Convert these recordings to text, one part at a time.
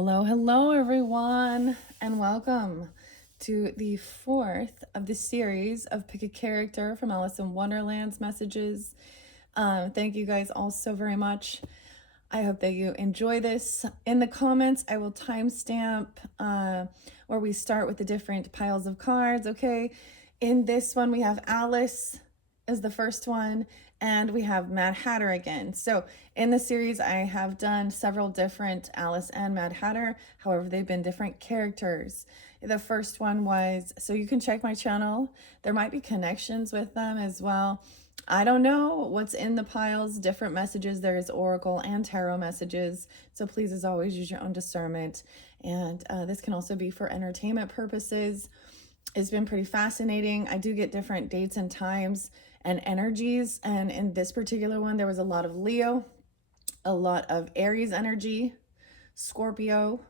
Hello, everyone, and welcome to the fourth of the series of Pick a Character from Alice in Wonderland's messages. Thank you guys all so very much. I hope that you enjoy this. In the comments, I will timestamp where we start with the different piles of cards, okay? In this one, we have Alice is the first one, and we have Mad Hatter again. So in the series, I have done several different Alice and Mad Hatter. However, they've been different characters. The first one was, so you can check my channel. There might be connections with them as well. I don't know what's in the piles, different messages. There is oracle and tarot messages. So please, as always, use your own discernment. And this can also be for entertainment purposes. It's been pretty fascinating. I do get different dates and times and energies. And in this particular one, there was a lot of Leo, a lot of Aries energy, Scorpio,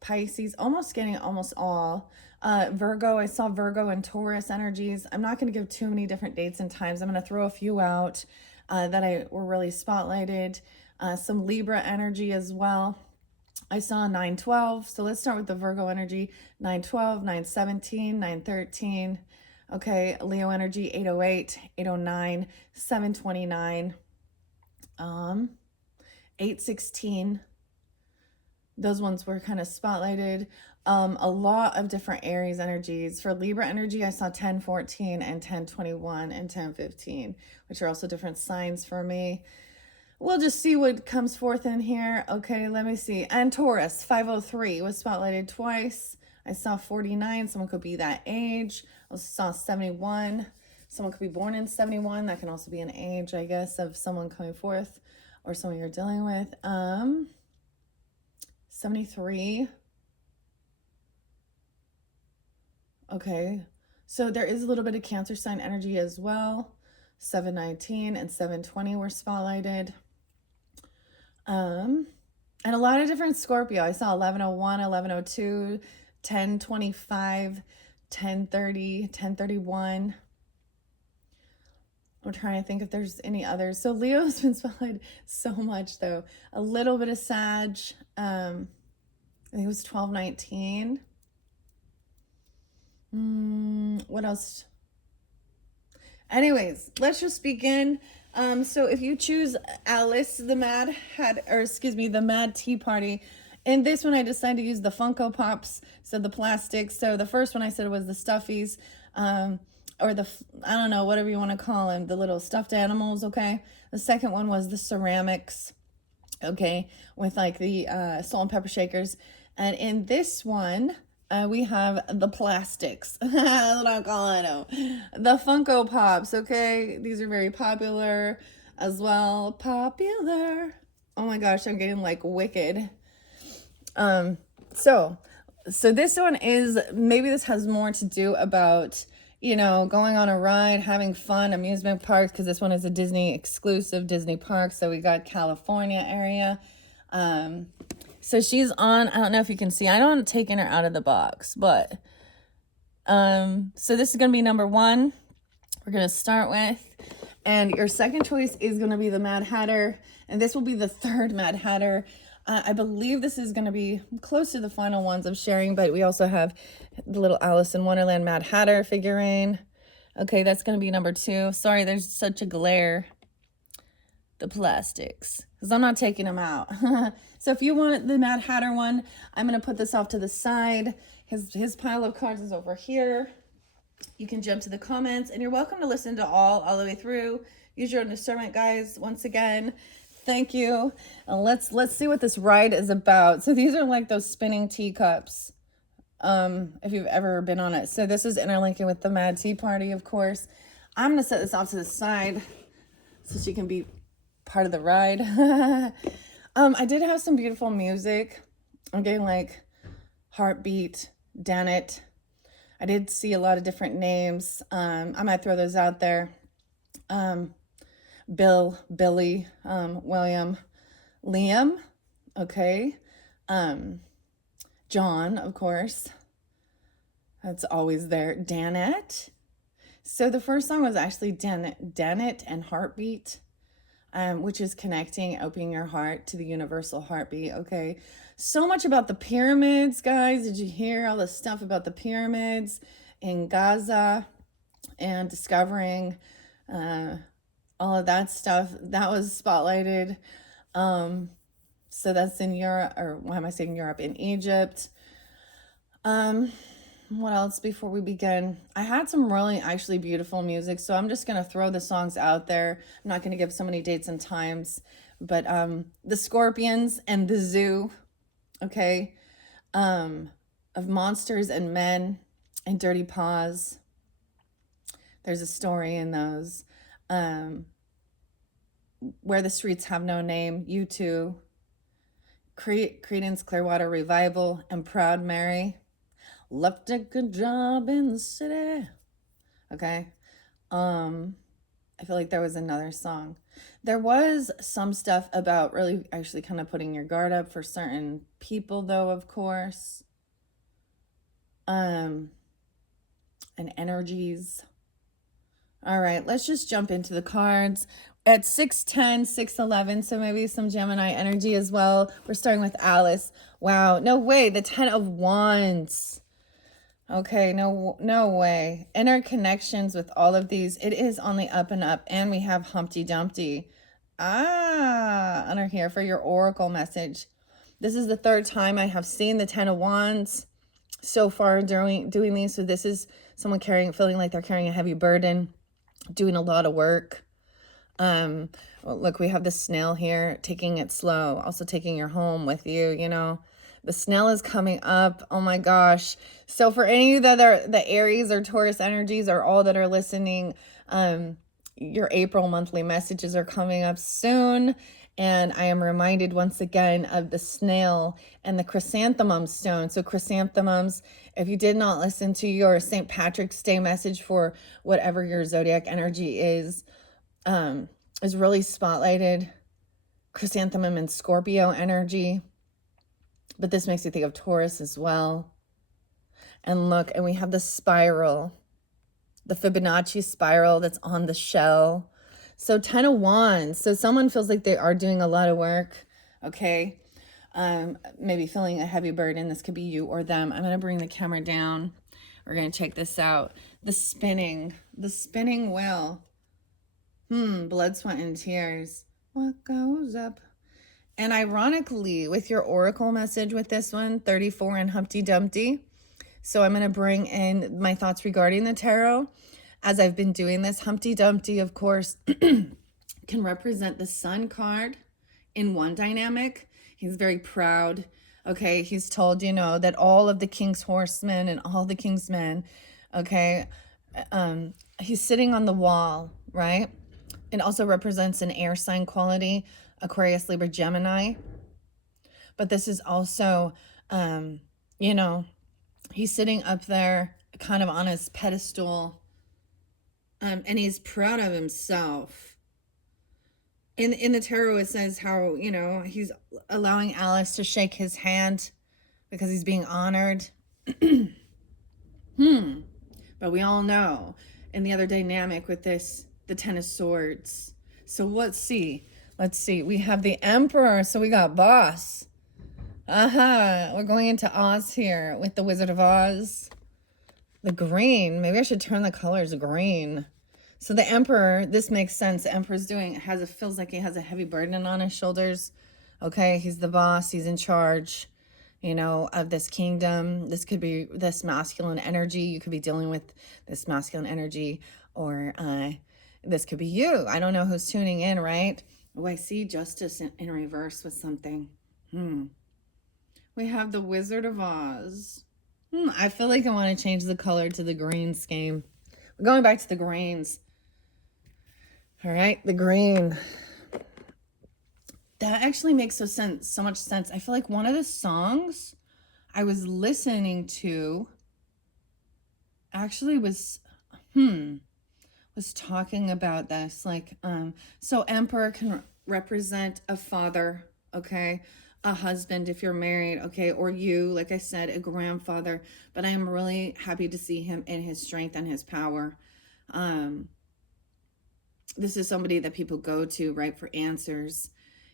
Pisces, almost getting almost all. Virgo, I saw Virgo and Taurus energies. I'm not going to give too many different dates and times. I'm going to throw a few out that were really spotlighted. Some Libra energy as well. I saw 912. So let's start with the Virgo energy. 912, 917, 913. Okay, Leo energy 808, 809, 729, 816. Those ones were kind of spotlighted. A lot of different Aries energies. For Libra energy, I saw 1014 and 1021 and 1015, which are also different signs for me. We'll just see what comes forth in here. Okay, let me see. And Taurus, 503 was spotlighted twice. I saw 49. Someone could be that age. I saw 71. Someone could be born in 71. That can also be an age, I guess, of someone coming forth or someone you're dealing with. 73. Okay, so there is a little bit of Cancer sign energy as well. 719 and 720 were spotlighted. And a lot of different Scorpio. I saw 1101, 1102, 1025, 1030, 1031. I'm trying to think if there's any others. So Leo's been spotlighted so much, though. A little bit of Sag. I think it was 1219. What else? Anyways, let's just begin. So if you choose Alice, the Mad Tea Party. In this one, I decided to use the Funko Pops, so the plastics. So the first one I said was the stuffies, or the, I don't know, whatever you want to call them, the little stuffed animals, okay? The second one was the ceramics, okay, with like the salt and pepper shakers. And in this one, we have the plastics. That's what I'm calling them. The Funko Pops, okay? These are very popular as well. Popular. Oh my gosh, I'm getting like wicked. So this one is, maybe this has more to do about, you know, going on a ride, having fun, amusement parks, because this one is a Disney exclusive Disney park. So we got California area. So she's on, I don't know if you can see, I don't taking her out of the box, but, so this is going to be number one. We're going to start with, and your second choice is going to be the Mad Hatter. And this will be the third Mad Hatter. I believe this is going to be close to the final ones of sharing, but we also have the little Alice in Wonderland Mad Hatter figurine. Okay, that's going to be number two. Sorry, there's such a glare. The plastics, because I'm not taking them out. So if you want the Mad Hatter one, I'm going to put this off to the side. His pile of cards is over here. You can jump to the comments, and you're welcome to listen to all the way through. Use your own discernment, guys. Once again, thank you. And let's see what this ride is about. So these are like those spinning teacups, if you've ever been on it. So this is interlinking with the Mad Tea Party, of course. I'm going to set this off to the side so she can be part of the ride. I did have some beautiful music. I'm getting like Heartbeat, Dannett. I did see a lot of different names. I might throw those out there. Bill, Billy, William, Liam, okay. John, of course. That's always there. Dannett. So the first song was actually Dannett and Heartbeat. which is connecting, opening your heart to the universal heartbeat. Okay, so much about the pyramids, guys. Did you hear all the stuff about the pyramids in Gaza and discovering all of that stuff? That was spotlighted. So that's in Europe, or why am I saying Europe? In Egypt. What else before we begin? I had some really actually beautiful music, so I'm just gonna throw the songs out there. I'm not gonna give so many dates and times, but the Scorpions and the Zoo, okay, of Monsters and Men and Dirty Paws. There's a story in those. Where the Streets Have No Name, U2, Creedence Clearwater Revival, and Proud Mary. Left a good job in the city. Okay. I feel like there was another song. There was some stuff about really actually kind of putting your guard up for certain people, though, of course. And energies. All right, let's just jump into the cards. At 6:10, 6:11, so maybe some Gemini energy as well. We're starting with Alice. Wow, no way, the 10 of Wands. Okay, no way. Interconnections with all of these. It is on the up and up, and we have Humpty Dumpty. Under here for your oracle message. This is the third time I have seen the 10 of Wands so far doing these. So this is someone feeling like they're carrying a heavy burden, doing a lot of work. Well, look, we have the snail here, taking it slow, also taking your home with you, you know. The snail is coming up. Oh my gosh. So for any of the Aries or Taurus energies or all that are listening, your April monthly messages are coming up soon. And I am reminded once again of the snail and the chrysanthemum stone. So chrysanthemums, if you did not listen to your St. Patrick's Day message for whatever your zodiac energy is really spotlighted. Chrysanthemum and Scorpio energy. But this makes you think of Taurus as well. And look, and we have the spiral, the Fibonacci spiral that's on the shell. So 10 of Wands. So someone feels like they are doing a lot of work, okay? Maybe feeling a heavy burden. This could be you or them. I'm going to bring the camera down. We're going to check this out. The spinning wheel. Blood, sweat, and tears. What goes up? And ironically, with your oracle message with this one, 34 and Humpty Dumpty. So I'm going to bring in my thoughts regarding the tarot as I've been doing this. Humpty Dumpty, of course, can represent the Sun card in one dynamic. He's very proud. Okay, he's told, you know, that all of the king's horsemen and all the king's men, okay, he's sitting on the wall, right? It also represents an air sign quality, Aquarius, Libra, Gemini. But this is also, you know, he's sitting up there kind of on his pedestal, and he's proud of himself. In the tarot, it says how, you know, he's allowing Alice to shake his hand because he's being honored. But we all know in the other dynamic with this, the 10 of Swords. So let's see. We have the Emperor. So we got boss. We're going into Oz here with the Wizard of Oz. The green. Maybe I should turn the colors green. So the Emperor, this makes sense. The Emperor's feels like he has a heavy burden on his shoulders. Okay, he's the boss. He's in charge, you know, of this kingdom. This could be this masculine energy. You could be dealing with this masculine energy, or this could be you. I don't know who's tuning in, right? Oh, I see Justice in reverse with something. We have the Wizard of Oz. I feel like I want to change the color to the green scheme. We're going back to the greens. All right, the green. That actually makes so much sense. I feel like one of the songs I was listening to actually was talking about this. Like, so Emperor can represent a father, okay? A husband if you're married, okay? Or you, like I said, a grandfather. But I am really happy to see him in his strength and his power. This is somebody that people go to, right, for answers.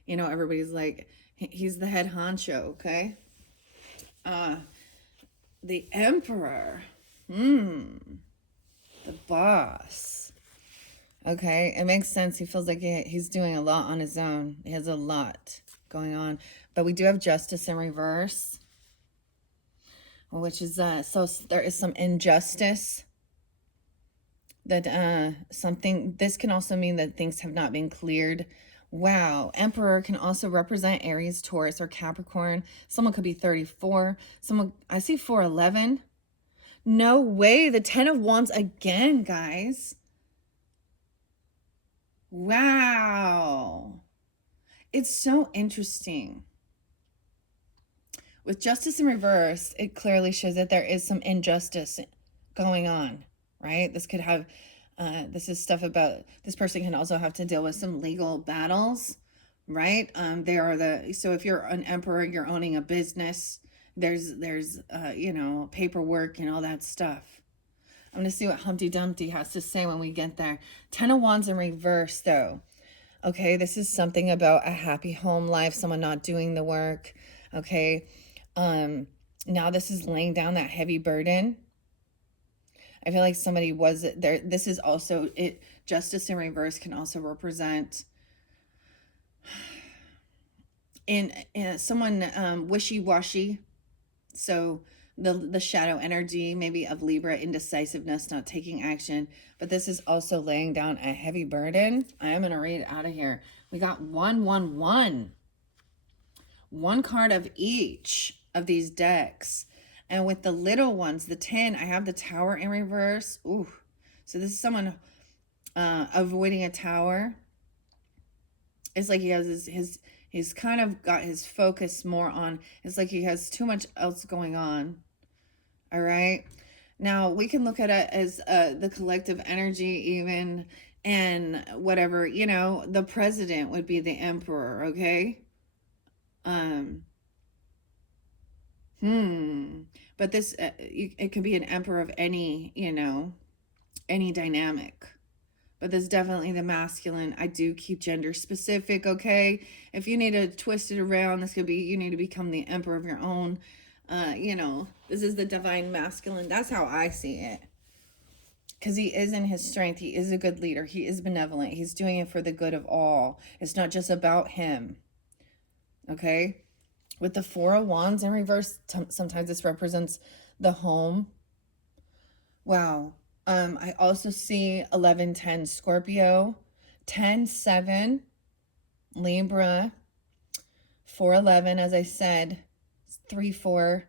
You know, everybody's like, he's the head honcho, okay? The Emperor. The boss. Okay, it makes sense. He feels like he's doing a lot on his own. He has a lot going on. But we do have Justice in reverse, which is, so there is some injustice. That something, this can also mean that things have not been cleared. Wow. Emperor can also represent Aries, Taurus, or Capricorn. Someone could be 34. Someone, I see 411. No way. The 10 of Wands again, guys. Wow. It's so interesting. With Justice in reverse, it clearly shows that there is some injustice going on, right? This could have, this is stuff about, this person can also have to deal with some legal battles, right? So if you're an emperor, you're owning a business, there's you know, paperwork and all that stuff. I'm going to see what Humpty Dumpty has to say when we get there. 10 of Wands in reverse, though. Okay, this is something about a happy home life, someone not doing the work. Okay, now this is laying down that heavy burden. I feel like somebody was there. This is also it. Justice in reverse can also represent in someone wishy-washy. So the shadow energy, maybe of Libra, indecisiveness, not taking action. But this is also laying down a heavy burden. I am going to read it out of here. We got 111. One card of each of these decks. And with the little ones, the 10, I have the Tower in reverse. Ooh. So this is someone avoiding a tower. It's like he has he's kind of got his focus more on, it's like he has too much else going on. All right. Now we can look at it as the collective energy even, and whatever, you know, the president would be the emperor. Okay. But this, it could be an emperor of any, you know, any dynamic. But there's definitely the masculine. I do keep gender specific, okay? If you need to twist it around, this could be, you need to become the emperor of your own. You know, this is the divine masculine. That's how I see it. Because he is in his strength. He is a good leader. He is benevolent. He's doing it for the good of all. It's not just about him. Okay? With the 4 of Wands in reverse, sometimes this represents the home. Wow. I also see 11-10 Scorpio, 10-7 Libra, 4-11, as I said, 3-4,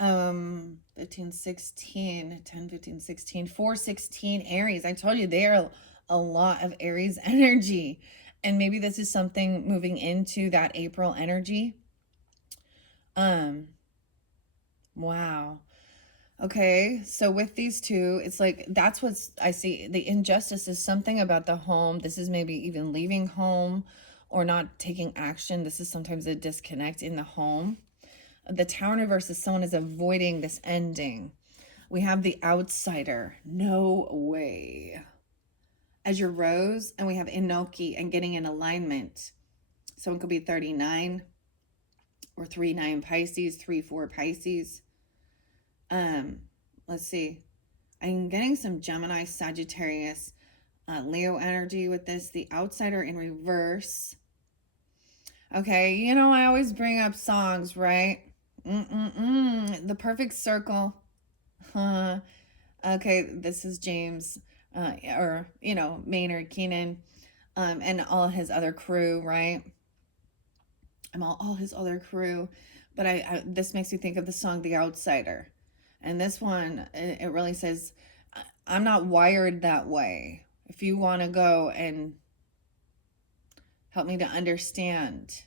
15-16, 10-15-16, 4-16 Aries. I told you they are a lot of Aries energy. And maybe this is something moving into that April energy. Wow. Okay, so with these two, it's like, that's what I see. The injustice is something about the home. This is maybe even leaving home or not taking action. This is sometimes a disconnect in the home. The Tower in reverse is someone is avoiding this ending. We have the outsider. No way. As your rose, and we have Inoki and getting in alignment. Someone could be 39 or 3-9 Pisces, 3-4 Pisces. Let's see. I'm getting some Gemini, Sagittarius, Leo energy with this. The outsider in reverse. Okay, you know, I always bring up songs, right? The Perfect Circle. Okay, this is James, or, you know, Maynard Keenan, and all his other crew, right? All his other crew. But this makes me think of the song The Outsider. And this one, it really says, I'm not wired that way. If you want to go and help me to understand.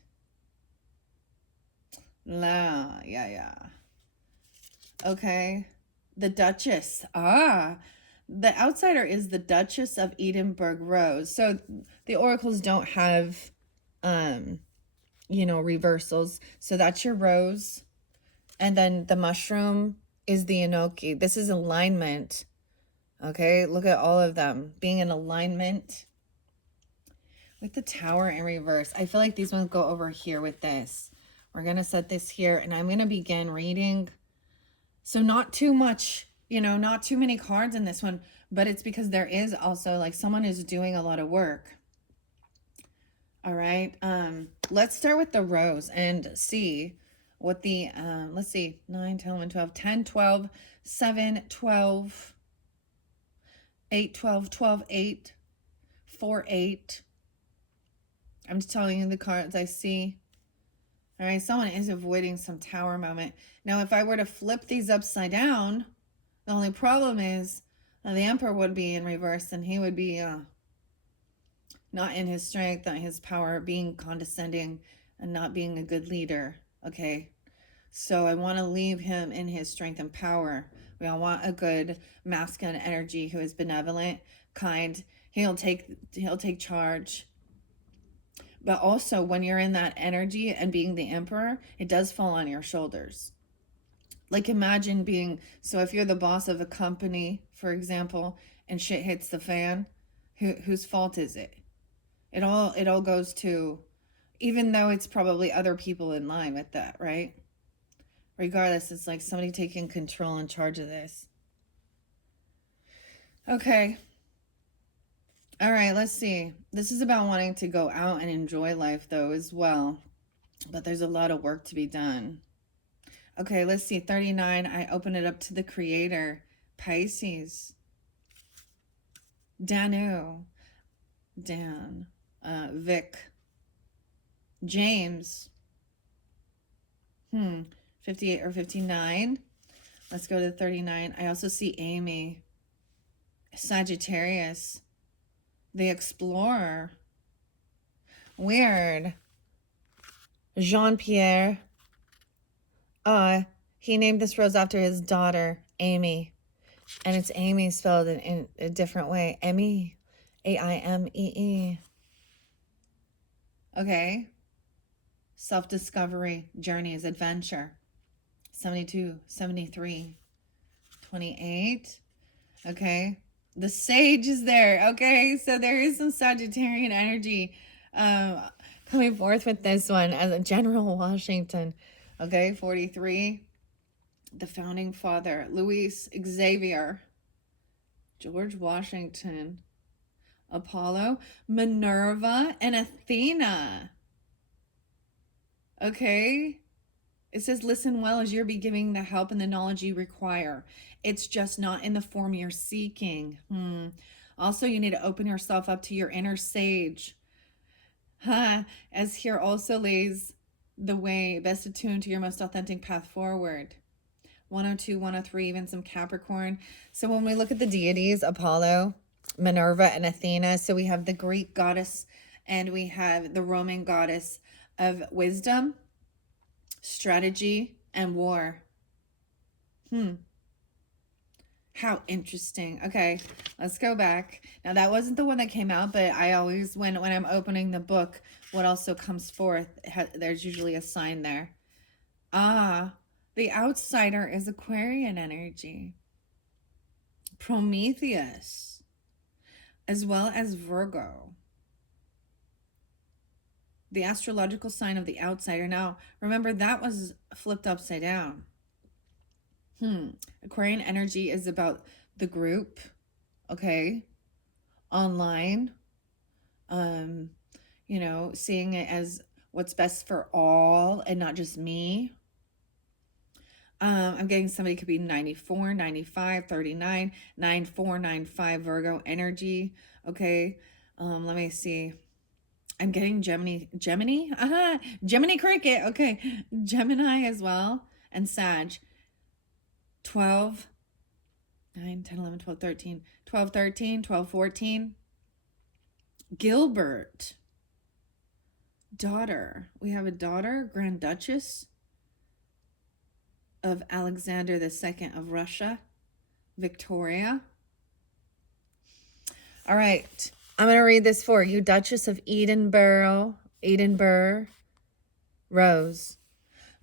Yeah. Okay. The Duchess. The outsider is the Duchess of Edinburgh Rose. So the oracles don't have, you know, reversals. So that's your rose. And then the mushroom is the enoki. This is alignment. Okay, look at all of them being in alignment. With the Tower in reverse, I feel like these ones go over here with this. We're going to set this here, and I'm going to begin reading. So not too much, not too many cards in this one, but it's because there is also like someone is doing a lot of work. All right. Let's start with the Rose and see what the, let's see, 9, 10, 11, 12, 10, 12, 7, 12, 8, 12, 12, 8, 4, 8. I'm just telling you the cards I see. All right, someone is avoiding some Tower moment. Now, if I were to flip these upside down, the only problem is the Emperor would be in reverse, and he would be not in his strength, not his power, being condescending and not being a good leader. Okay, so I want to leave him in his strength and power. We all want a good masculine energy who is benevolent, kind. He'll take charge. But also, when you're in that energy and being the Emperor, it does fall on your shoulders. Like, imagine being, so if you're the boss of a company, for example, and shit hits the fan, whose fault is it? It all goes to, even though it's probably other people in line with that, right? Regardless, it's like somebody taking control and charge of this. Okay. All right, let's see. This is about wanting to go out and enjoy life, though, as well. But there's a lot of work to be done. Okay, let's see. 39, I open it up to the Creator. Pisces. Danu. Dan. Vic. James. 58 or 59. Let's go to 39. I also see Amy. Sagittarius. The Explorer. Weird. Jean-Pierre. He named this rose after his daughter, Amy. And it's Amy spelled in a different way. Emmy. A-I-M-E-E. Okay. Self-discovery, journeys, adventure. 72, 73, 28. Okay. The Sage is there. Okay. So there is some Sagittarian energy coming forth with this one as a General Washington. Okay. 43. The Founding Father, Luis Xavier, George Washington, Apollo, Minerva, and Athena. Okay. It says, listen well as you're be giving the help and the knowledge you require. It's just not in the form you're seeking. Also, you need to open yourself up to your inner sage. As here also lays the way best attuned to your most authentic path forward. 102, 103, even some Capricorn. So when we look at the deities, Apollo, Minerva, and Athena, so we have the Greek goddess and we have the Roman goddess of wisdom, strategy, and war. How interesting. Okay, let's go back. Now, that wasn't the one that came out, but I always, when I'm opening the book, what also comes forth, there's usually a sign there. The outsider is Aquarian energy. Prometheus, as well as Virgo. The astrological sign of the outsider. Now, remember, that was flipped upside down. Aquarian energy is about the group, okay? Online. Seeing it as what's best for all and not just me. I'm getting somebody could be 94, 95, 39, 94, 95 Virgo energy. Okay. Let me see. I'm getting Gemini, Gemini cricket. Okay. Gemini as well. And Sag. 12, 9, 10, 11, 12, 13, 12, 13, 12, 14. Gilbert. Daughter. We have a daughter, Grand Duchess of Alexander II of Russia. Victoria. All right. I'm going to read this for you. Duchess of Edinburgh, Rose.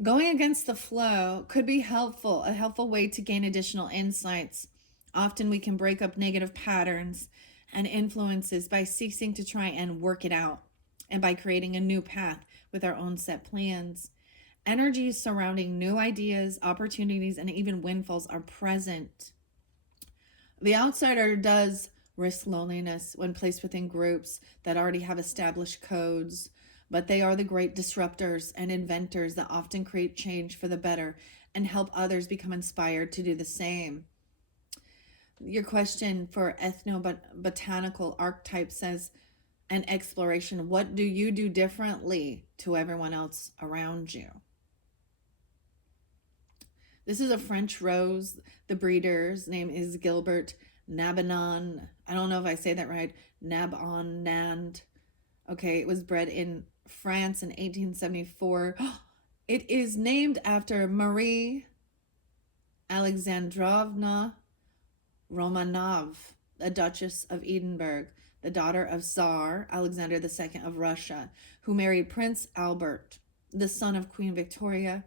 Going against the flow could be helpful, a helpful way to gain additional insights. Often we can break up negative patterns and influences by ceasing to try and work it out. and by creating a new path with our own set plans. Energies surrounding new ideas, opportunities, and even windfalls are present. The outsider does risk loneliness when placed within groups that already have established codes, but they are the great disruptors and inventors that often create change for the better and help others become inspired to do the same. Your question for ethnobotanical archetype says, an exploration. What do you do differently to everyone else around you? This is a French rose. The breeder's name is Gilbert Nabanon. I don't know if I say that right. Nabonand. Okay, it was bred in France in 1874. It is named after Marie Alexandrovna Romanov, a Duchess of Edinburgh, the daughter of Tsar Alexander II of Russia, who married Prince Albert, the son of Queen Victoria,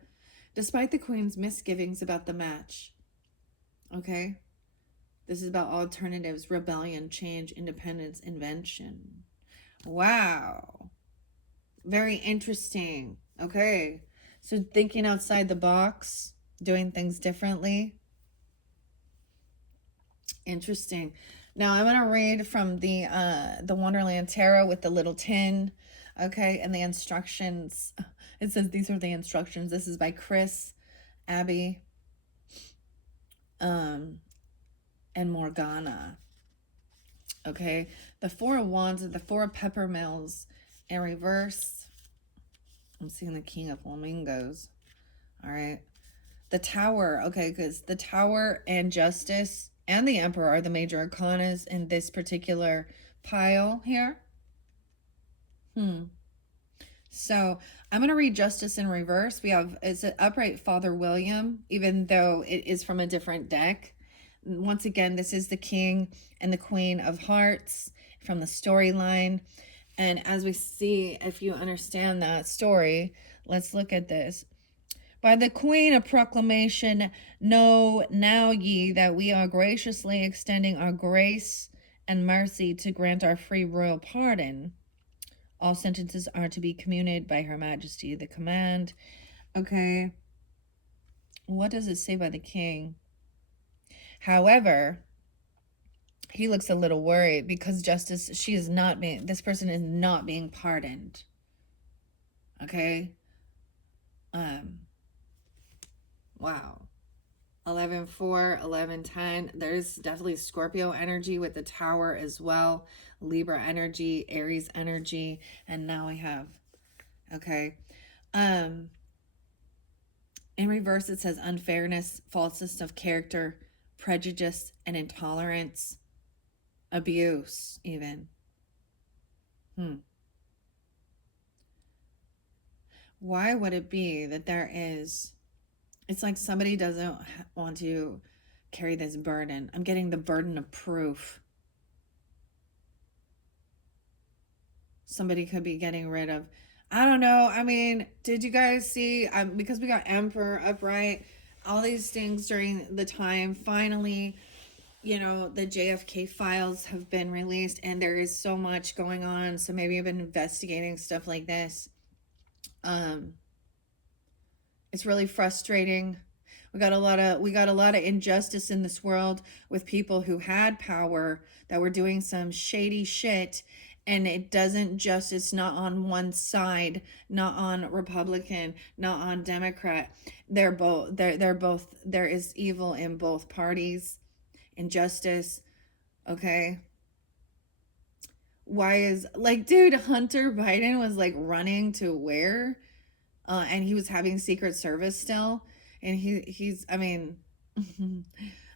despite the Queen's misgivings about the match. Okay? This is about alternatives, rebellion, change, independence, invention. Wow. Very interesting. Okay. So thinking outside the box, doing things differently. Interesting. Now I'm going to read from the Wonderland Tarot with the little tin. Okay, and the instructions. It says these are the instructions. This is by Chris, Abby, and Morgana. Okay, the Four of Wands and the Four of Peppermills in reverse. I'm seeing the King of Flamingos. All right, the Tower. Okay, because the Tower and Justice and the Emperor are the major arcanas in this particular pile here. So I'm going to read Justice in reverse. We have, it's an upright Father William, even though it is from a different deck. Once again, this is the King and the Queen of Hearts from the storyline. And as we see, if you understand that story, let's look at this. By the Queen, a proclamation, know now ye that we are graciously extending our grace and mercy to grant our free royal pardon. All sentences are to be communicated by Her Majesty the command. Okay. What does it say by the King? However, he looks a little worried because Justice, this person is not being pardoned. Okay. Wow. 11-4, 11-10. There's definitely Scorpio energy with the Tower as well. Libra energy, Aries energy. And now we have, okay. In reverse, it says unfairness, falseness of character, prejudice, and intolerance. Abuse, even. Why would it be that there is... It's like somebody doesn't want to carry this burden. I'm getting the burden of proof. Somebody could be getting rid of, I don't know. I mean, did you guys see, because we got Emperor upright, all these things during the time, finally, you know, the JFK files have been released and there is so much going on. So maybe I've been investigating stuff like this. It's really frustrating. We got a lot of injustice in this world with people who had power that were doing some shady shit, and it's not on one side, not on Republican, not on Democrat. They're both there is evil in both parties. Injustice. Okay. Why is, like, dude, Hunter Biden was like running to where? And he was having Secret Service still. And he's, I mean,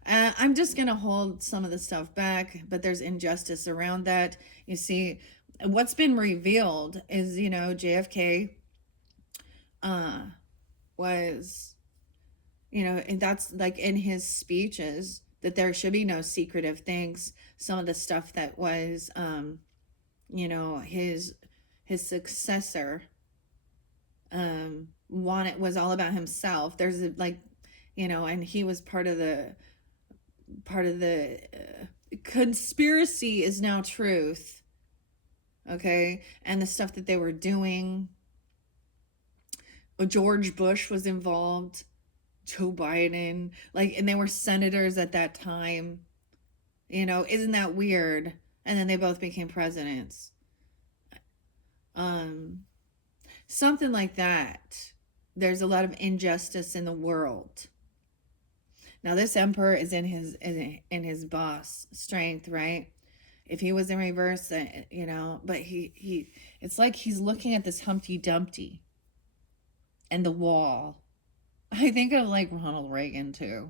I'm just going to hold some of the stuff back, but there's injustice around that. You see, what's been revealed is, you know, JFK was, you know, and that's like in his speeches that there should be no secretive things. Some of the stuff that was, you know, his successor was all about himself. There's like, you know, and he was part of the conspiracy is now truth. okay? And the stuff that they were doing. George Bush was involved, Joe Biden, like, and they were senators at that time. You know, isn't that weird? And then they both became presidents. Um, Something like that. There's a lot of injustice in the world. Now this emperor is in his boss strength, right? If he was in reverse, you know, but he it's like he's looking at this Humpty Dumpty and the wall. I think of like Ronald Reagan too.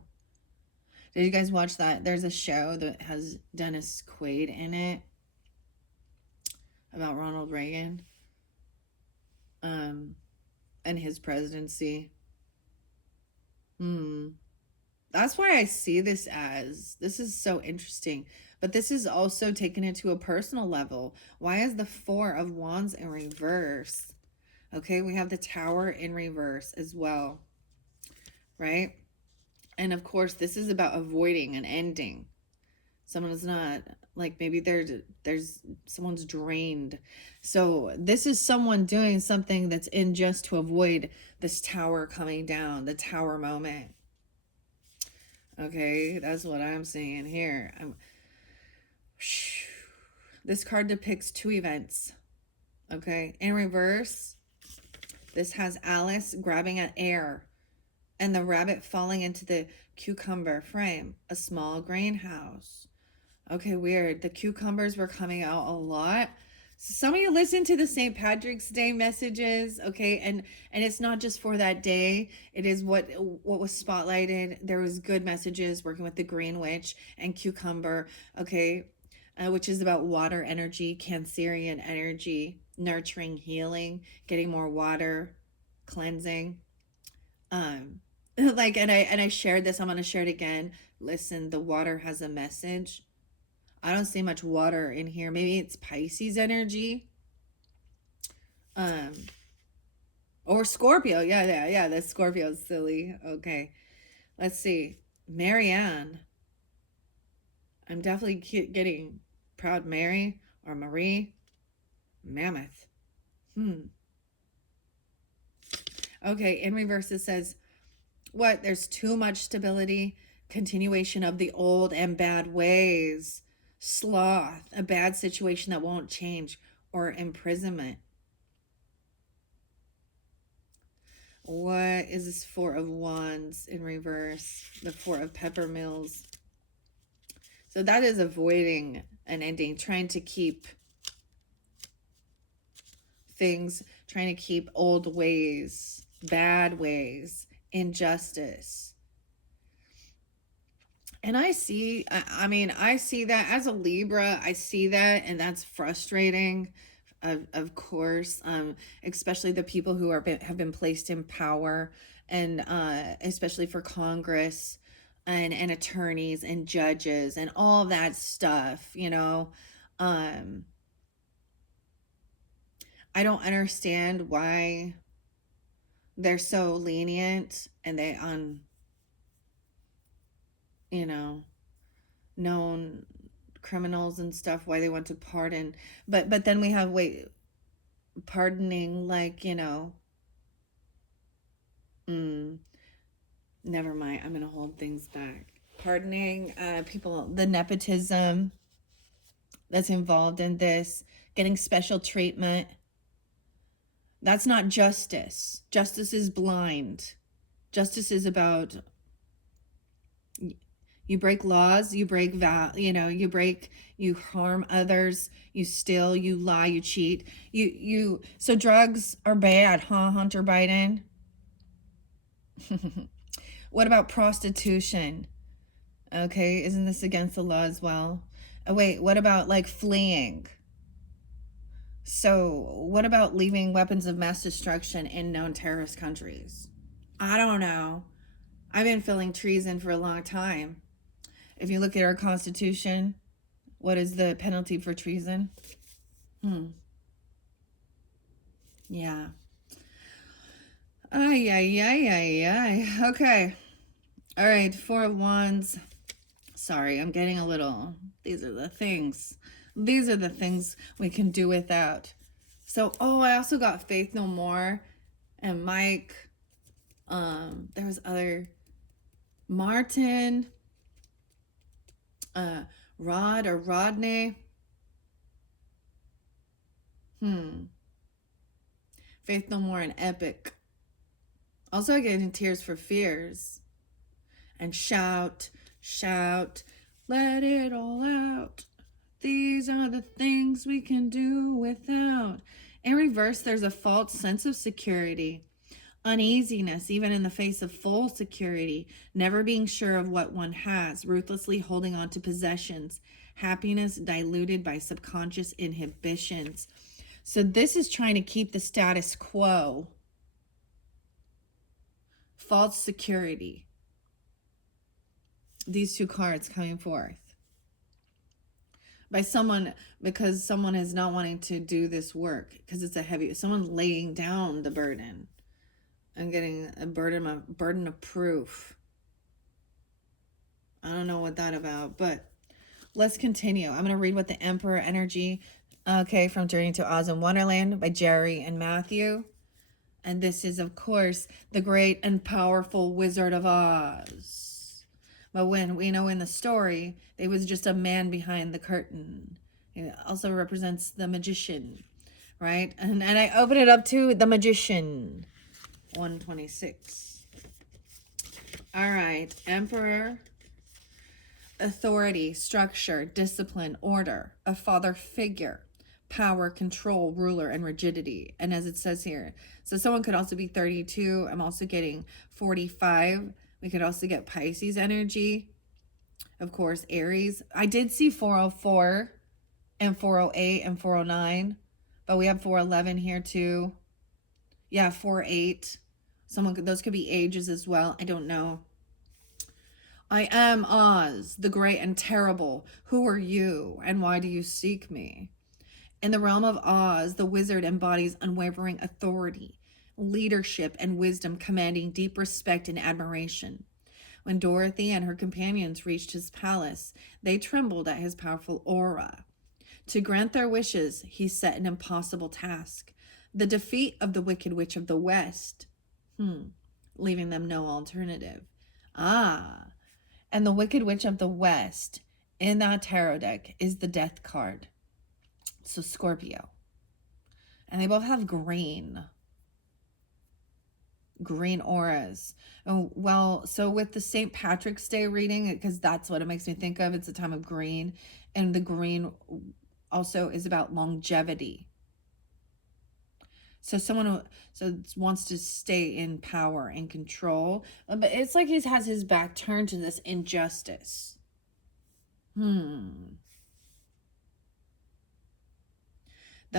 Did you guys watch that? There's a show that has Dennis Quaid in it about Ronald Reagan and his presidency. That's why I see this is so interesting. But this is also taken it to a personal level. Why is the Four of Wands in reverse? Okay, we have the Tower in reverse as well, right? And of course, this is about avoiding an ending. Someone's not, like, maybe there's someone's drained. So this is someone doing something that's in just to avoid this tower coming down, the tower moment. Okay, that's what I'm seeing here. This card depicts two events. Okay, in reverse, this has Alice grabbing at air and the rabbit falling into the cucumber frame, a small greenhouse. Okay, weird. The cucumbers were coming out a lot. So some of you listen to the St. Patrick's Day messages, okay, and it's not just for that day. It is what was spotlighted. There was good messages working with the Green Witch and cucumber, okay, which is about water energy, Cancerian energy, nurturing, healing, getting more water, cleansing. Like, and I shared this. I'm gonna share it again. Listen, the water has a message. I don't see much water in here. Maybe it's Pisces energy. Or Scorpio. Yeah. That Scorpio's silly. Okay. Let's see. Marianne. I'm definitely getting Proud Mary or Marie. Mammoth. Okay, in reverse it says, what? There's too much stability, continuation of the old and bad ways. Sloth, a bad situation that won't change, or imprisonment. What is this Four of Wands in reverse? The Four of Peppermills. So that is avoiding an ending, trying to keep things, trying to keep old ways, bad ways, injustice. And I see, I mean, I see that as a Libra, I see that, and that's frustrating, of course, especially the people who have been placed in power, and especially for Congress and attorneys and judges and all that stuff, you know. I don't understand why they're so lenient and they you know, known criminals and stuff, why they want to pardon. But then we have, wait, pardoning, like, you know, never mind, I'm gonna hold things back. Pardoning people, the nepotism that's involved in this, getting special treatment. That's not justice. Justice is blind. Justice is about, you break laws, you break you harm others, you steal, you lie, you cheat. So drugs are bad, huh, Hunter Biden? What about prostitution? Okay, isn't this against the law as well? Oh, wait, what about like fleeing? So what about leaving weapons of mass destruction in known terrorist countries? I don't know. I've been feeling treason for a long time. If you look at our Constitution, what is the penalty for treason? Yeah. Ay. Okay. All right. Four of Wands. Sorry, I'm getting a little. These are the things. These are the things we can do without. So, oh, I also got Faith No More and Mike. There was other Martin, Rod or Rodney. Faith No More and Epic. Also getting Tears for Fears. And shout, shout, let it all out. These are the things we can do without. In reverse, there's a false sense of security, uneasiness, even in the face of full security, never being sure of what one has, ruthlessly holding on to possessions, happiness diluted by subconscious inhibitions. So this is trying to keep the status quo. False security. These two cards coming forth. By someone, because someone is not wanting to do this work, because it's a heavy, someone's laying down the burden and getting a burden of proof. I don't know what that's about, but let's continue. I'm going to read what the Emperor energy, okay, from Journey to Oz and Wonderland by Jerry and Matthew. And this is, of course, the great and powerful Wizard of Oz. But when we know in the story, it was just a man behind the curtain. It also represents the magician, right? And I open it up to the magician. 126. All right. Emperor. Authority, structure, discipline, order. A father figure. Power, control, ruler, and rigidity. And as it says here, so someone could also be 32. I'm also getting 45. We could also get Pisces energy. Of course, Aries. I did see 404 and 408 and 409, but we have 411 here too. Yeah, 48. Those could be ages as well. I don't know. I am Oz, the great and terrible. Who are you, and why do you seek me? In the realm of Oz, the wizard embodies unwavering authority, leadership, and wisdom, commanding deep respect and admiration. When Dorothy and her companions reached his palace, they trembled at his powerful aura. To grant their wishes, he set an impossible task: the defeat of the Wicked Witch of the West, leaving them no alternative. And the Wicked Witch of the West in that tarot deck is the Death card. So Scorpio. And they both have green auras. Oh, well, so with the St. Patrick's Day reading, because that's what it makes me think of, it's a time of green. And the green also is about longevity. So someone wants to stay in power and control. But it's like he has his back turned to this injustice. The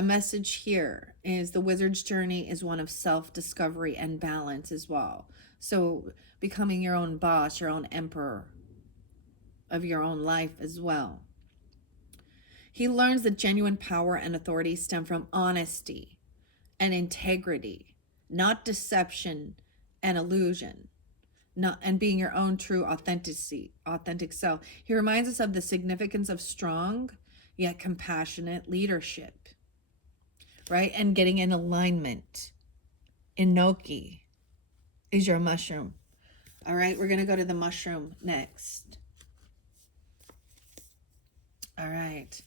message here is the wizard's journey is one of self-discovery and balance as well. So becoming your own boss, your own emperor of your own life as well. He learns that genuine power and authority stem from honesty and integrity, not deception and illusion, and being your own true authentic self. He reminds us of the significance of strong yet compassionate leadership, right? And getting in alignment. Enoki is your mushroom. All right, we're going to go to the mushroom next. All right,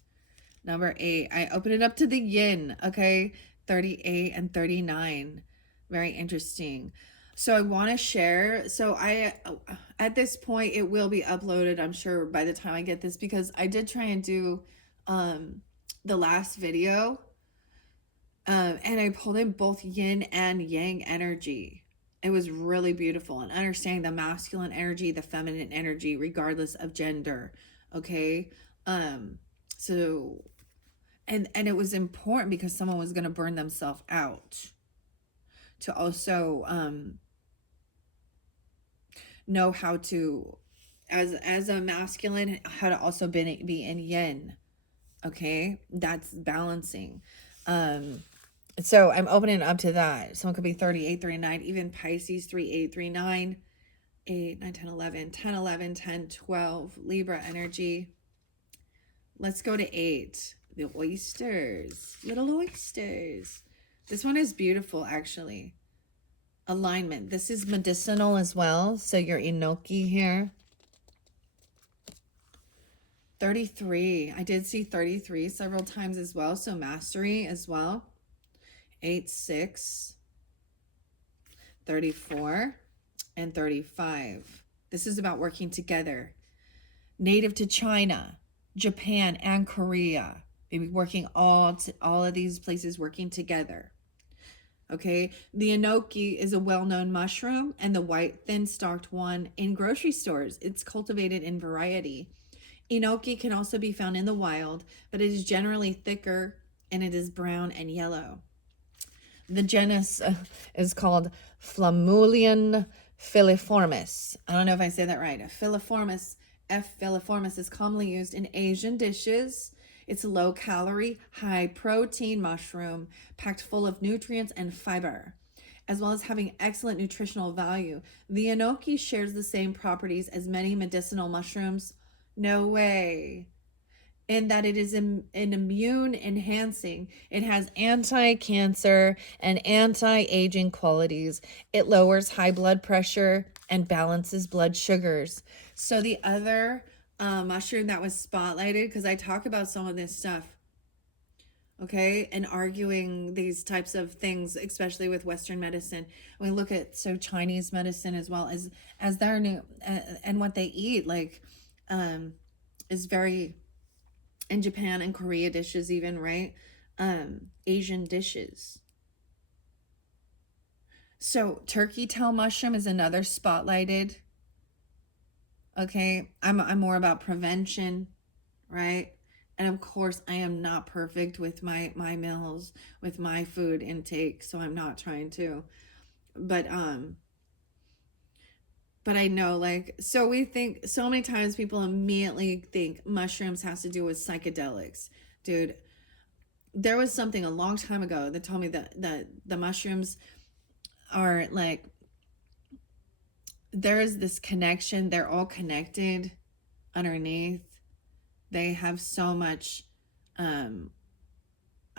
number 8. I open it up to the yin, okay? 38 and 39. Very interesting. So I want to share. So at this point, it will be uploaded, I'm sure, by the time I get this, because I did try and do the last video. And I pulled in both yin and yang energy. It was really beautiful. And understanding the masculine energy, the feminine energy, regardless of gender. Okay. So, and it was important because someone was going to burn themselves out to also, know how to, as a masculine, how to also be in yin. Okay. That's balancing. So I'm opening up to that. Someone could be 38, 39, even Pisces, 3, 8, 3, 9, 8, 9, 10, 11, 10, 12, Libra energy. Let's go to 8. the oysters, little oysters. This one is beautiful, actually. Alignment. This is medicinal as well. So your enoki here. 33. I did see 33 several times as well. So mastery as well. 8, 6, 34, and 35. This is about working together. Native to China, Japan, and Korea. Maybe working all of these places working together. Okay, the enoki is a well-known mushroom, and the white thin-stalked one in grocery stores. It's cultivated in variety. Enoki can also be found in the wild, but it is generally thicker and it is brown and yellow. The genus is called Flammeulion filiformis. I don't know if I said that right. Filiformis, F. filiformis, is commonly used in Asian dishes. It's a low-calorie, high-protein mushroom packed full of nutrients and fiber, as well as having excellent nutritional value. The enoki shares the same properties as many medicinal mushrooms. No way. In that it is an immune enhancing. It has anti-cancer and anti-aging qualities. It lowers high blood pressure and balances blood sugars. So the other mushroom that was spotlighted, because I talk about some of this stuff, okay, and arguing these types of things, especially with Western medicine. We look at Chinese medicine as well as their new and what they eat, like is very, in Japan and Korea dishes even, right? Asian dishes. So turkey tail mushroom is another spotlighted. Okay, I'm more about prevention, right? And of course, I am not perfect with my meals, with my food intake, so I'm not trying to. But I know, like, so we think, so many times people immediately think mushrooms has to do with psychedelics. Dude, there was something a long time ago that told me that the mushrooms are like, there is this connection. They're all connected underneath. They have so much. I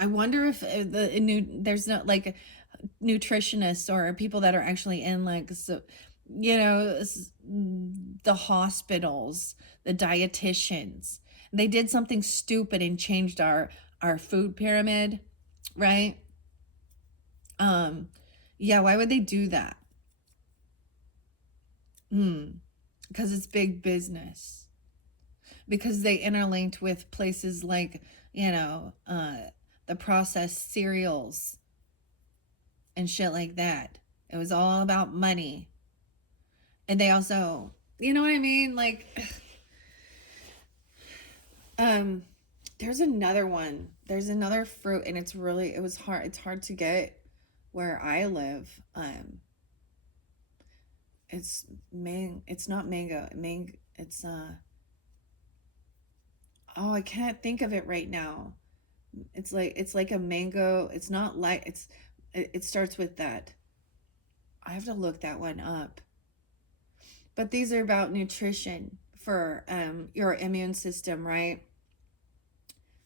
wonder if there's not like nutritionists or people that are actually in like, so, you know, the hospitals, the dietitians. They did something stupid and changed our food pyramid, right? Yeah, why would they do that? Because it's big business. Because they interlinked with places like, you know, the processed cereals and shit like that. It was all about money. And they also, you know what I mean? Like, there's another one. There's another fruit, and it's hard to get where I live. It's not mango. It's oh, I can't think of it right now. It's like a mango. It's not like it starts with that. I have to look that one up. But these are about nutrition for your immune system, right?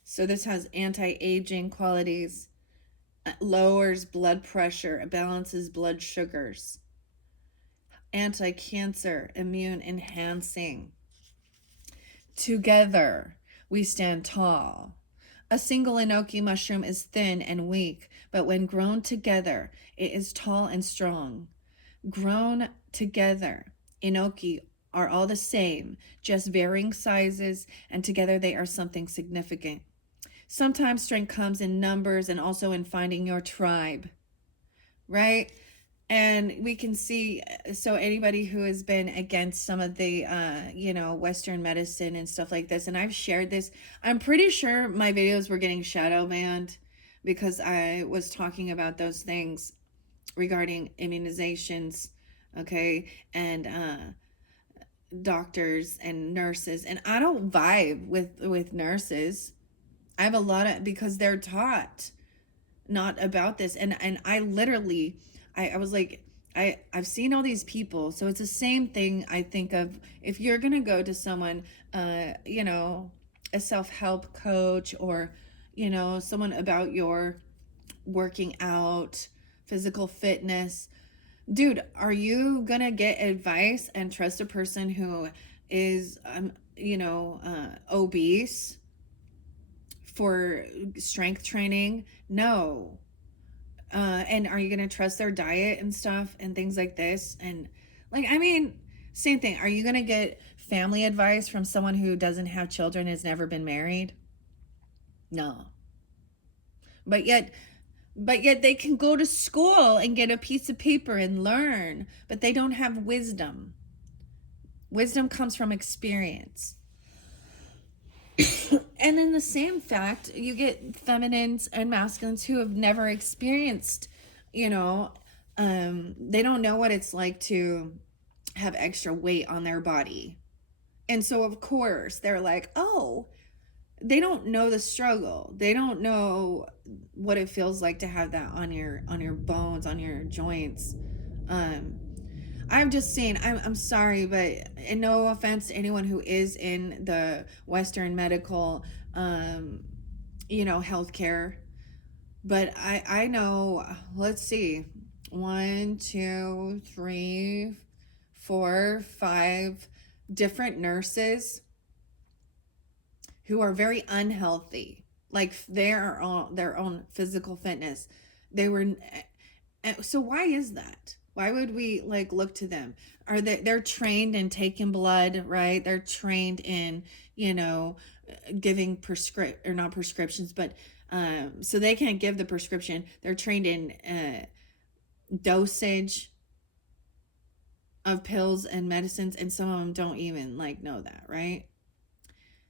So this has anti-aging qualities, lowers blood pressure, balances blood sugars, anti-cancer, immune enhancing. Together, we stand tall. A single enoki mushroom is thin and weak, but when grown together, it is tall and strong. Grown together, enoki are all the same, just varying sizes, and together they are something significant. Sometimes strength comes in numbers and also in finding your tribe, right? And we can see, so anybody who has been against some of the, Western medicine and stuff like this, and I've shared this, I'm pretty sure my videos were getting shadow banned because I was talking about those things regarding immunizations, okay, and doctors and nurses. And I don't vibe with nurses. I have a lot of, because they're taught not about this. And I literally, I was like, I've seen all these people. So it's the same thing. I think of, if you're going to go to someone, a self-help coach, or, someone about your working out, physical fitness. Dude, are you gonna get advice and trust a person who is, obese for strength training? No. And are you gonna trust their diet and stuff and things like this? And same thing. Are you gonna get family advice from someone who doesn't have children, has never been married? No. But yet they can go to school and get a piece of paper and learn, but they don't have wisdom. Wisdom comes from experience. And in the same fact, you get feminines and masculines who have never experienced, they don't know what it's like to have extra weight on their body. And so, of course, they're like, oh, they don't know the struggle. They don't know what it feels like to have that on your bones, on your joints. I'm just saying, I'm sorry, but and no offense to anyone who is in the Western medical, healthcare, but I know, let's see, 1, 2, 3, 4, 5 different nurses who are very unhealthy, like their own physical fitness. So why is that? Why would we look to them? They're trained in taking blood, right? They're trained in, giving not prescriptions, but so they can't give the prescription. They're trained in dosage of pills and medicines, and some of them don't even know that, right?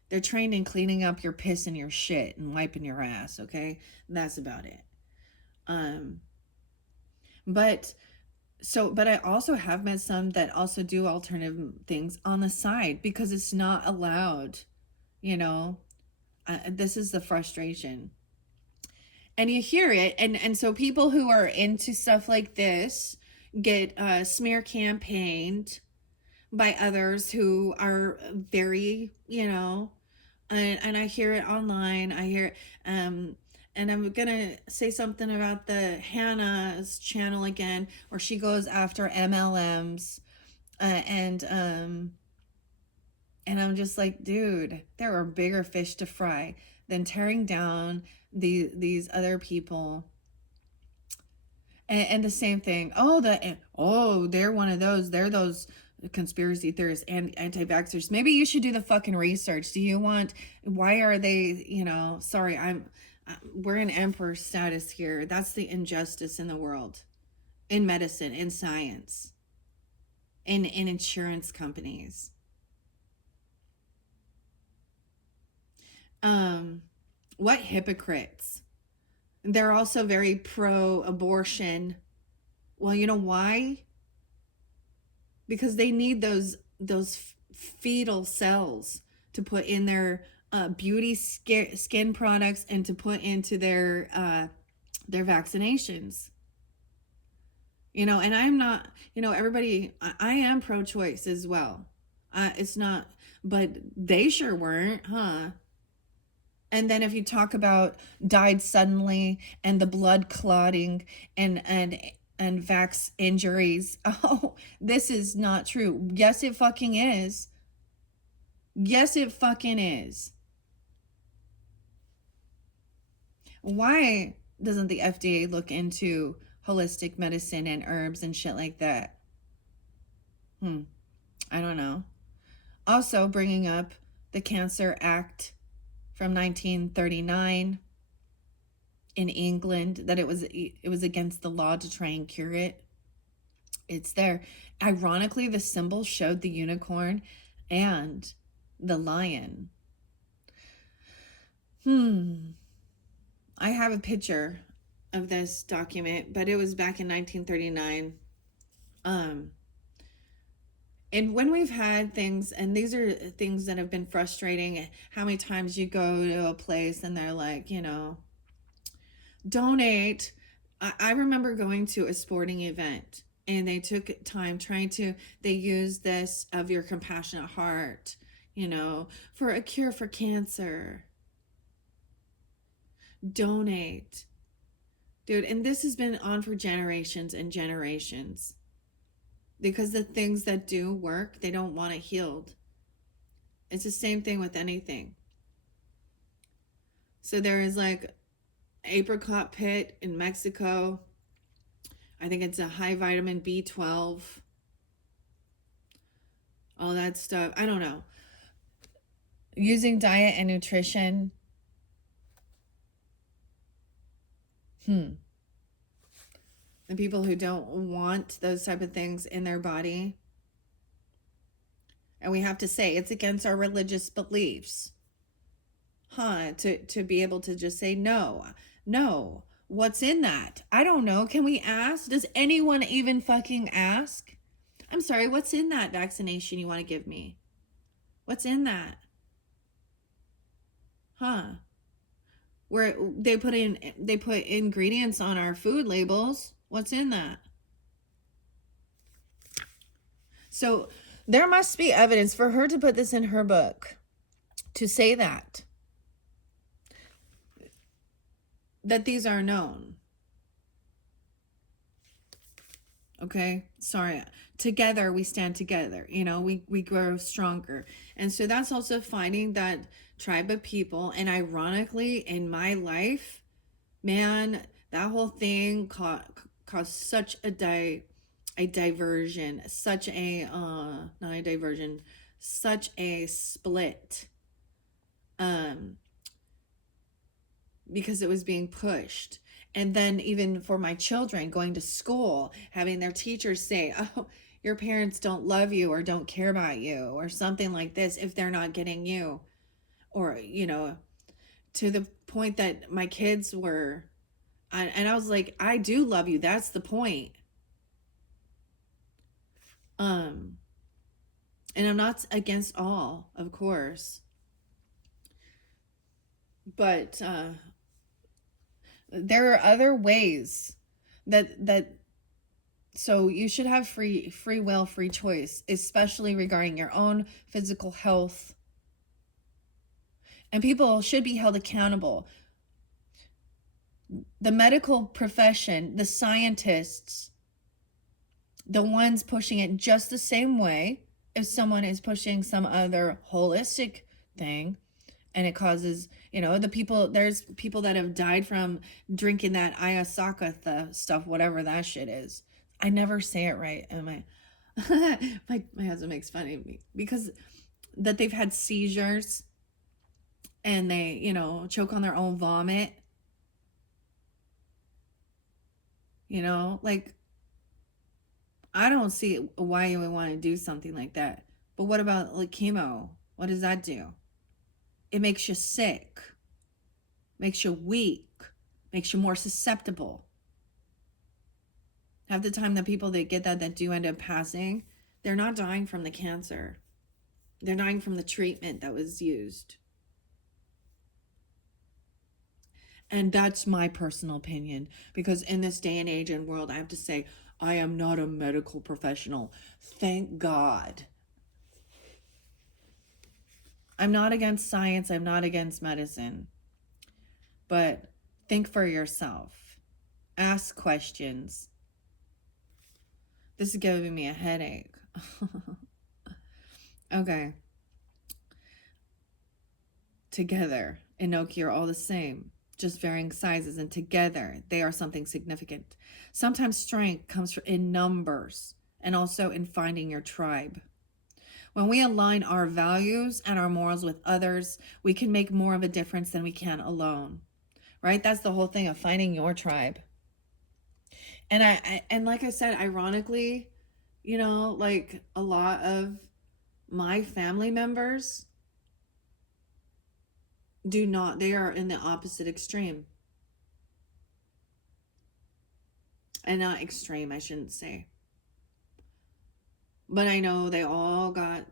They're trained in cleaning up your piss and your shit and wiping your ass, okay? And that's about it. But I also have met some that also do alternative things on the side because it's not allowed, this is the frustration. And you hear it, and so people who are into stuff like this get smear campaigned by others who are very, and I hear it online. I hear it, and I'm gonna say something about the Hannah's channel again, where she goes after MLMs, and I'm just like, dude, there are bigger fish to fry than tearing down these other people. And the same thing. They're one of those. They're those conspiracy theorists and anti-vaxxers. Maybe you should do the fucking research. Why are they, sorry, we're in emperor status here. That's the injustice in the world, in medicine, in science, in insurance companies. What hypocrites. They're also very pro-abortion. Well, you know why? Because they need those fetal cells to put in their beauty skin products and to put into their vaccinations. And I'm not, everybody, I am pro-choice as well. It's not, but they sure weren't, huh? And then if you talk about died suddenly and the blood clotting and vax injuries, oh, this is not true. Yes, it fucking is. Yes, it fucking is. Why doesn't the FDA look into holistic medicine and herbs and shit like that? I don't know. Also, bringing up the Cancer Act from 1939 in England, that it was against the law to try and cure it. It's there. Ironically, the symbol showed the unicorn and the lion. I have a picture of this document, but it was back in 1939. And when we've had things, and these are things that have been frustrating, how many times you go to a place and they're like, donate. I remember going to a sporting event and they took time they used this of your compassionate heart, for a cure for cancer. Donate. Dude, and this has been on for generations and generations. Because the things that do work, they don't want it healed. It's the same thing with anything. So there is like apricot pit in Mexico. I think it's a high vitamin B12. All that stuff. I don't know. Using diet and nutrition. The people who don't want those type of things in their body. And we have to say it's against our religious beliefs. To be able to just say no. What's in that? I don't know. Can we ask? Does anyone even fucking ask? I'm sorry, what's in that vaccination you want to give me? What's in that? Where they put ingredients on our food labels. What's in that? So there must be evidence for her to put this in her book, to say that these are known. Okay, sorry. Together we stand together. We grow stronger. And so that's also finding that tribe of people. And ironically, in my life, man, that whole thing caused such a diversion, such a not a diversion, such a split, because it was being pushed. And then even for my children going to school, having their teachers say, oh, your parents don't love you or don't care about you or something like this if they're not getting you. Or, to the point that my kids were, and I was like, I do love you. That's the point. And I'm not against all, of course. But there are other ways that so you should have free will, free choice, especially regarding your own physical health. And people should be held accountable. The medical profession, the scientists, the ones pushing it just the same way if someone is pushing some other holistic thing, and it causes, there's people that have died from drinking that ayahuasca stuff, whatever that shit is. I never say it right. And my husband makes fun of me because that they've had seizures and they, choke on their own vomit. I don't see why you would want to do something like that. But what about like chemo? What does that do? It makes you sick, makes you weak, makes you more susceptible. Half the time the people that get that do end up passing, they're not dying from the cancer. They're dying from the treatment that was used. And that's my personal opinion, because in this day and age and world, I have to say, I am not a medical professional. Thank God. I'm not against science. I'm not against medicine. But think for yourself. Ask questions. This is giving me a headache. Okay. Together, Enoki are all the same, just varying sizes, and together they are something significant. Sometimes strength comes in numbers and also in finding your tribe. When we align our values and our morals with others, we can make more of a difference than we can alone, right? That's the whole thing of finding your tribe. And like I said, ironically, like a lot of my family members do not, they are in the opposite extreme. And not extreme, I shouldn't say. But I know they all got,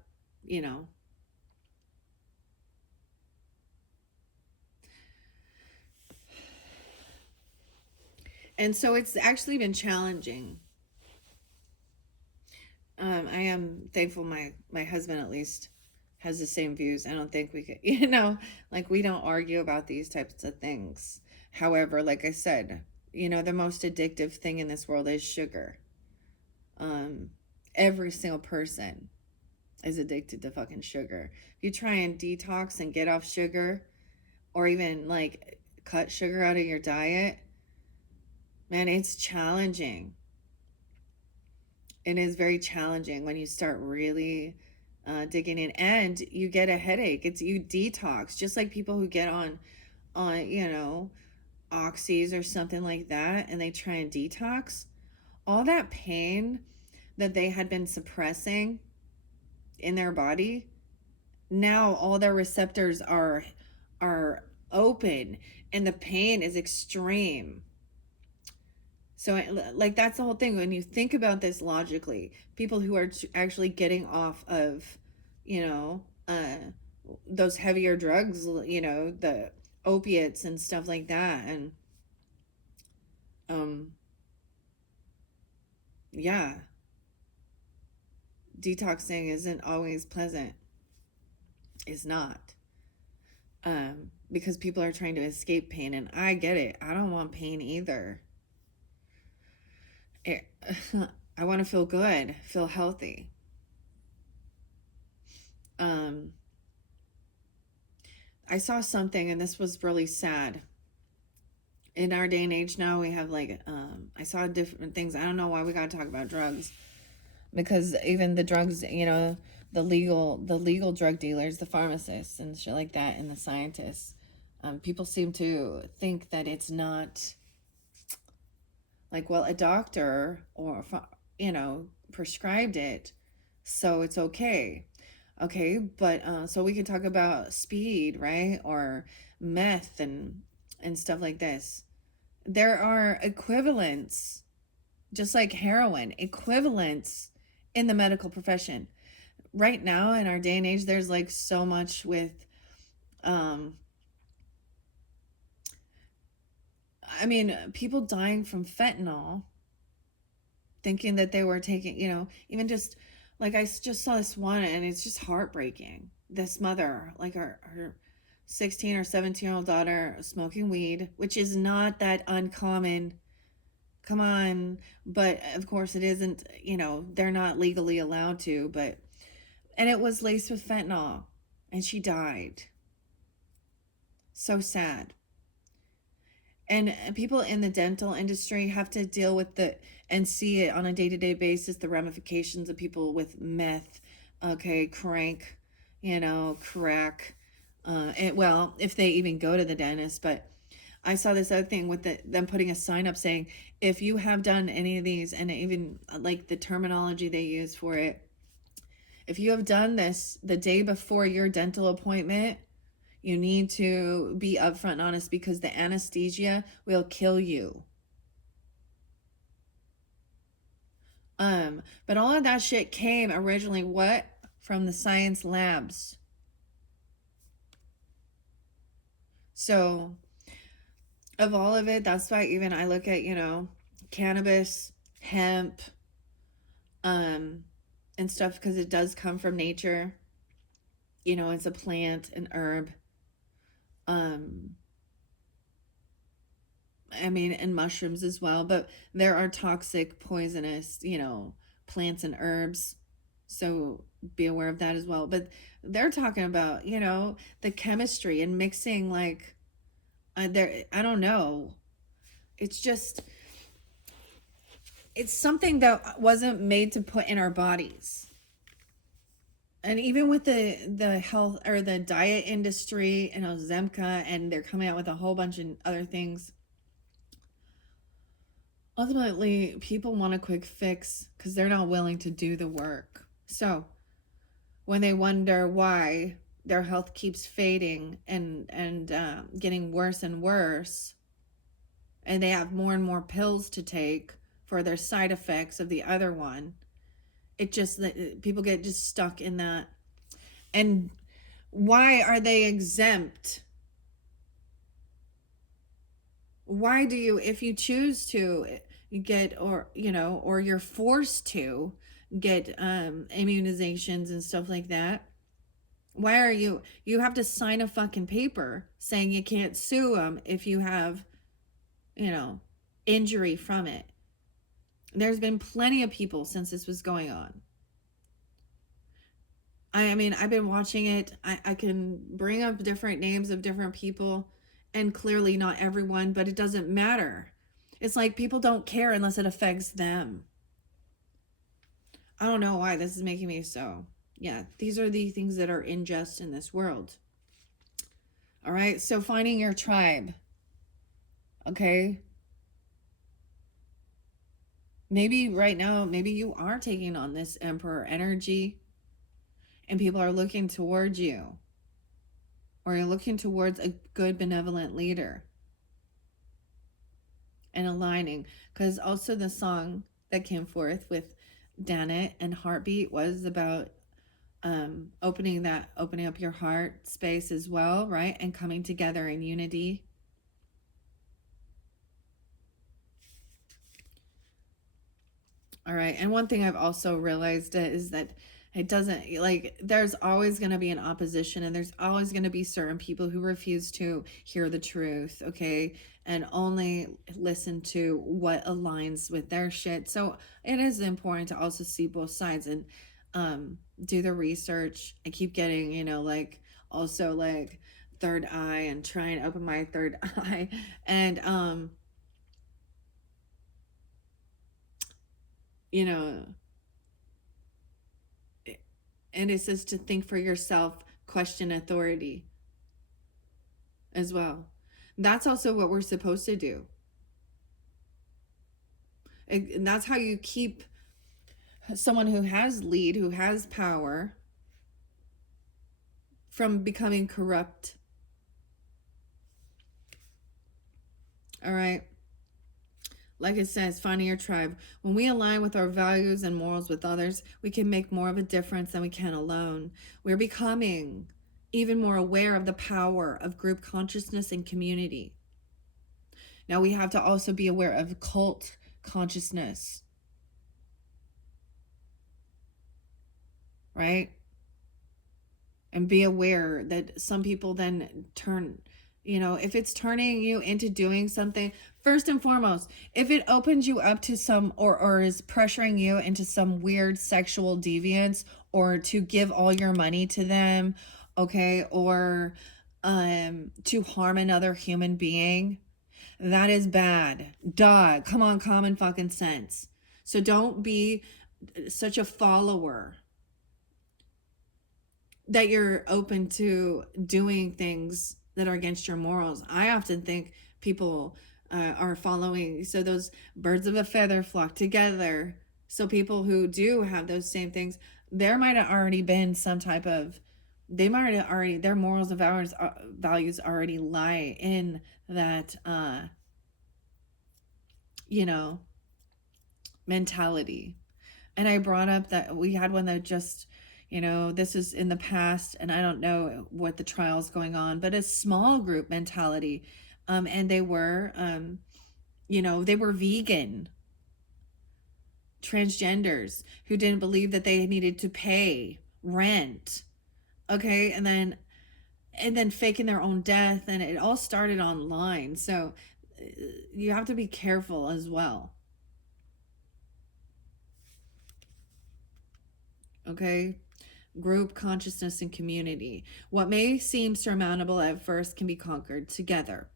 And so it's actually been challenging. I am thankful my husband at least has the same views. I don't think we could, like we don't argue about these types of things. However, like I said, the most addictive thing in this world is sugar. Um, every single person is addicted to fucking sugar. If you try and detox and get off sugar, or even like cut sugar out of your diet, man, it's challenging. It is very challenging when you start really digging in, and you get a headache. It's you detox, just like people who get on oxys or something like that, and they try and detox. All that pain that they had been suppressing in their body, now all their receptors are open, and the pain is extreme. So, like, that's the whole thing. When you think about this logically, people who are actually getting off of, you know, those heavier drugs, the opiates and stuff like that, and um, yeah, detoxing isn't always pleasant. It's not, because people are trying to escape pain, and I get it. I don't want pain either. It, I want to feel good, feel healthy. Um, I saw something, and this was really sad. In our day and age now, we have like, I saw different things. I don't know why we got to talk about drugs, because even the drugs, the legal drug dealers, the pharmacists and shit like that, and the scientists, people seem to think that it's not like, well, a doctor or prescribed it, so it's okay. Okay, but so we can talk about speed, right? Or meth and stuff like this. There are equivalents, just like heroin, equivalents in the medical profession. Right now in our day and age, there's like so much with um people dying from fentanyl, thinking that they were taking, even just like, I just saw this one, and it's just heartbreaking. This mother, like her 16 or 17-year-old daughter, smoking weed, which is not that uncommon. Come on. But of course it isn't, they're not legally allowed to, but, and it was laced with fentanyl, and she died. So sad. And people in the dental industry have to deal with and see it on a day-to-day basis, the ramifications of people with meth, okay, crank, crack, well, if they even go to the dentist. But I saw this other thing with them putting a sign up saying, if you have done any of these, and even like the terminology they use for it, if you have done this the day before your dental appointment, you need to be upfront and honest, because the anesthesia will kill you. But all of that shit came originally what? From the science labs. So, of all of it, that's why even I look at, cannabis, hemp, um, and stuff, because it does come from nature. It's a plant, an herb. Um, and mushrooms as well, but there are toxic, poisonous, plants and herbs. So be aware of that as well. But they're talking about, the chemistry and mixing, like, I don't know. It's just, it's something that wasn't made to put in our bodies. And even with the health or the diet industry and Ozemka, and they're coming out with a whole bunch of other things, ultimately people want a quick fix because they're not willing to do the work. So when they wonder why their health keeps fading and getting worse and worse, and they have more and more pills to take for their side effects of the other one, it just, people get just stuck in that. And why are they exempt? Why do you, if you choose to get, or you're forced to get immunizations and stuff like that, why are you have to sign a fucking paper saying you can't sue them if you have injury from it. There's been plenty of people since this was going on. I mean, I've been watching it. I can bring up different names of different people, and clearly not everyone, but it doesn't matter. It's like people don't care unless it affects them. I don't know why this is making me so. Yeah, these are the things that are unjust in this world. All right, so finding your tribe. Okay. Maybe right now, maybe you are taking on this emperor energy and people are looking towards you, or you're looking towards a good benevolent leader and aligning. Because also the song that came forth with Danet and Heartbeat was about opening up your heart space as well, right? And coming together in unity. All right. And one thing I've also realized is that it doesn't, like, there's always going to be an opposition, and there's always going to be certain people who refuse to hear the truth, okay? And only listen to what aligns with their shit. So it is important to also see both sides and do the research. I keep getting, like, also like third eye, and try and open my third eye. And, you know, and it says to think for yourself, question authority as well. That's also what we're supposed to do. And that's how you keep someone who has lead, who has power, from becoming corrupt. All right. Like it says, finding your tribe. When we align with our values and morals with others, we can make more of a difference than we can alone. We're becoming even more aware of the power of group consciousness and community. Now we have to also be aware of cult consciousness, right? And be aware that some people then turn, if it's turning you into doing something, first and foremost, if it opens you up to some, or is pressuring you into some weird sexual deviance, or to give all your money to them, okay, or to harm another human being, that is bad. Duh, come on, common fucking sense. So don't be such a follower that you're open to doing things that are against your morals. I often think people are following, so those birds of a feather flock together. So people who do have those same things, there might have already been some type of, they might have already, their morals and values already lie in that, mentality. And I brought up that we had one that just, this is in the past, and I don't know what the trial's going on, but a small group mentality. And they were, they were vegan, transgenders who didn't believe that they needed to pay rent. Okay. And then faking their own death. And it all started online. So you have to be careful as well. Okay. Group consciousness and community. What may seem surmountable at first can be conquered together.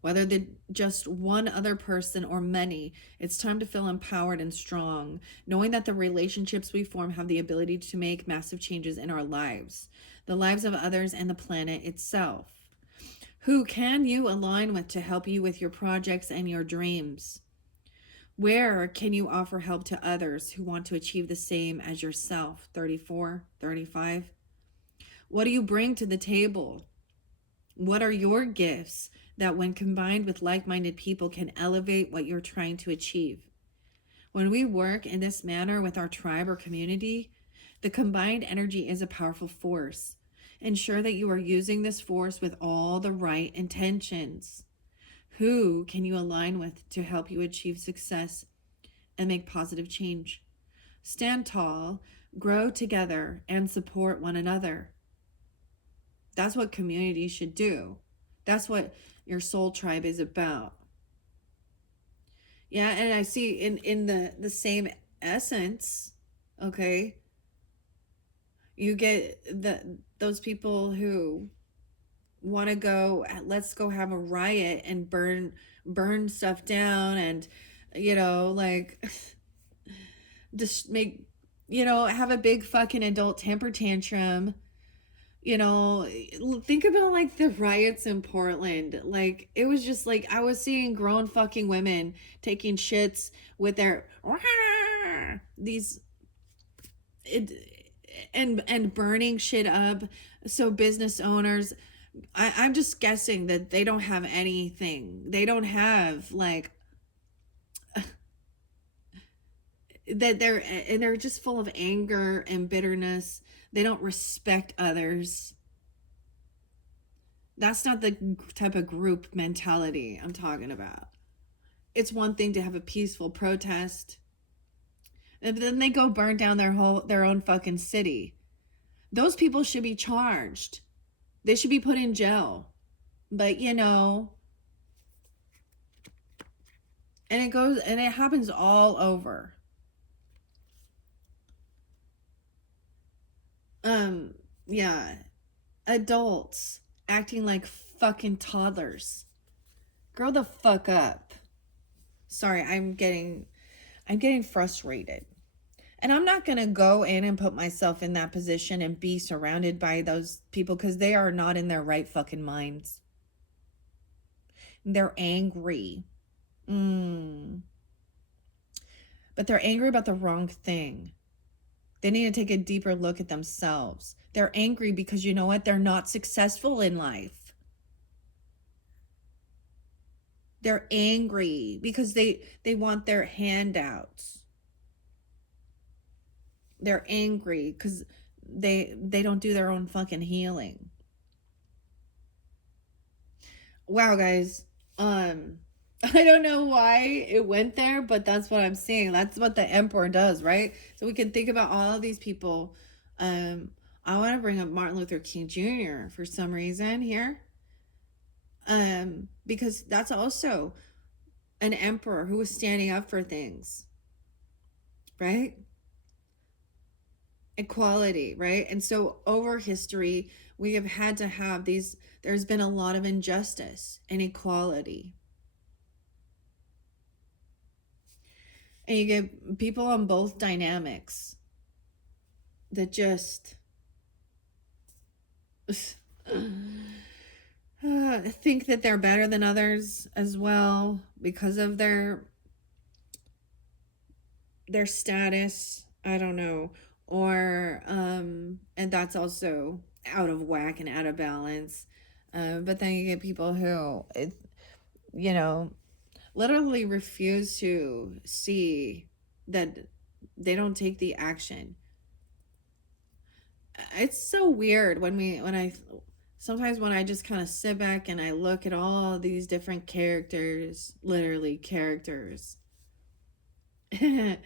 Whether they're just one other person or many, it's time to feel empowered and strong, knowing that the relationships we form have the ability to make massive changes in our lives, the lives of others, and the planet itself. Who can you align with to help you with your projects and your dreams? Where can you offer help to others who want to achieve the same as yourself? 34, 35. What do you bring to the table? What are your gifts that, when combined with like-minded people, can elevate what you're trying to achieve? When we work in this manner with our tribe or community, the combined energy is a powerful force. Ensure that you are using this force with all the right intentions. Who can you align with to help you achieve success and make positive change? Stand tall, grow together, and support one another. That's what community should do. That's what your soul tribe is about. Yeah, and I see in the same essence, okay, you get those people who want to go, let's go have a riot and burn stuff down, and like just make, have a big fucking adult temper tantrum. Think about like the riots in Portland. Like it was just like I was seeing grown fucking women taking shits with their these it, and burning shit up. So business owners, I'm just guessing that they don't have anything. They don't have like that they're just full of anger and bitterness. They don't respect others. That's not the type of group mentality I'm talking about. It's one thing to have a peaceful protest, and then they go burn down their own fucking city. Those people should be charged. They should be put in jail. But and it happens all over. Yeah, adults acting like fucking toddlers. Grow the fuck up. Sorry, I'm getting frustrated. And I'm not going to go in and put myself in that position and be surrounded by those people because they are not in their right fucking minds. They're angry. But they're angry about the wrong thing. They need to take a deeper look at themselves. They're angry because you know what? They're not successful in life. They're angry because they want their handouts. They're angry because they don't do their own fucking healing. Wow, guys. I don't know why it went there, but that's what I'm seeing. That's what the emperor does, right? So we can think about all of these people. I want to bring up Martin Luther King Jr. for some reason here. Because that's also an emperor who was standing up for things, right? Equality, right? And so over history, we have had to have these, there's been a lot of injustice and equality. And you get people on both dynamics that just think that they're better than others as well because of their status. I don't know. Or and that's also out of whack and out of balance. But then you get people who literally refuse to see that they don't take the action. It's so weird sometimes when I just kind of sit back and I look at all these different characters, literally characters. And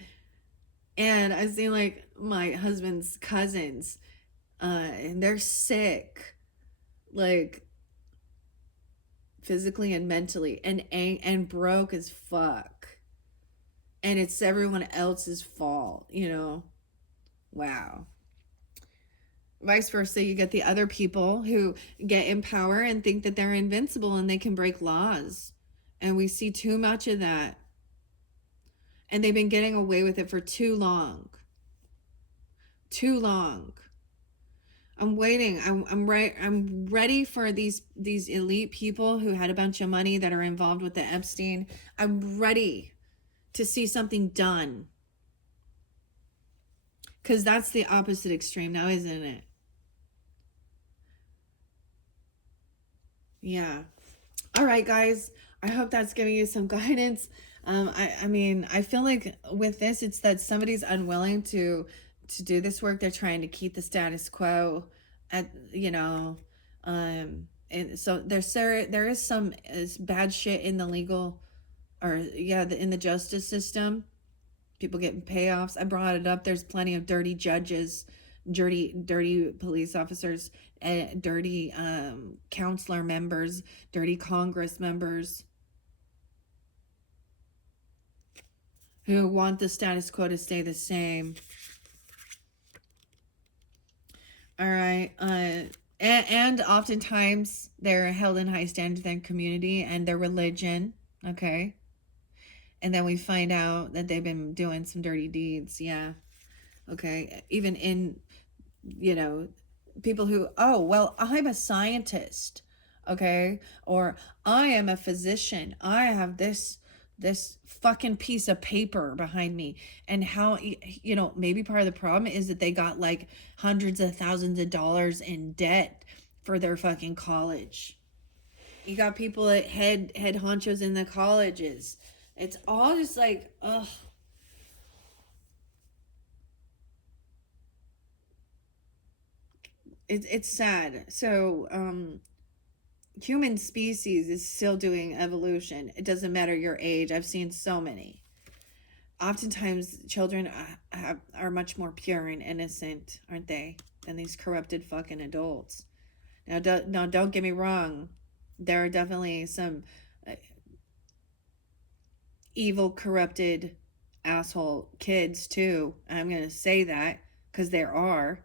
I see like my husband's cousins, and they're sick, like physically and mentally, and broke as fuck. And it's everyone else's fault, Wow. Vice versa, you get the other people who get in power and think that they're invincible and they can break laws. And we see too much of that. And they've been getting away with it for too long. Too long. I'm waiting. I'm ready for these elite people who had a bunch of money that are involved with the Epstein. I'm ready to see something done. Because that's the opposite extreme now, isn't it? Yeah. All right, guys. I hope that's giving you some guidance. I mean, I feel like with this, it's that somebody's unwilling to do this work. They're trying to keep the status quo and so there is some bad shit in the legal, or in the justice system. People getting payoffs. I brought it up. There's plenty of dirty judges, dirty police officers, dirty counselor members, dirty Congress members. who want the status quo to stay the same. All right. And oftentimes they're held in high standards in their community and their religion. Okay. And then we find out that they've been doing some dirty deeds. Yeah. Okay. Even in, people who, oh, well, I'm a scientist. Okay. Or I am a physician. I have this fucking piece of paper behind me. And how, maybe part of the problem is that they got like hundreds of thousands of dollars in debt for their fucking college. You got people at head honchos in the colleges. It's all just like, ugh. It's sad. So, human species is still doing evolution. It doesn't matter your age. I've seen so many. Oftentimes, children are much more pure and innocent, aren't they, than these corrupted fucking adults. Now, don't get me wrong. There are definitely some evil, corrupted, asshole kids, too. I'm going to say that because there are.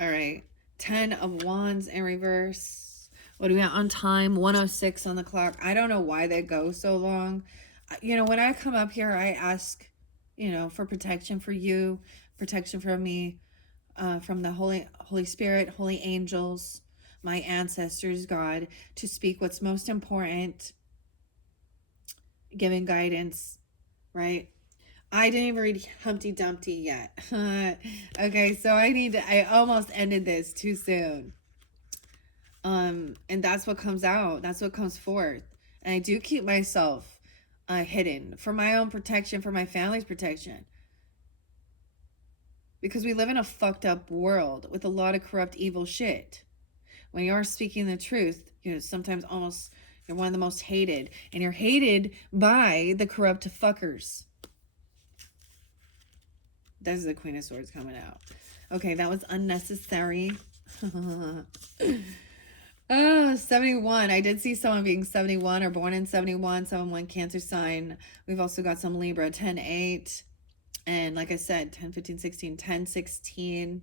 All right. 10 of Wands in reverse. What do we got on time? 1:06 on the clock. I don't know why they go so long. When I come up here, I ask, for protection for you, protection from me, from the Holy Spirit, holy angels, my ancestors, God, to speak what's most important, giving guidance, right? I didn't even read Humpty Dumpty yet. Okay, so I almost ended this too soon. And that's what comes out. That's what comes forth. And I do keep myself hidden for my own protection, for my family's protection. Because we live in a fucked up world with a lot of corrupt, evil shit. When you're speaking the truth, sometimes almost you're one of the most hated. And you're hated by the corrupt fuckers. This is the Queen of Swords coming out. Okay, that was unnecessary. Oh, 71. I did see someone being 71 or born in 71. 71 Cancer sign. We've also got some Libra 10-8. And like I said, 10, 15, 16, 10, 16.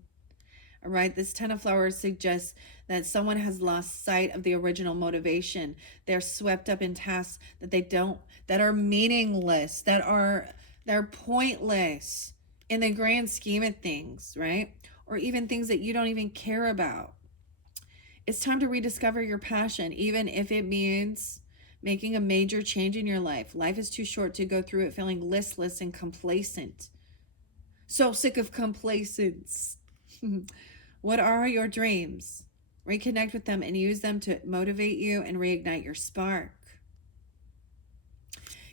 All right, this 10 of flowers suggests that someone has lost sight of the original motivation. They're swept up in tasks that are meaningless, they're pointless in the grand scheme of things, right? Or even things that you don't even care about. It's time to rediscover your passion, even if it means making a major change in your life. Life is too short to go through it feeling listless and complacent. So sick of complacence. What are your dreams? Reconnect with them and use them to motivate you and reignite your spark.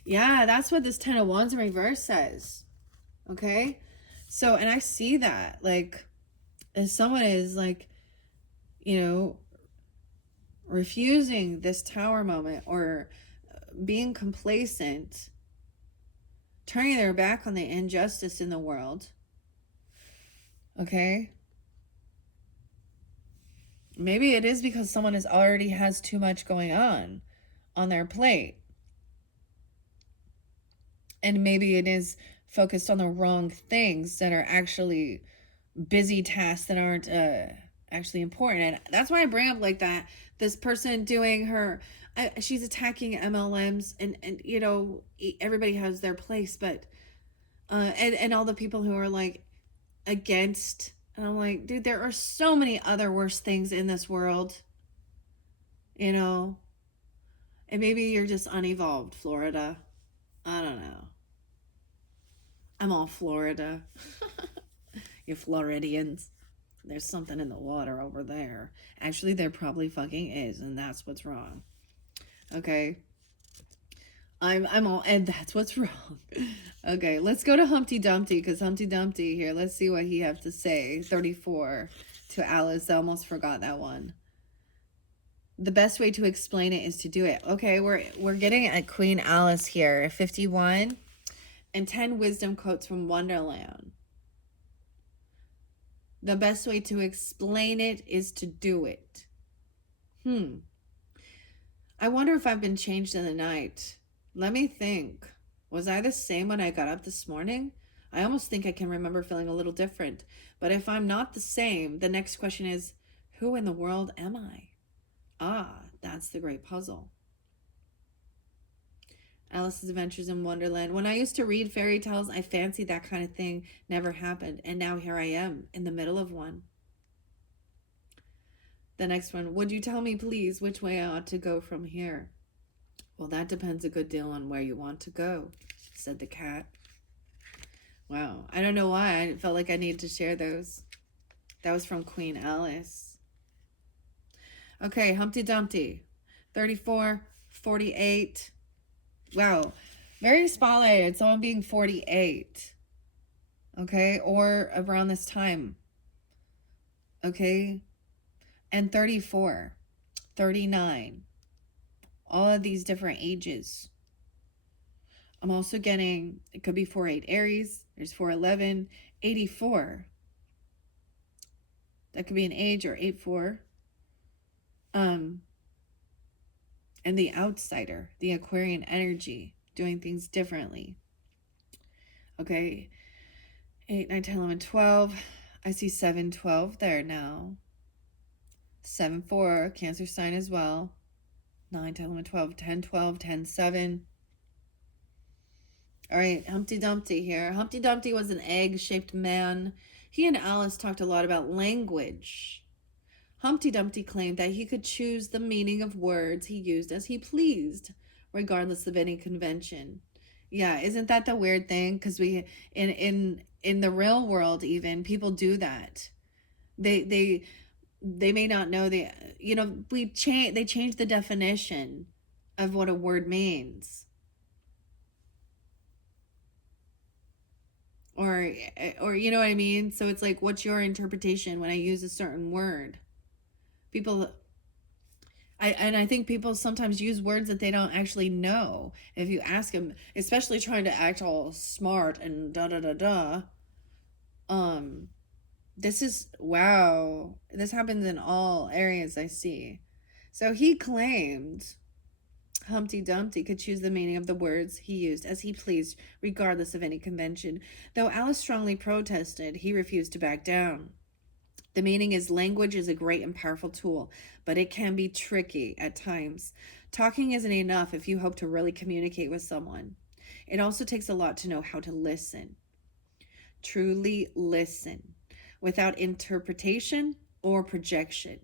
Yeah, that's what this 10 of Wands in reverse says. Okay? So, and I see that, like, if someone is like, refusing this Tower moment or being complacent, turning their back on the injustice in the world, okay? Maybe it is because someone already has too much going on their plate. And maybe it is focused on the wrong things that are actually busy tasks that aren't actually important. And that's why I bring up like that. This person doing she's attacking MLMs and everybody has their place, but and all the people who are like against, and I'm like, dude, there are so many other worse things in this world, and maybe you're just unevolved, Florida. I don't know. I'm all Florida. You Floridians. There's something in the water over there. Actually, there probably fucking is, and that's what's wrong. Okay. I'm all, and that's what's wrong. Okay, let's go to Humpty Dumpty, because Humpty Dumpty here, let's see what he has to say. 34 to Alice. I almost forgot that one. The best way to explain it is to do it. Okay, we're getting at Queen Alice here. 51 and 10 wisdom quotes from Wonderland. The best way to explain it is to do it. I wonder if I've been changed in the night. Let me think. Was I the same when I got up this morning? I almost think I can remember feeling a little different. But if I'm not the same, the next question is, who in the world am I? Ah, that's the great puzzle. Alice's Adventures in Wonderland. When I used to read fairy tales, I fancied that kind of thing never happened. And now here I am, in the middle of one. The next one. Would you tell me, please, which way I ought to go from here? Well, that depends a good deal on where you want to go, said the cat. Wow. I don't know why. I felt like I needed to share those. That was from Queen Alice. Okay, Humpty Dumpty. 34, 48. Wow. Very spotlighted. So I'm being 48. Okay, or around this time. Okay. And 34, 39. All of these different ages. I'm also getting, it could be 4-8 Aries. There's 4-11, 84. That could be an age, or 8-4. And the outsider, the Aquarian energy, doing things differently. Okay. 8, 9, 10, 11, 12. I see 7, 12 there now. 7, 4, Cancer sign as well. 9, 10, 11, 12, 10, 12, 10, 7. All right, Humpty Dumpty here. Humpty Dumpty was an egg-shaped man. He and Alice talked a lot about language. Humpty Dumpty claimed that he could choose the meaning of words he used as he pleased, regardless of any convention. Yeah, isn't that the weird thing? Because we in the real world, even people do that. They may not know they change the definition of what a word means. Or you know what I mean? So it's like, what's your interpretation when I use a certain word? People, I think people sometimes use words that they don't actually know. If you ask them, especially trying to act all smart and da-da-da-da, this is, wow, this happens in all areas I see. So he claimed Humpty Dumpty could choose the meaning of the words he used as he pleased, regardless of any convention. Though Alice strongly protested, he refused to back down. The meaning is, language is a great and powerful tool, but it can be tricky at times. Talking isn't enough if you hope to really communicate with someone. It also takes a lot to know how to listen. Truly listen, without interpretation or projection.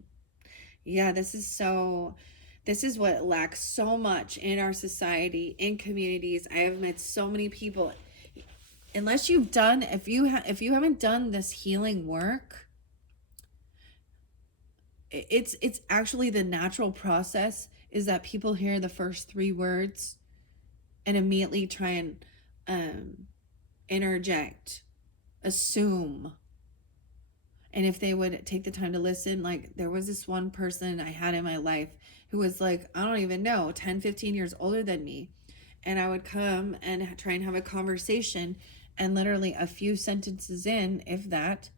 Yeah, this is what lacks so much in our society, in communities. I have met so many people. Unless you've done, if you haven't done this healing work, it's actually the natural process is that people hear the first 3 words and immediately try and interject, assume. And if they would take the time to listen, like there was this one person I had in my life who was like, I don't even know, 10, 15 years older than me. And I would come and try and have a conversation, and literally a few sentences in, if that,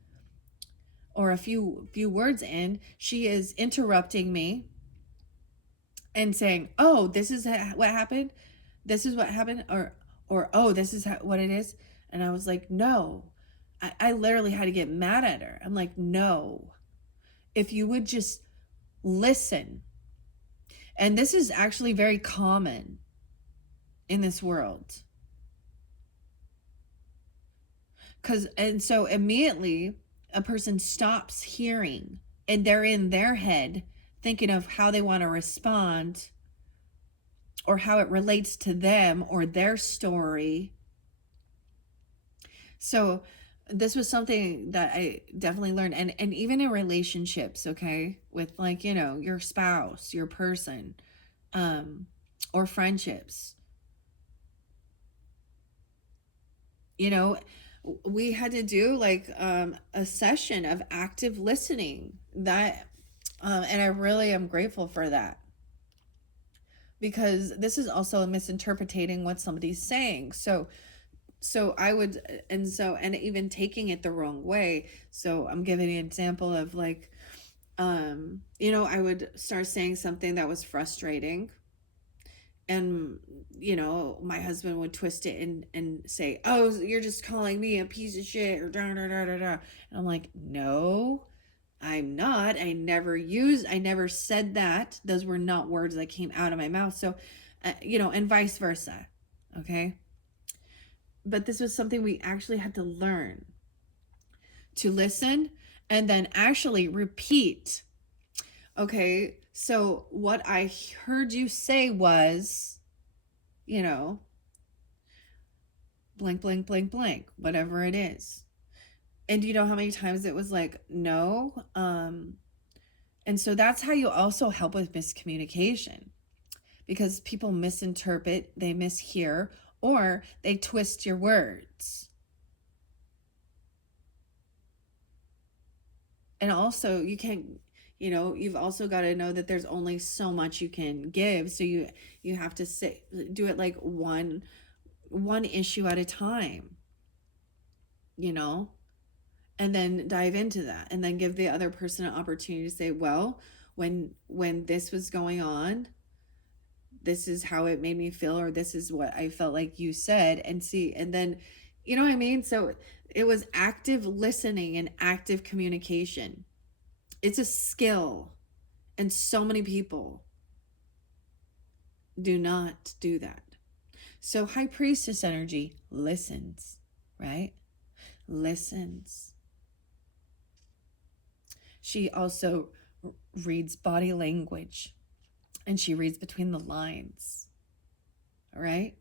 or a few words in, she is interrupting me and saying, oh, this is what happened. This is what happened. Or oh, this is what it is. And I was like, no. I literally had to get mad at her. I'm like, no. If you would just listen. And this is actually very common in this world. And so immediately a person stops hearing, and they're in their head thinking of how they want to respond or how it relates to them or their story. So this was something that I definitely learned, and even in relationships, okay, with like, your spouse, your person, or friendships, we had to do like a session of active listening, that and I really am grateful for that, because this is also misinterpreting what somebody's saying. So I would, and even taking it the wrong way. So I'm giving an example of like, I would start saying something that was frustrating, And my husband would twist it and say, oh, you're just calling me a piece of shit, or da da da da da. And I'm like, no, I'm not. I never said that. Those were not words that came out of my mouth. So and vice versa. Okay. But this was something we actually had to learn to listen and then actually repeat. Okay, so what I heard you say was, blank, blank, blank, blank, whatever it is. And do you know how many times it was like, no? And so that's how you also help with miscommunication, because people misinterpret, they mishear, or they twist your words. And also, you can't, you've also got to know that there's only so much you can give. So you have to do it like one issue at a time, and then dive into that, and then give the other person an opportunity to say, well, when this was going on, this is how it made me feel, or this is what I felt like you said, and see, and then, you know what I mean? So it was active listening and active communication. It's a skill, and so many people do not do that. So High Priestess energy listens, right? Listens. She also reads body language, and she reads between the lines. All right?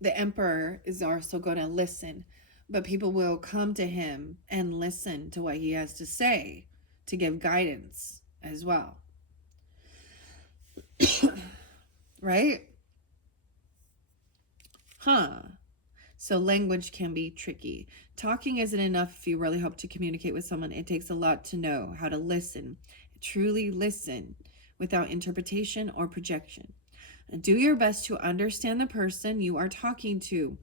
The Emperor is also going to listen, but people will come to him and listen to what he has to say to give guidance as well. Right? So language can be tricky. Talking isn't enough if you really hope to communicate with someone. It takes a lot to know how to listen, truly listen, without interpretation or projection. Do your best to understand the person you are talking to,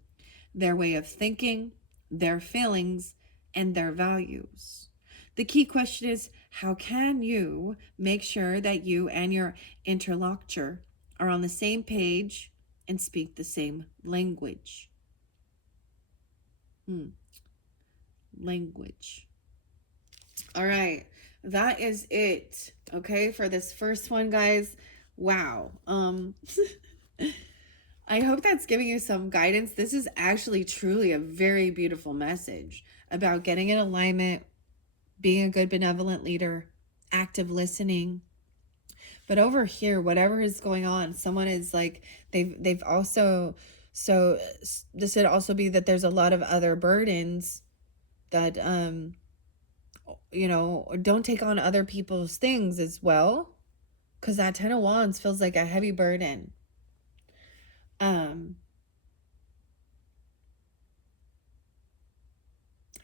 their way of thinking, their feelings, and their values. The key question is, how can you make sure that you and your interlocutor are on the same page and speak the same language? Language. All right, that is it. Okay, for this first one, guys. Wow. I hope that's giving you some guidance. This is actually truly a very beautiful message about getting in alignment, being a good benevolent leader, active listening. But over here, whatever is going on, someone is like, they've also, so this would also be that there's a lot of other burdens that don't take on other people's things as well, because that 10 of Wands feels like a heavy burden.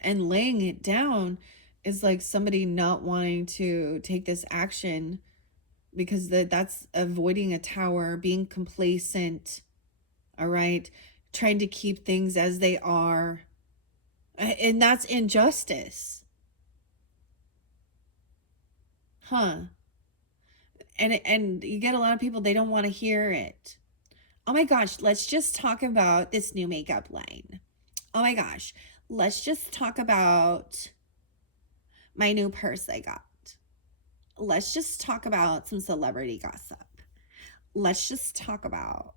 And laying it down is like somebody not wanting to take this action because that's avoiding a tower, being complacent, all right, trying to keep things as they are, and that's injustice. And you get a lot of people, they don't want to hear it. Oh my gosh, let's just talk about this new makeup line. Oh my gosh, let's just talk about my new purse I got. Let's just talk about some celebrity gossip. Let's just talk about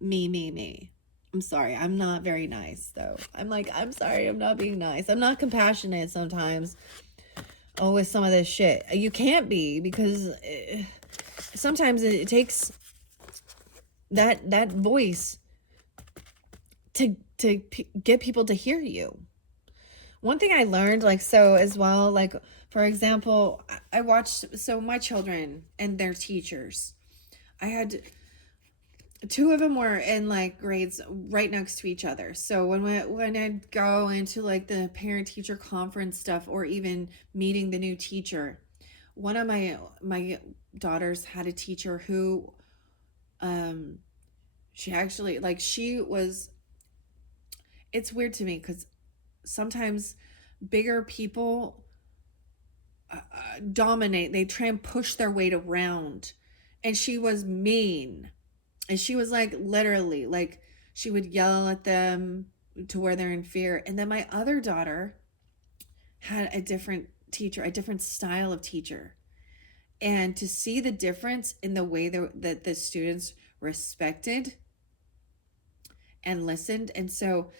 me. I'm sorry, I'm not very nice though. I'm sorry, I'm not being nice. I'm not compassionate sometimes. Oh, with some of this shit. You can't be, because sometimes it takes that voice to get people to hear you. One thing I learned, like, so as well, like, for example, I watched, so my children and their teachers, I had two of them were in like grades right next to each other. So when I'd go into like the parent teacher conference stuff, or even meeting the new teacher, one of my daughters had a teacher who she actually, like, it's weird to me because sometimes bigger people dominate. They try and push their weight around, and she was mean. And she was like, literally, like, she would yell at them to where they're in fear. And then my other daughter had a different teacher, a different style of teacher. And to see the difference in the way that the students respected and listened. And so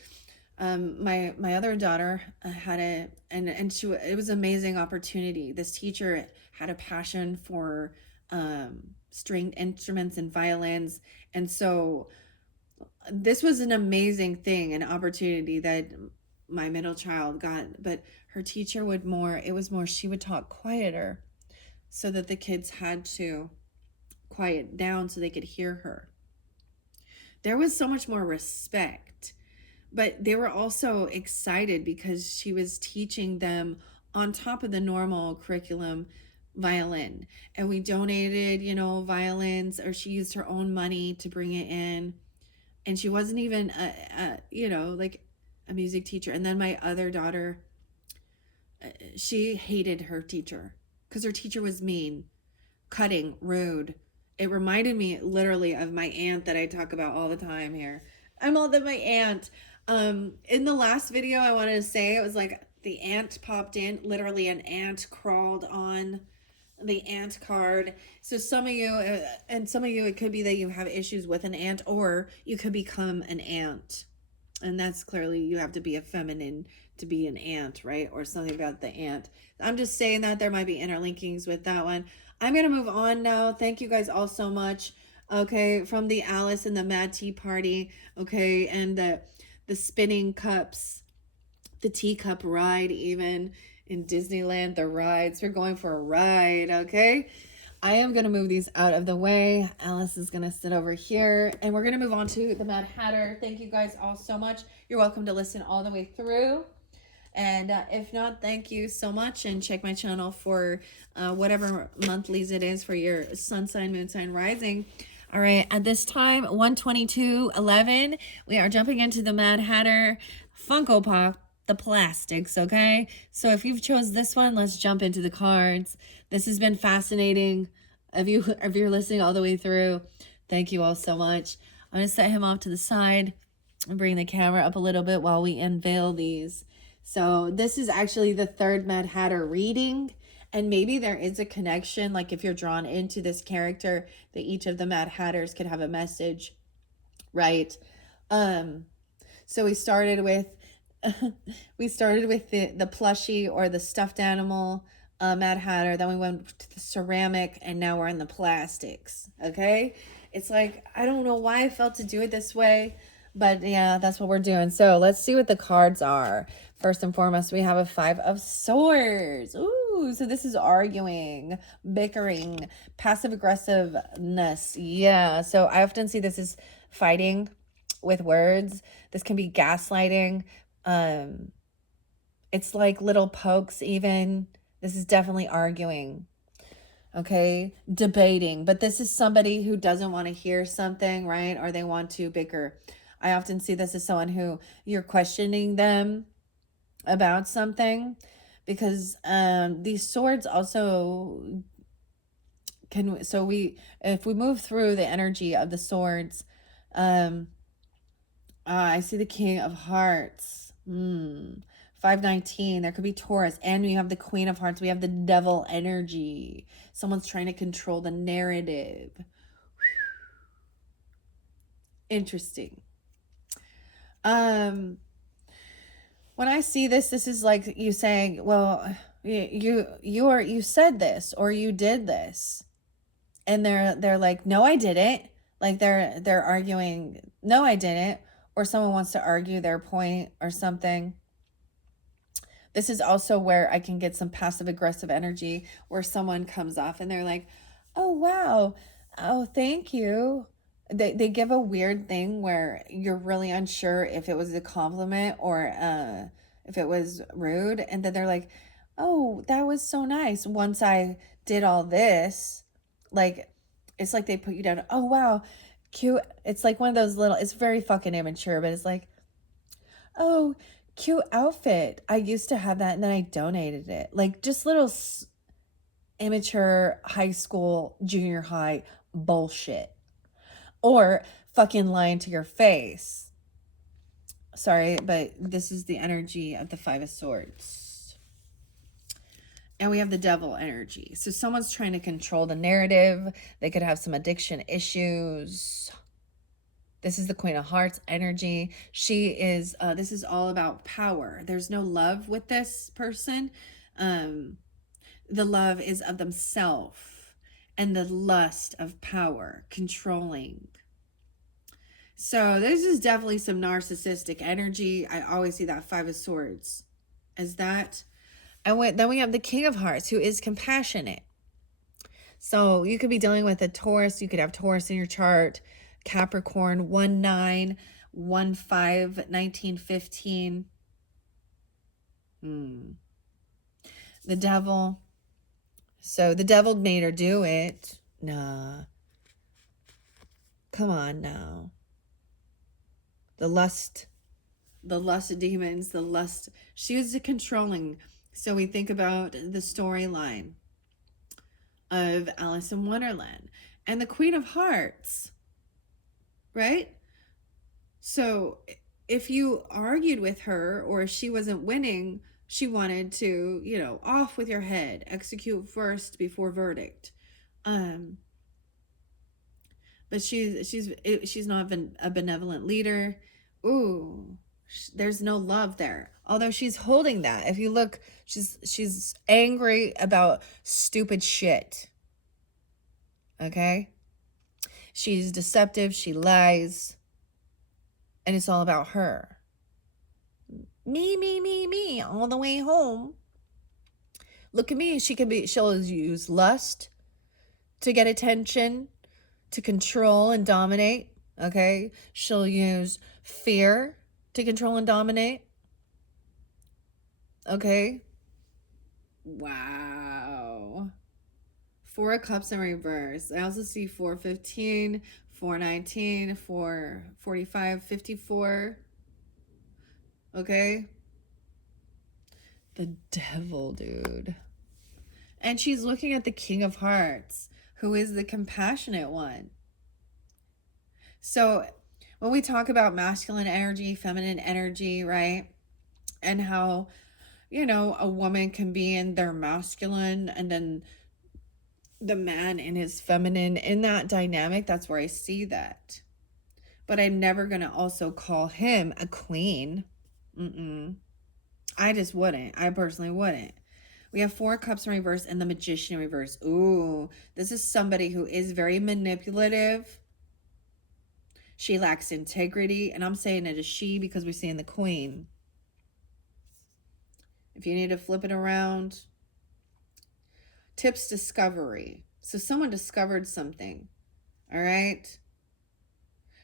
my other daughter had it was an amazing opportunity. This teacher had a passion for stringed instruments and violins. And so this was an amazing thing, an opportunity that my middle child got. But her teacher she would talk quieter so that the kids had to quiet down so they could hear her. There was so much more respect, but they were also excited because she was teaching them on top of the normal curriculum violin. And we donated, violins, or she used her own money to bring it in. And she wasn't even like a music teacher. And then my other daughter, she hated her teacher because her teacher was mean, cutting, rude. It reminded me literally of my aunt that I talk about all the time here. I'm all that my aunt. In the last video, I wanted to say, it was like the ant popped in, literally an ant crawled on the ant card. So some of you, it could be that you have issues with an ant, or you could become an ant. And that's clearly, you have to be a feminine to be an ant, right? Or something about the ant. I'm just saying that there might be interlinkings with that one. I'm going to move on now. Thank you guys all so much. Okay, from the Alice and the Mad Tea Party. Okay, and the spinning cups, the teacup ride, even in Disneyland, the rides. We're going for a ride, okay? I am going to move these out of the way. Alice is going to sit over here, and we're going to move on to the Mad Hatter. Thank you guys all so much. You're welcome to listen all the way through. And if not, thank you so much. And check my channel for whatever monthlies it is for your sun sign, moon sign, rising. All right, at this time, 1/22/11, we are jumping into the Mad Hatter Funko Pop, the plastics, okay? So if you've chose this one, let's jump into the cards. This has been fascinating. If you're listening all the way through, thank you all so much. I'm going to set him off to the side and bring the camera up a little bit while we unveil these. So this is actually the third Mad Hatter reading, and maybe there is a connection, like if you're drawn into this character, that each of the Mad Hatters could have a message, right? So we started with the plushie or the stuffed animal Mad Hatter, then we went to the ceramic, and now we're in the plastics, okay? It's like, I don't know why I felt to do it this way, but yeah, that's what we're doing. So let's see what the cards are. First and foremost, we have a 5 of Swords. Ooh, so this is arguing, bickering, passive aggressiveness. Yeah, so I often see this as fighting with words. This can be gaslighting. It's like little pokes even. This is definitely arguing. Okay, debating. But this is somebody who doesn't want to hear something, right? Or they want to bicker. I often see this as someone who you're questioning them about something, because these swords also can, so if we move through the energy of the swords, I see the King of Hearts, 519, there could be Taurus, and we have the Queen of Hearts, we have the Devil energy, someone's trying to control the narrative. Interesting. When I see this is like you saying, well, you said this, or you did this, and they're like, no, I didn't. Like they're arguing, no, I didn't, or someone wants to argue their point or something. This is also where I can get some passive aggressive energy, where someone comes off and they're like, oh wow, oh thank you. They give a weird thing where you're really unsure if it was a compliment or if it was rude. And then they're like, oh, that was so nice. Once I did all this, like, it's like they put you down. Oh, wow, cute. It's like one of those little, it's very fucking immature, but it's like, oh, cute outfit. I used to have that and then I donated it. Like just little immature high school, junior high bullshit. Or fucking lying to your face. Sorry, but this is the energy of the Five of Swords. And we have the Devil energy. So someone's trying to control the narrative. They could have some addiction issues. This is the Queen of Hearts energy. She is, this is all about power. There's no love with this person. The love is of themselves and the lust of power, controlling. So this is definitely some narcissistic energy. I always see that Five of Swords as that. And then we have the King of Hearts, who is compassionate. So you could be dealing with a Taurus. You could have Taurus in your chart. Capricorn, 1-9, 1-5, 1915. The Devil. So the Devil made her do it. Nah. Come on now. The lust demons, the lust. She was controlling. So we think about the storyline of Alice in Wonderland and the Queen of Hearts, right? So if you argued with her or if she wasn't winning, she wanted to, you know, off with your head, execute first before verdict. But she's not a benevolent leader. Ooh, there's no love there. Although she's holding that. If you look, she's angry about stupid shit. Okay? She's deceptive, she lies. And it's all about her. Me, all the way home. Look at me. She'll use lust to get attention, to control and dominate. Okay? She'll use fear to control and dominate. Okay? Wow. Four of Cups in reverse. I also see 415, 419, 445, 54. Okay? The Devil, dude. And she's looking at the King of Hearts, who is the compassionate one. So when we talk about masculine energy, feminine energy, right? And how, you know, a woman can be in their masculine and then the man in his feminine, in that dynamic, that's where I see that. But I'm never going to also call him a queen. I just wouldn't. I personally wouldn't. We have Four Cups in reverse and the Magician in reverse. Ooh, this is somebody who is very manipulative. She lacks integrity. And I'm saying it as she because we're seeing the Queen. If you need to flip it around. Tips discovery. So someone discovered something. All right.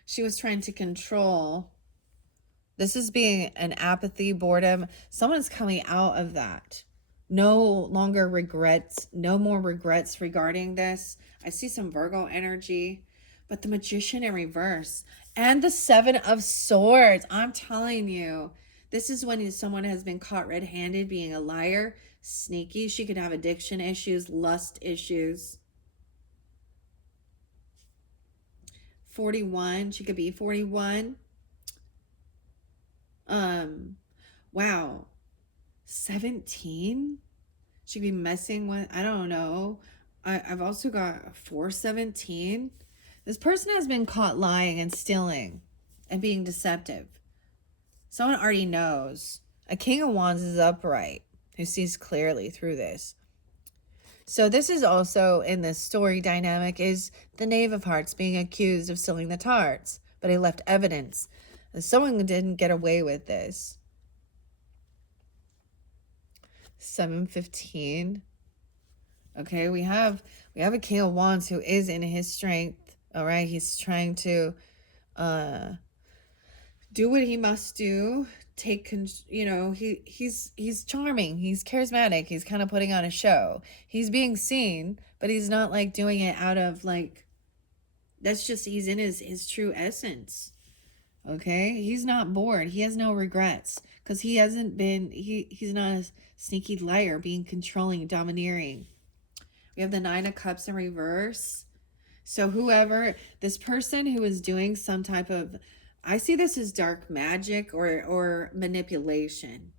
She was trying to control. This is being an apathy, boredom. Someone's coming out of that. No longer regrets. No more regrets regarding this. I see some Virgo energy. But the Magician in reverse. And the Seven of Swords. I'm telling you. This is when someone has been caught red-handed being a liar. Sneaky. She could have addiction issues. Lust issues. 41. She could be 41. Wow. 17? She could be messing with, I don't know. I've also got 417. This person has been caught lying and stealing and being deceptive. Someone already knows. A King of Wands is upright, who sees clearly through this. So this is also in this story dynamic is the Knave of Hearts being accused of stealing the tarts, but he left evidence. Someone didn't get away with this. 715. Okay, we have a King of Wands who is in his strength. All right, he's trying to do what he must do. You know, he's charming, he's charismatic, he's kind of putting on a show. He's being seen, but he's not like doing it out of like, that's just, he's in his true essence. Okay, he's not bored. He has no regrets because he hasn't been, he's not a sneaky liar being controlling, domineering. We have the Nine of Cups in reverse. So whoever, this person who is doing some type of, I see this as dark magic or manipulation.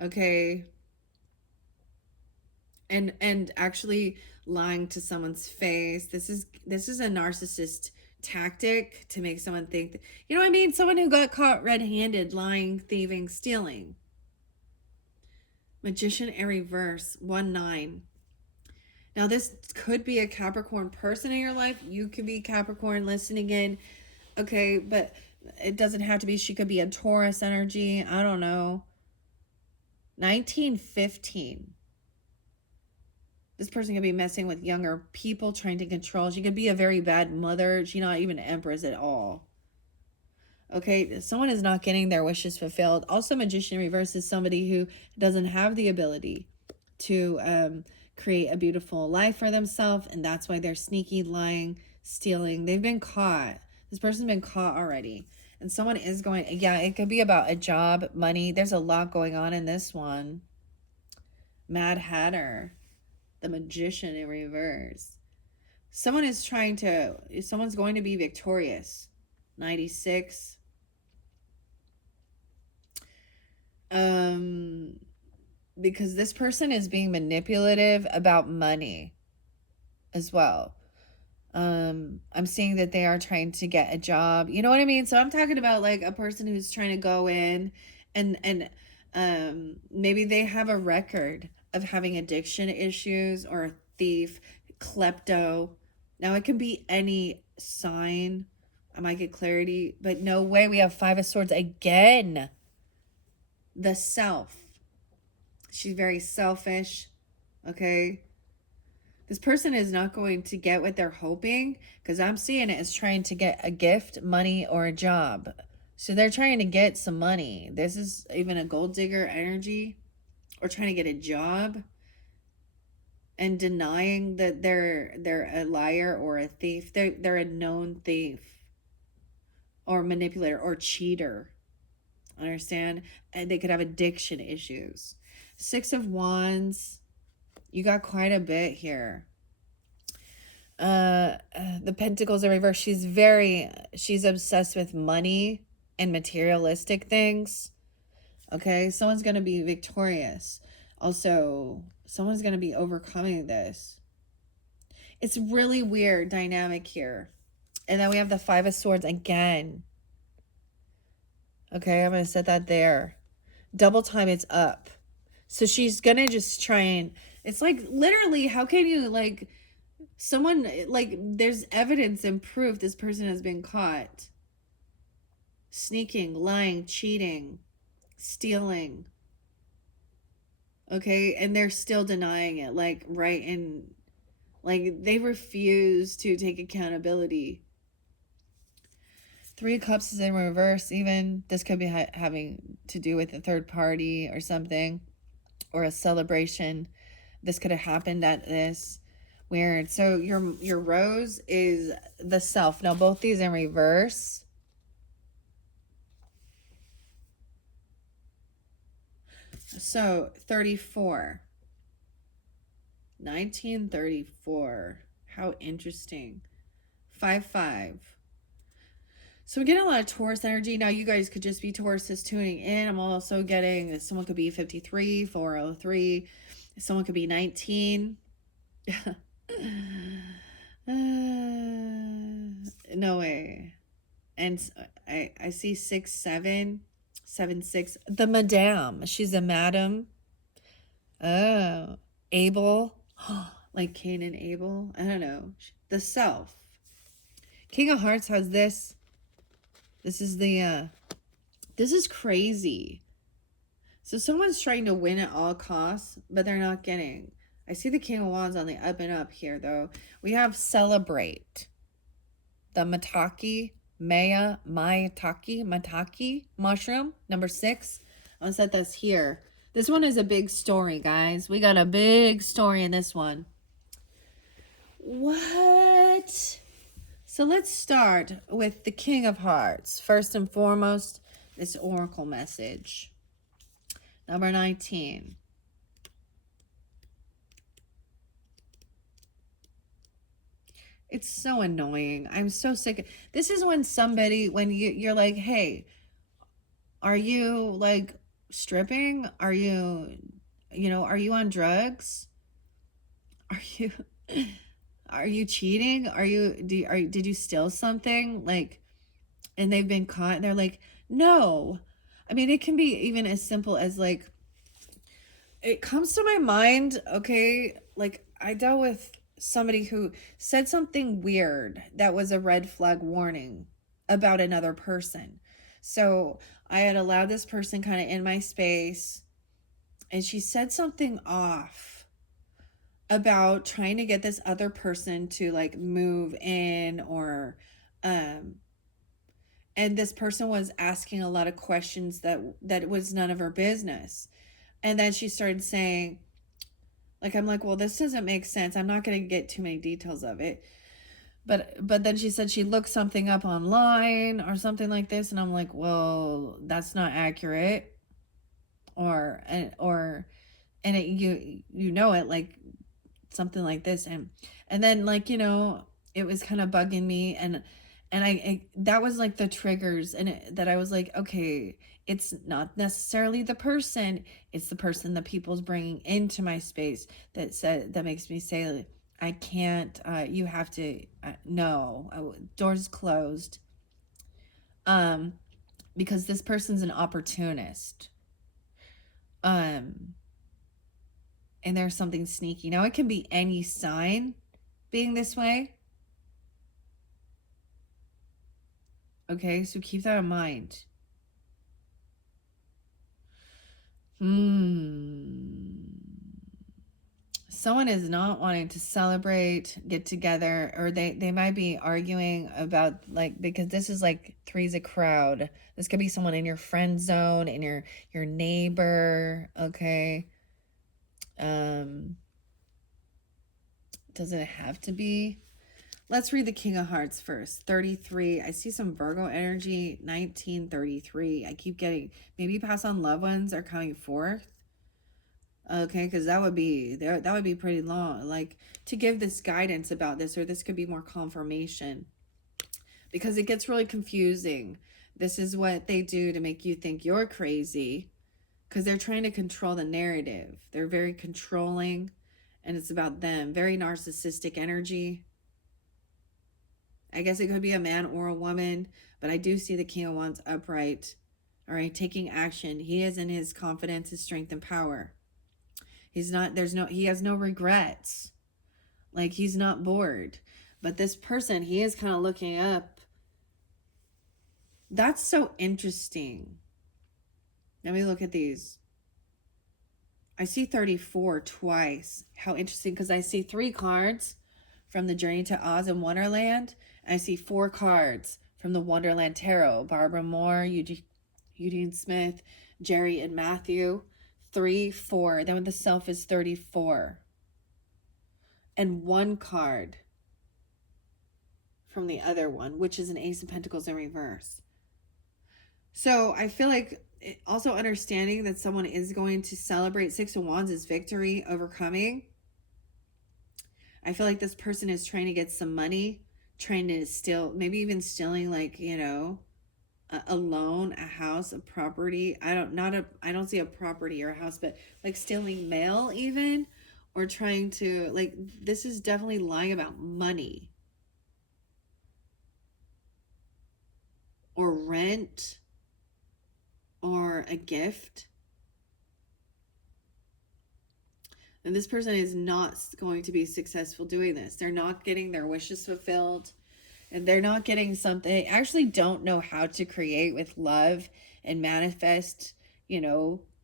Okay. And actually lying to someone's face. This is a narcissist tactic to make someone think that, you know what I mean? Someone who got caught red-handed, lying, thieving, stealing. Magician in reverse, 1-9. Now, this could be a Capricorn person in your life. You could be Capricorn listening in. Okay, but it doesn't have to be. She could be a Taurus energy. I don't know. 1915. This person could be messing with younger people, trying to control. She could be a very bad mother. She's not even an empress at all. Okay, someone is not getting their wishes fulfilled. Also, magician in reverse is somebody who doesn't have the ability to create a beautiful life for themselves, and that's why they're sneaky, lying, stealing. They've been caught. This person's been caught already. And someone is going, yeah, it could be about a job, money. There's a lot going on in this one. Mad Hatter, the magician in reverse. Someone's going to be victorious. 96. Because this person is being manipulative about money as well. I'm seeing that they are trying to get a job. You know what I mean? So I'm talking about like a person who's trying to go in and maybe they have a record of having addiction issues or a thief, klepto. Now it can be any sign. I might get clarity, but no way. We have 5 of Swords again. The self. She's very selfish. Okay. This person is not going to get what they're hoping, because I'm seeing it as trying to get a gift, money, or a job. So they're trying to get some money. This is even a gold digger energy, or trying to get a job and denying that they're a liar or a thief. They're a known thief or manipulator or cheater. Understand? And they could have addiction issues. 6 of Wands. You got quite a bit here. The Pentacles in reverse. She's obsessed with money and materialistic things. Okay, someone's going to be victorious. Also, someone's going to be overcoming this. It's really weird dynamic here. And then we have the 5 of Swords again. Okay, I'm going to set that there. Double time, it's up. So she's going to just try and... It's like, literally, how can you, like... Someone, like, there's evidence and proof this person has been caught. Sneaking, lying, cheating, stealing. Okay, and they're still denying it. Like, right in... Like, they refuse to take accountability. 3 of Cups is in reverse even. This could be having to do with a third party or something. Or a celebration. This could have happened at this. Weird. So your rose is the self. Now both these in reverse. So 34. 1934. How interesting. 5-5. So we get a lot of Taurus energy. Now you guys could just be Tauruses tuning in. I'm also getting that someone could be 53, 403. Someone could be 19. No way. And I see 6, 7, 7, 6. The Madame. She's a madam. Oh. Abel. Like Cain and Abel. I don't know. The self. King of Hearts has this. This is the, this is crazy. So someone's trying to win at all costs, but they're not getting. I see the King of Wands on the up and up here, though. We have Celebrate. The Maitake mushroom, number 6. I'll set this here. This one is a big story, guys. We got a big story in this one. What? So let's start with the King of Hearts. First and foremost, this oracle message. Number 19. It's so annoying. I'm so sick. This is when somebody, when you're like, hey, are you like stripping? Are you, are you on drugs? Are you, are you cheating? Did you steal something? Like, and they've been caught. And they're like, no. I mean, it can be even as simple as like, it comes to my mind, okay, like I dealt with somebody who said something weird that was a red flag warning about another person. So I had allowed this person kind of in my space, and she said something off about trying to get this other person to like move in, or um and this person was asking a lot of questions that was none of her business. And then she started saying, like, I'm like, well, this doesn't make sense. I'm not going to get too many details of it. But then she said she looked something up online or something like this, and I'm like, well, that's not accurate. And you know it, like something like this. And then, like, it was kind of bugging me. And that was like the triggers, and that I was like, okay, it's not necessarily the person, it's the person that people's bringing into my space that makes me say, I can't, you have to, no, doors closed. um because this person's an opportunist. um and there's something sneaky. Now it can be any sign being this way. Okay, so keep that in mind. Someone is not wanting to celebrate, get together, or they might be arguing about, like, because this is like three's a crowd. This could be someone in your friend zone, in your neighbor, okay? Um, does it have to be? Let's read the King of Hearts first. 33. I see some Virgo energy. 1933. I keep getting, maybe pass on loved ones are coming forth. Okay, because that would be pretty long. Like, to give this guidance about this, or this could be more confirmation, because it gets really confusing. This is what they do to make you think you're crazy, because they're trying to control the narrative. They're very controlling, and it's about them. Very narcissistic energy. I guess it could be a man or a woman, but I do see the King of Wands upright. All right, taking action. He is in his confidence, his strength, and power. He's not, he has no regrets. Like, he's not bored. But this person, he is kind of looking up. That's so interesting. Let me look at these. I see 34 twice. How interesting, because I see 3 cards from the Journey to Oz and Wonderland. And I see 4 cards from the Wonderland Tarot. Barbara Moore, Eugene Smith, Jerry and Matthew. 3, 4. Then with the Self is 34. And 1 card from the other one, which is an Ace of Pentacles in reverse. So I feel like also understanding that someone is going to celebrate 6 of Wands as victory, overcoming. I feel like this person is trying to get some money, trying to steal, maybe even stealing, like, a loan, a house, a property. I don't see a property or a house, but like stealing mail even, or trying to, like, this is definitely lying about money or rent or a gift. And this person is not going to be successful doing this. They're not getting their wishes fulfilled, and they're not getting something. They actually don't know how to create with love and manifest,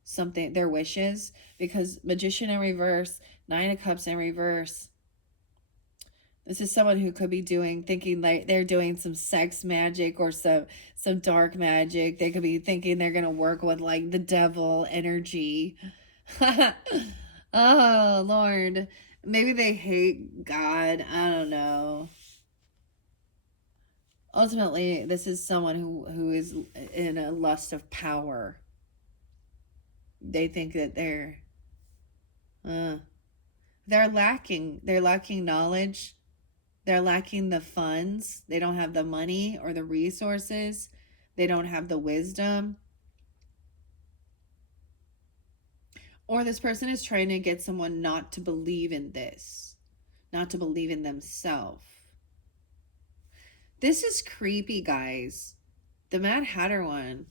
something, their wishes, because Magician in reverse, 9 of Cups in reverse. This is someone who could be thinking like they're doing some sex magic or some dark magic. They could be thinking they're going to work with like the devil energy. Oh, Lord. Maybe they hate God. I don't know. Ultimately, this is someone who is in a lust of power. They think that they're lacking knowledge. They're lacking the funds. They don't have the money or the resources. They don't have the wisdom. Or this person is trying to get someone not to believe in this, not to believe in themselves. This is creepy, guys. The Mad Hatter one.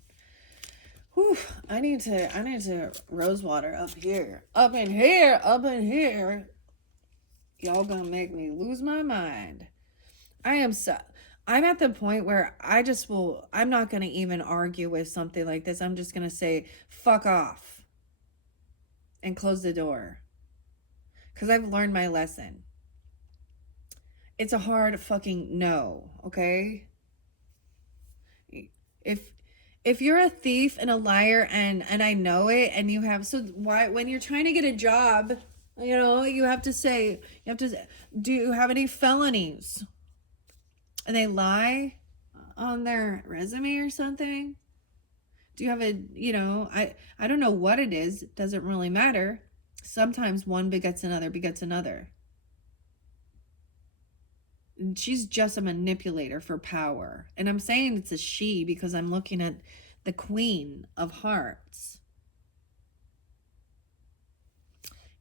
Whew, I need to rose water up here. Up in here. Y'all gonna make me lose my mind. I'm at the point where I'm not gonna even argue with something like this. I'm just gonna say, fuck off. And close the door. Because I've learned my lesson. It's a hard fucking no, okay? If you're a thief and a liar and I know it, and you have, so why, when you're trying to get a job, you know, you have to say, do you have any felonies? And they lie on their resume or something. Do you have a, you know, I don't know what it is. It doesn't really matter. Sometimes one begets another. And she's just a manipulator for power. And I'm saying it's a she because I'm looking at the Queen of Hearts.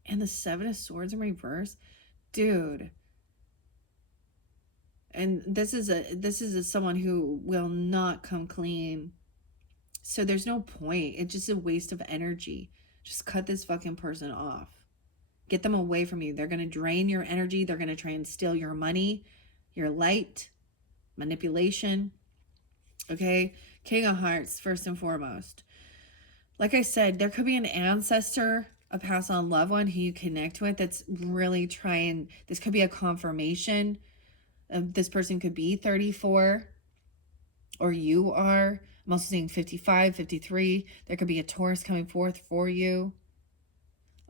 And the Seven of Swords in reverse. Dude. And this is someone who will not come clean. So there's no point. It's just a waste of energy. Just cut this fucking person off. Get them away from you. They're going to drain your energy. They're going to try and steal your money, your light, manipulation. Okay? King of Hearts, first and foremost. Like I said, there could be an ancestor, a passed on loved one who you connect with that's really trying. This could be a confirmation. This person could be 34, or you are. I'm also seeing 55, 53. There could be a Taurus coming forth for you.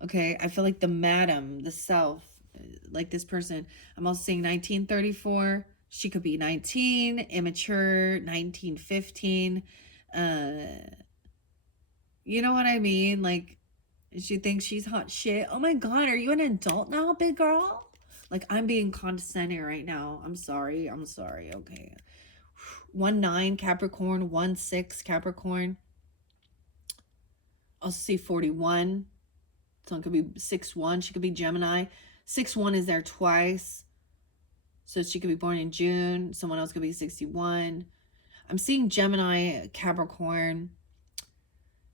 Okay, I feel like the madam, the self, like this person. I'm also seeing 1934. She could be 19, immature, 1915. You know what I mean? Like, she thinks she's hot shit. Oh my God, are you an adult now, big girl? Like, I'm being condescending right now. I'm sorry. Okay. 1-9 Capricorn, 1-6 Capricorn. I'll see 41. Someone could be 6-1. She could be Gemini. 6-1 is there twice. So she could be born in June. Someone else could be 61. I'm seeing Gemini, Capricorn,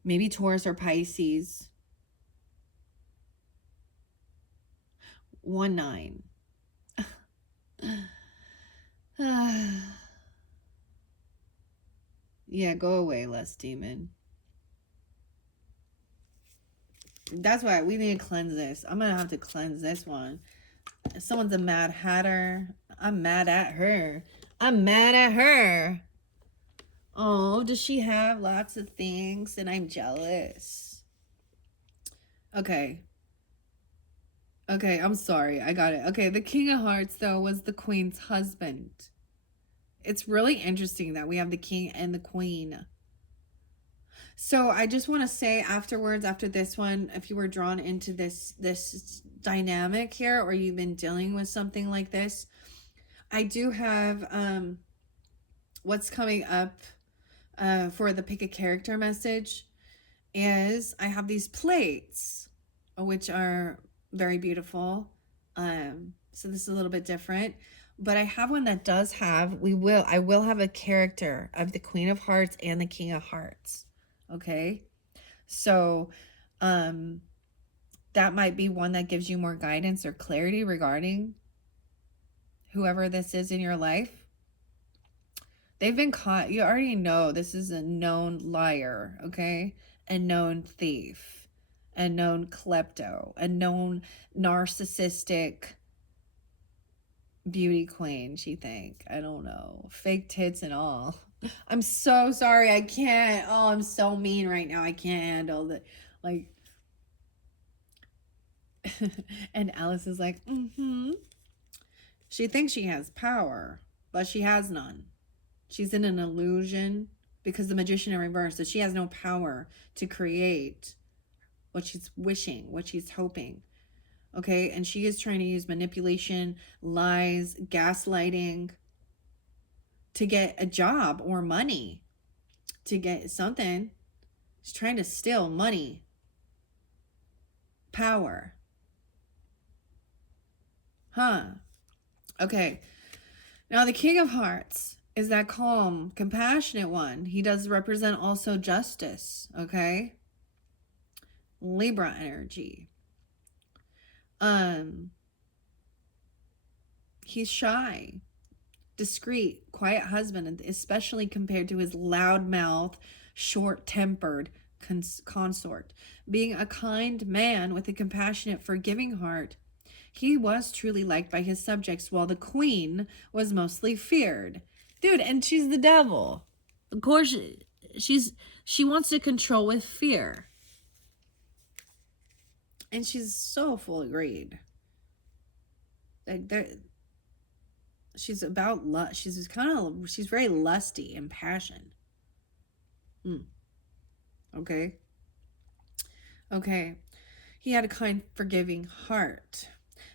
maybe Taurus or Pisces. 1-9. Yeah, go away, less demon. That's why we need to cleanse this. I'm gonna have to cleanse this one. If someone's a Mad Hatter, I'm mad at her. Oh, does she have lots of things and I'm jealous? Okay, I'm sorry. I got it. Okay, the King of Hearts, though, was the Queen's husband. It's really interesting that we have the King and the Queen. So I just want to say afterwards, after this one, if you were drawn into this dynamic here, or you've been dealing with something like this, I do have what's coming up for the pick a character message is I have these plates, which are very beautiful. So this is a little bit different, but I have one that does have, I will have a character of the Queen of Hearts and the King of Hearts. Okay. So, that might be one that gives you more guidance or clarity regarding whoever this is in your life. They've been caught. You already know this is a known liar, okay? A known thief, a known klepto, a known narcissistic beauty queen, she think. I don't know. Fake tits and all. I'm so sorry. I can't. Oh, I'm so mean right now. I can't handle it. Like, and Alice is like, She thinks she has power, but she has none. She's in an illusion because the Magician in reverse, that she has no power to create what she's wishing, what she's hoping. Okay, and she is trying to use manipulation, lies, gaslighting to get a job or money, to get something. She's trying to steal money, power. Huh. Okay. Now, the King of Hearts is that calm, compassionate one. He does represent also justice. Okay. Libra energy. He's shy, discreet, quiet husband, especially compared to his loudmouth, short-tempered consort. Being a kind man with a compassionate, forgiving heart, he was truly liked by his subjects, while the queen was mostly feared. Dude, and she's the devil. Of course, she wants to control with fear. And she's so full of greed. Like, she's about lust. She's very lusty and passion. Okay. He had a kind, forgiving heart.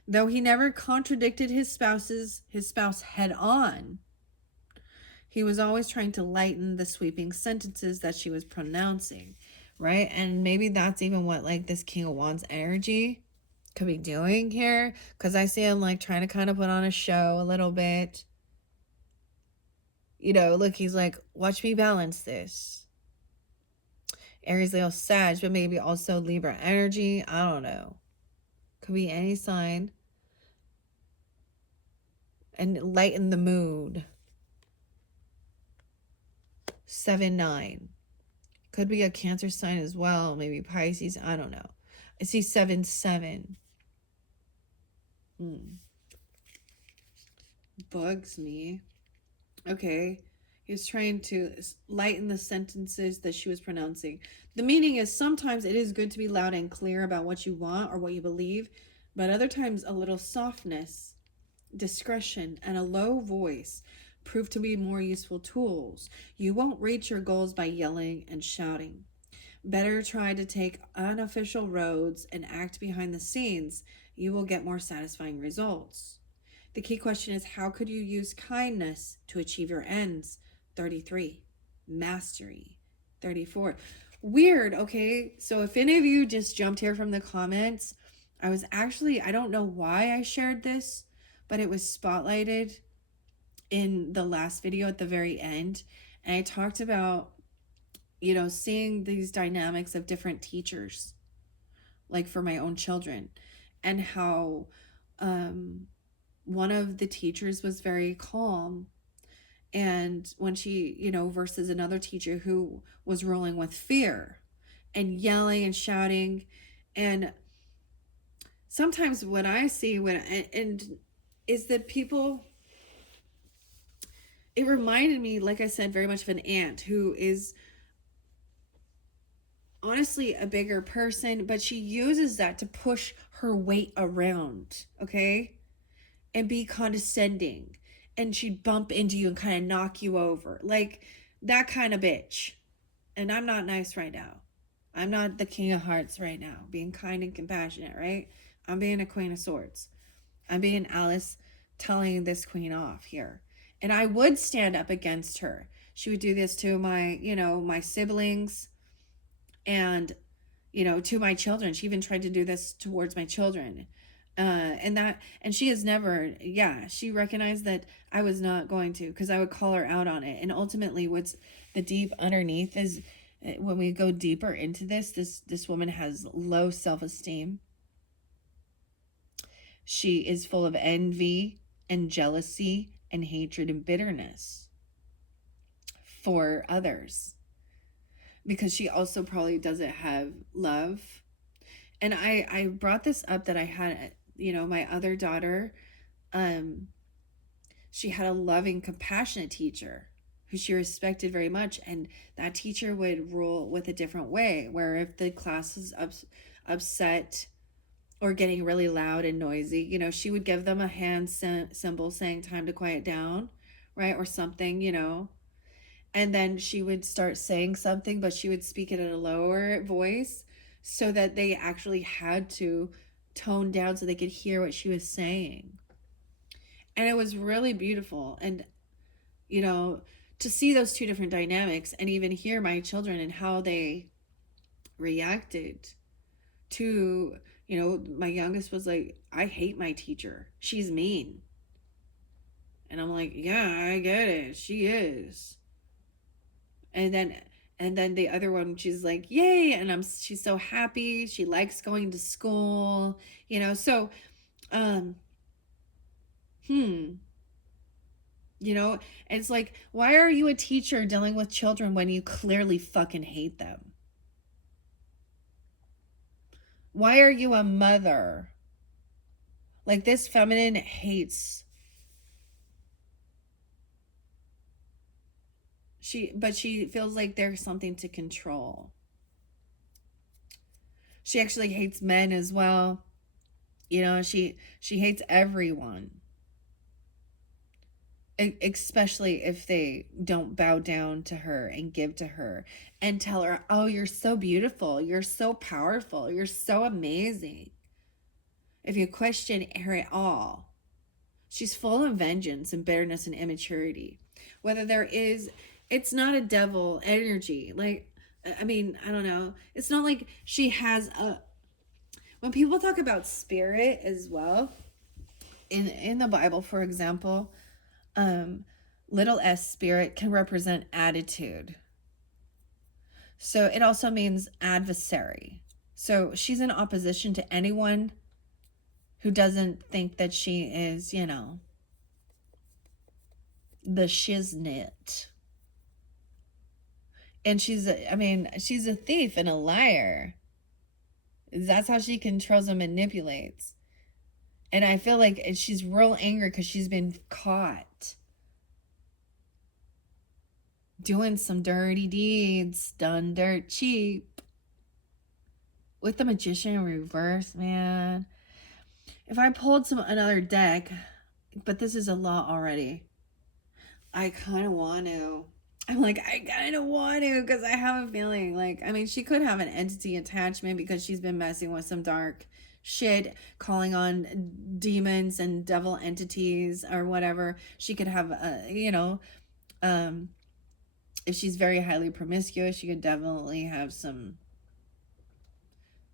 Though he never contradicted his spouse head on, he was always trying to lighten the sweeping sentences that she was pronouncing, right? And maybe that's even what like this King of Wands energy could be doing here, because I see him like trying to kind of put on a show a little bit. You know, look, he's like, watch me balance this. Aries, Leo, Sag, but maybe also Libra energy. I don't know. Could be any sign. And lighten the mood. 7-9. Could be a Cancer sign as well. Maybe Pisces. I don't know. I see 7-7. Bugs me. Okay. He's trying to lighten the sentences that she was pronouncing. The meaning is sometimes it is good to be loud and clear about what you want or what you believe, but other times a little softness, discretion, and a low voice prove to be more useful tools. You won't reach your goals by yelling and shouting. Better try to take unofficial roads and act behind the scenes. You will get more satisfying results. The key question is, how could you use kindness to achieve your ends? 33. Mastery. 34. Weird, okay? So if any of you just jumped here from the comments, I don't know why I shared this, but it was spotlighted in the last video at the very end. And I talked about, seeing these dynamics of different teachers, like for my own children, and how one of the teachers was very calm, and when she versus another teacher who was rolling with fear and yelling and shouting. And sometimes what I see is that people, it reminded me, like I said, very much of an aunt who is honestly a bigger person, but she uses that to push her weight around, okay, and be condescending, and she'd bump into you and kind of knock you over, like that kind of bitch. And I'm not nice right now. I'm not the King of Hearts right now, being kind and compassionate, right? I'm being a Queen of Swords. I'm being Alice, telling this queen off here. And I would stand up against her. She would do this to my siblings, and to my children. She even tried to do this towards my children. And she has never, she recognized that I was not going to, because I would call her out on it. And ultimately what's the deep underneath is, when we go deeper into this woman has low self-esteem. She is full of envy and jealousy and hatred and bitterness for others, because she also probably doesn't have love. And I brought this up that I had, my other daughter, she had a loving, compassionate teacher who she respected very much. And that teacher would rule with a different way, where if the class was upset or getting really loud and noisy, she would give them a hand symbol saying time to quiet down, right? Or something, and then she would start saying something, but she would speak it at a lower voice so that they actually had to toned down so they could hear what she was saying. And it was really beautiful. And, you know, to see those two different dynamics and even hear my children and how they reacted to, you know, my youngest was like, I hate my teacher. She's mean. And I'm like, yeah, I get it. She is. And then the other one, she's like, yay. And she's so happy. She likes going to school, you know? So, you know, it's like, why are you a teacher dealing with children when you clearly fucking hate them? Why are you a mother? Like, this feminine hates. But she feels like there's something to control. She actually hates men as well. You know, she hates everyone. Especially if they don't bow down to her and give to her and tell her, oh, you're so beautiful, you're so powerful, you're so amazing. If you question her at all, she's full of vengeance and bitterness and immaturity. Whether there is, it's not a devil energy. Like, I mean, I don't know. It's not like she has a, when people talk about spirit as well, in the Bible, for example, little s spirit can represent attitude. So it also means adversary. So she's in opposition to anyone who doesn't think that she is, you know, the shiznit. And she's a thief and a liar. That's how she controls and manipulates. And I feel like she's real angry because she's been caught doing some dirty deeds, done dirt cheap. With the Magician in reverse, man. If I pulled another deck, but this is a lot already, I kind of want to. I'm like, I kind of want to because I have a feeling like, I mean, she could have an entity attachment because she's been messing with some dark shit, calling on demons and devil entities or whatever. She could have, you know, if she's very highly promiscuous, she could definitely have some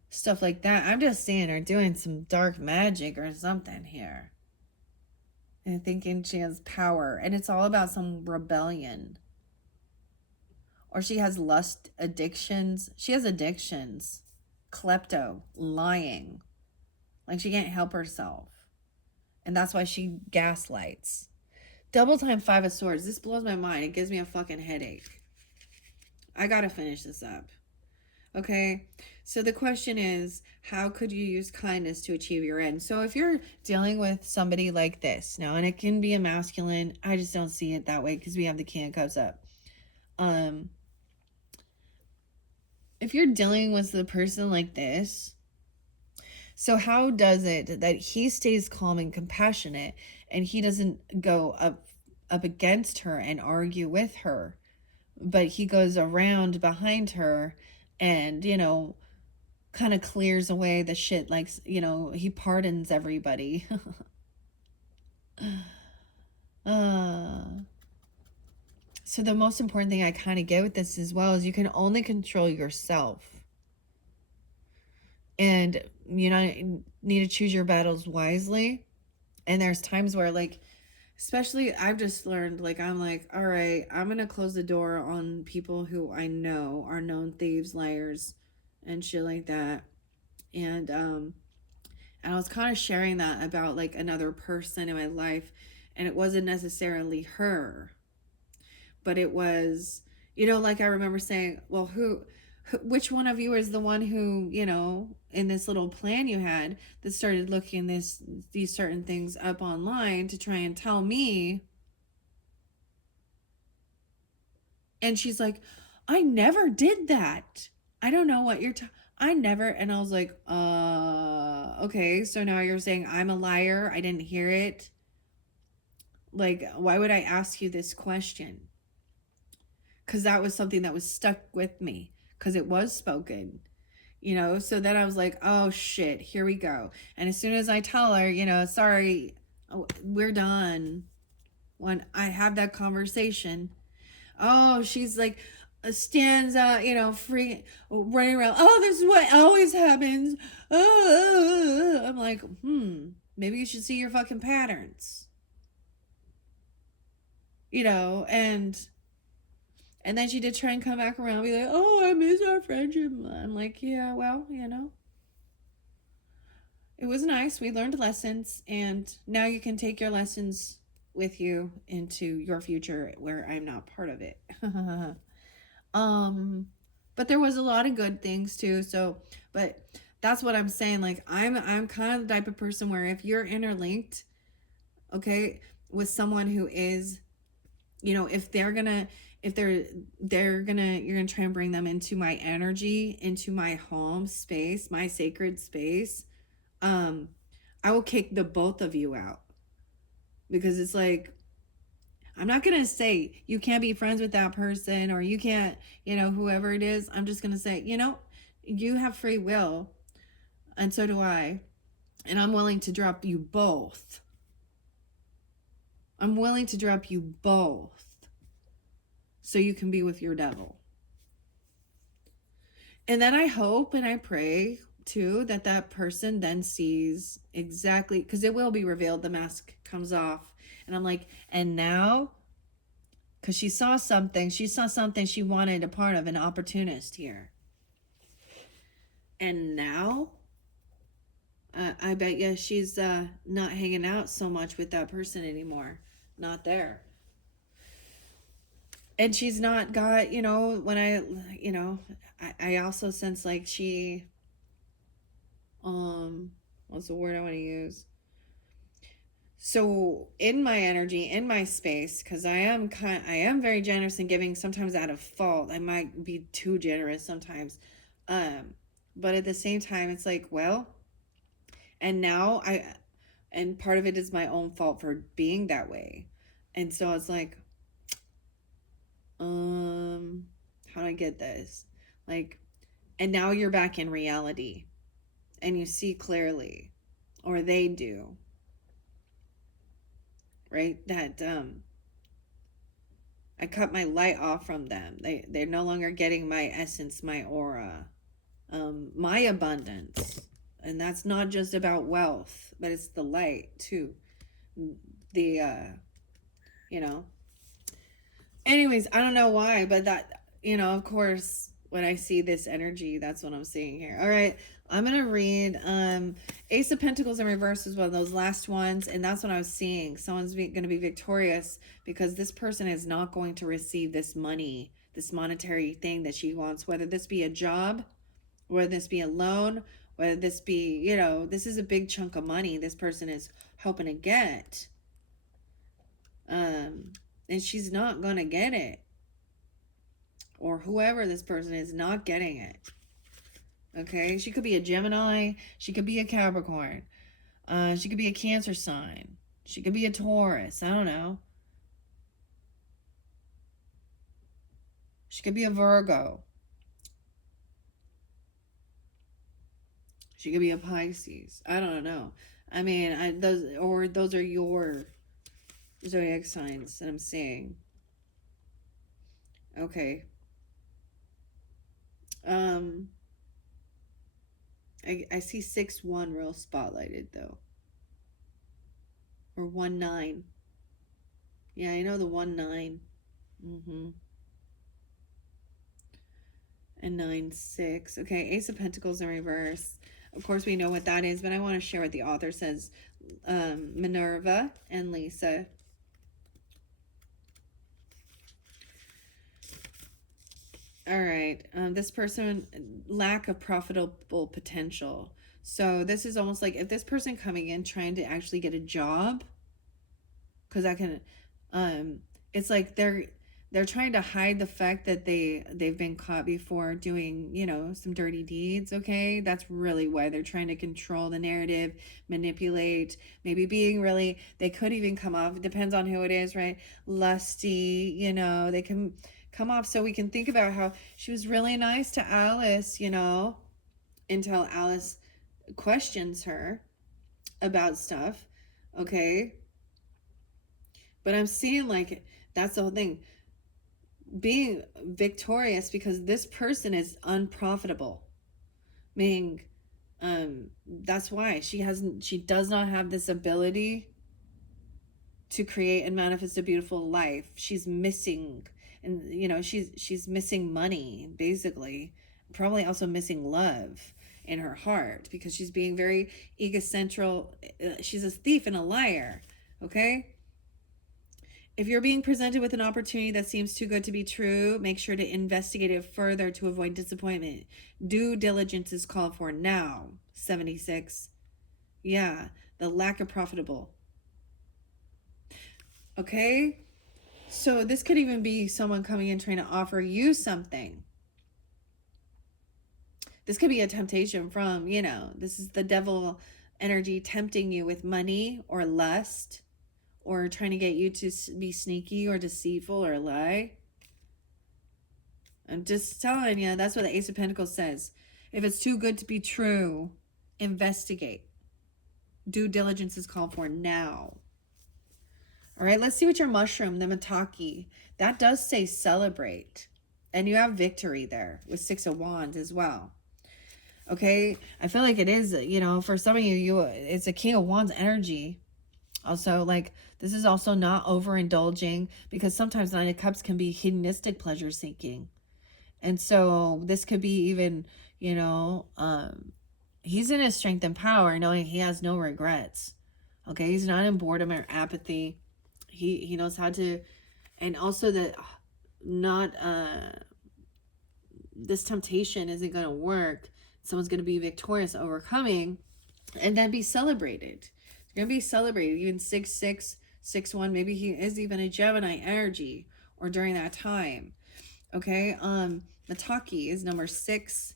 stuff like that. I'm just seeing her doing some dark magic or something here. And thinking she has power. And it's all about some rebellion. Or she has lust addictions. She has addictions. Klepto. Lying. Like she can't help herself. And that's why she gaslights. Double time 5 of Swords. This blows my mind. It gives me a fucking headache. I gotta finish this up. Okay, so the question is, how could you use kindness to achieve your end? So if you're dealing with somebody like this now, and it can be a masculine, I just don't see it that way because we have the King of Cups up. If you're dealing with the person like this, so how does it that he stays calm and compassionate and he doesn't go up against her and argue with her, but he goes around behind her and, you know, kind of clears away the shit, like, you know, he pardons everybody. So the most important thing I kind of get with this as well is you can only control yourself. And you know, need to choose your battles wisely. And there's times where, like, especially I've just learned, like, I'm like, all right, I'm going to close the door on people who I know are known thieves, liars, and shit like that. And I was kind of sharing that about, like, another person in my life. And it wasn't necessarily her. But it was, you know, like I remember saying, well, which one of you is the one who, you know, in this little plan you had that started looking these certain things up online to try and tell me? And she's like, I never did that. I don't know what you're I never. And I was like, okay, so now you're saying I'm a liar. I didn't hear it. Like, why would I ask you this question? Because that was something that was stuck with me because it was spoken. you know. So then I was like, oh shit, here we go. And as soon as I tell her, you know, sorry, we're done, when I have that conversation, oh, she's like, stands out, you know, free, running around. Oh, this is what always happens. I'm like, maybe you should see your fucking patterns, you know. And then she did try and come back around and be like, oh, I miss our friendship. I'm like, yeah, well, you know, it was nice. We learned lessons, and now you can take your lessons with you into your future where I'm not part of it. But there was a lot of good things too. So, but that's what I'm saying. Like, I'm kind of the type of person where if you're interlinked, okay, with someone who is, you know, if they're gonna you're gonna try and bring them into my energy, into my home space, my sacred space, I will kick the both of you out. Because it's like, I'm not gonna say you can't be friends with that person, or you can't, you know, whoever it is. I'm just gonna say, you know, you have free will, and so do I, and I'm willing to drop you both. I'm willing to drop you both so you can be with your devil. And then I hope and I pray too that that person then sees exactly, because it will be revealed, the mask comes off, and I'm like, and now, because she saw something she wanted a part of, an opportunist here, and now I bet you she's not hanging out so much with that person anymore, not there. And she's not got, you know, when I, you know, I also sense like she, what's the word I want to use? So in my energy, in my space, because I am very generous and giving, sometimes out of fault. I might be too generous sometimes. But at the same time, it's like, well, and now and part of it is my own fault for being that way. And so it's like, how do I get this? Like, and now you're back in reality and you see clearly, or they do, right? That I cut my light off from them. They're no longer getting my essence, my aura, my abundance. And that's not just about wealth, but it's the light too. The you know. Anyways, I don't know why, but that, you know, of course, when I see this energy, that's what I'm seeing here. All right, I'm gonna read Ace of Pentacles in reverse is one of those last ones, and that's what I was seeing. Someone's gonna be victorious because this person is not going to receive this money, this monetary thing that she wants, whether this be a job, whether this be a loan, whether this be, you know, this is a big chunk of money this person is hoping to get. And she's not gonna get it, or whoever this person is not getting it. Okay, she could be a Gemini, she could be a Capricorn, she could be a Cancer sign, she could be a Taurus, I don't know, she could be a Virgo, she could be a Pisces, I don't know. I mean, those are your zodiac signs that I'm seeing. Okay. I see 6-1 real spotlighted though, or 1-9. Yeah, I know the 1-9. And 9-6. Okay, Ace of Pentacles in reverse. Of course, we know what that is, but I want to share what the author says. Minerva and Lisa. All right. This person, lack of profitable potential. So this is almost like if this person coming in trying to actually get a job, because I can, it's like they're trying to hide the fact that they've been caught before doing, you know, some dirty deeds. Okay, that's really why they're trying to control the narrative, manipulate, maybe being really, they could even come off, it depends on who it is, right, lusty, you know, they can come off. So we can think about how she was really nice to Alice, you know, until Alice questions her about stuff. Okay. But I'm seeing like that's the whole thing. Being victorious because this person is unprofitable. Meaning, that's why she does not have this ability to create and manifest a beautiful life. She's missing, and she's missing money, basically. Probably also missing love in her heart because she's being very egocentric. She's a thief and a liar. Okay. If you're being presented with an opportunity that seems too good to be true, make sure to investigate it further to avoid disappointment. Due diligence is called for now. 76. Yeah, the lack of profitable. Okay? So this could even be someone coming in trying to offer you something. This could be a temptation from, this is the devil energy tempting you with money or lust, or trying to get you to be sneaky or deceitful or lie. I'm just telling you, that's what the Ace of Pentacles says. If it's too good to be true, investigate. Due diligence is called for now. All right, let's see what your mushroom, the maitake, that does say celebrate. And you have victory there with 6 of Wands as well. Okay, I feel like it is, for some of you, it's a King of Wands energy. Also, like, this is also not overindulging, because sometimes 9 of Cups can be hedonistic pleasure seeking. And so this could be even, he's in his strength and power, knowing he has no regrets. Okay, he's not in boredom or apathy. He knows how to, and also that this temptation isn't going to work. Someone's going to be victorious, overcoming, and then be celebrated. They're going to be celebrated. Even 6-6, 6-1, maybe he is even a Gemini energy, or during that time. Okay, maitake is number 6.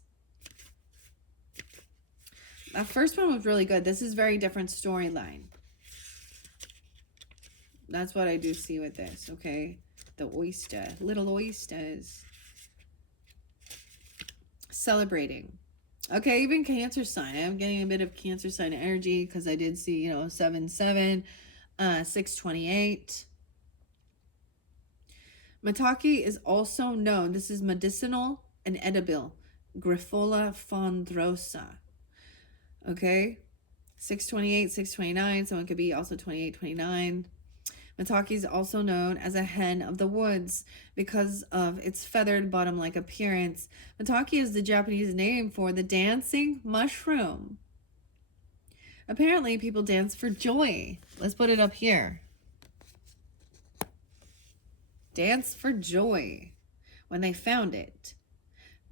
That first one was really good. This is very different storyline. That's what I do see with this, okay? The oyster, little oysters. Celebrating. Okay, even Cancer sign. I'm getting a bit of Cancer sign energy because I did see, 7-7, 6-28. Maitake is also known, this is medicinal and edible, Grifola frondosa. Okay, 6-28, 6-29, someone could be also 28-29. Maitake is also known as a hen of the woods because of its feathered bottom-like appearance. Maitake is the Japanese name for the dancing mushroom. Apparently, people dance for joy. Let's put it up here. Dance for joy when they found it.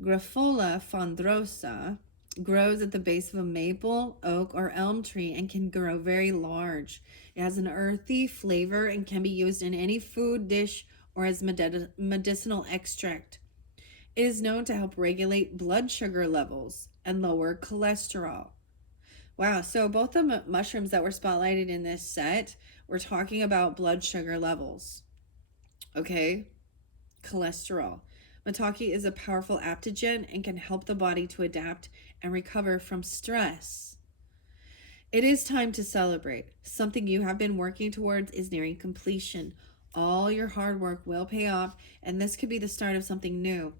Grifola frondosa grows at the base of a maple, oak, or elm tree and can grow very large. It has an earthy flavor and can be used in any food dish or as medicinal extract. It is known to help regulate blood sugar levels and lower cholesterol. Wow, so both the mushrooms that were spotlighted in this set were talking about blood sugar levels. Okay, cholesterol. Maitake is a powerful adaptogen and can help the body to adapt and recover from stress. It is time to celebrate. Something you have been working towards is nearing completion. All your hard work will pay off, and this could be the start of something new.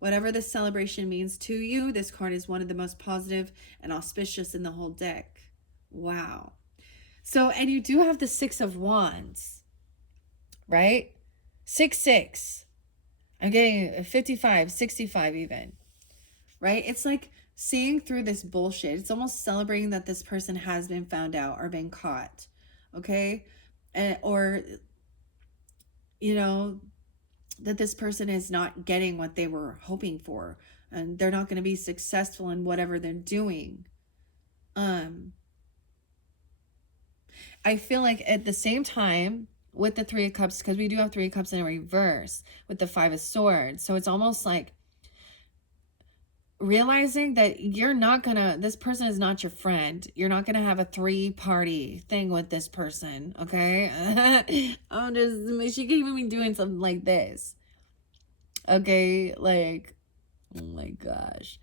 Whatever this celebration means to you, this card is one of the most positive and auspicious in the whole deck. Wow. So, and you do have the 6 of Wands, right? 6-6. I'm getting 55, 65 even, right? It's like seeing through this bullshit. It's almost celebrating that this person has been found out or been caught, okay? Or, that this person is not getting what they were hoping for, and they're not going to be successful in whatever they're doing. I feel like at the same time, with the 3 of Cups, because we do have 3 of Cups in reverse with the 5 of Swords. So it's almost like realizing that you're not gonna, this person is not your friend. You're not gonna have a 3-party thing with this person, okay? She could even be doing something like this. Okay, like, oh my gosh.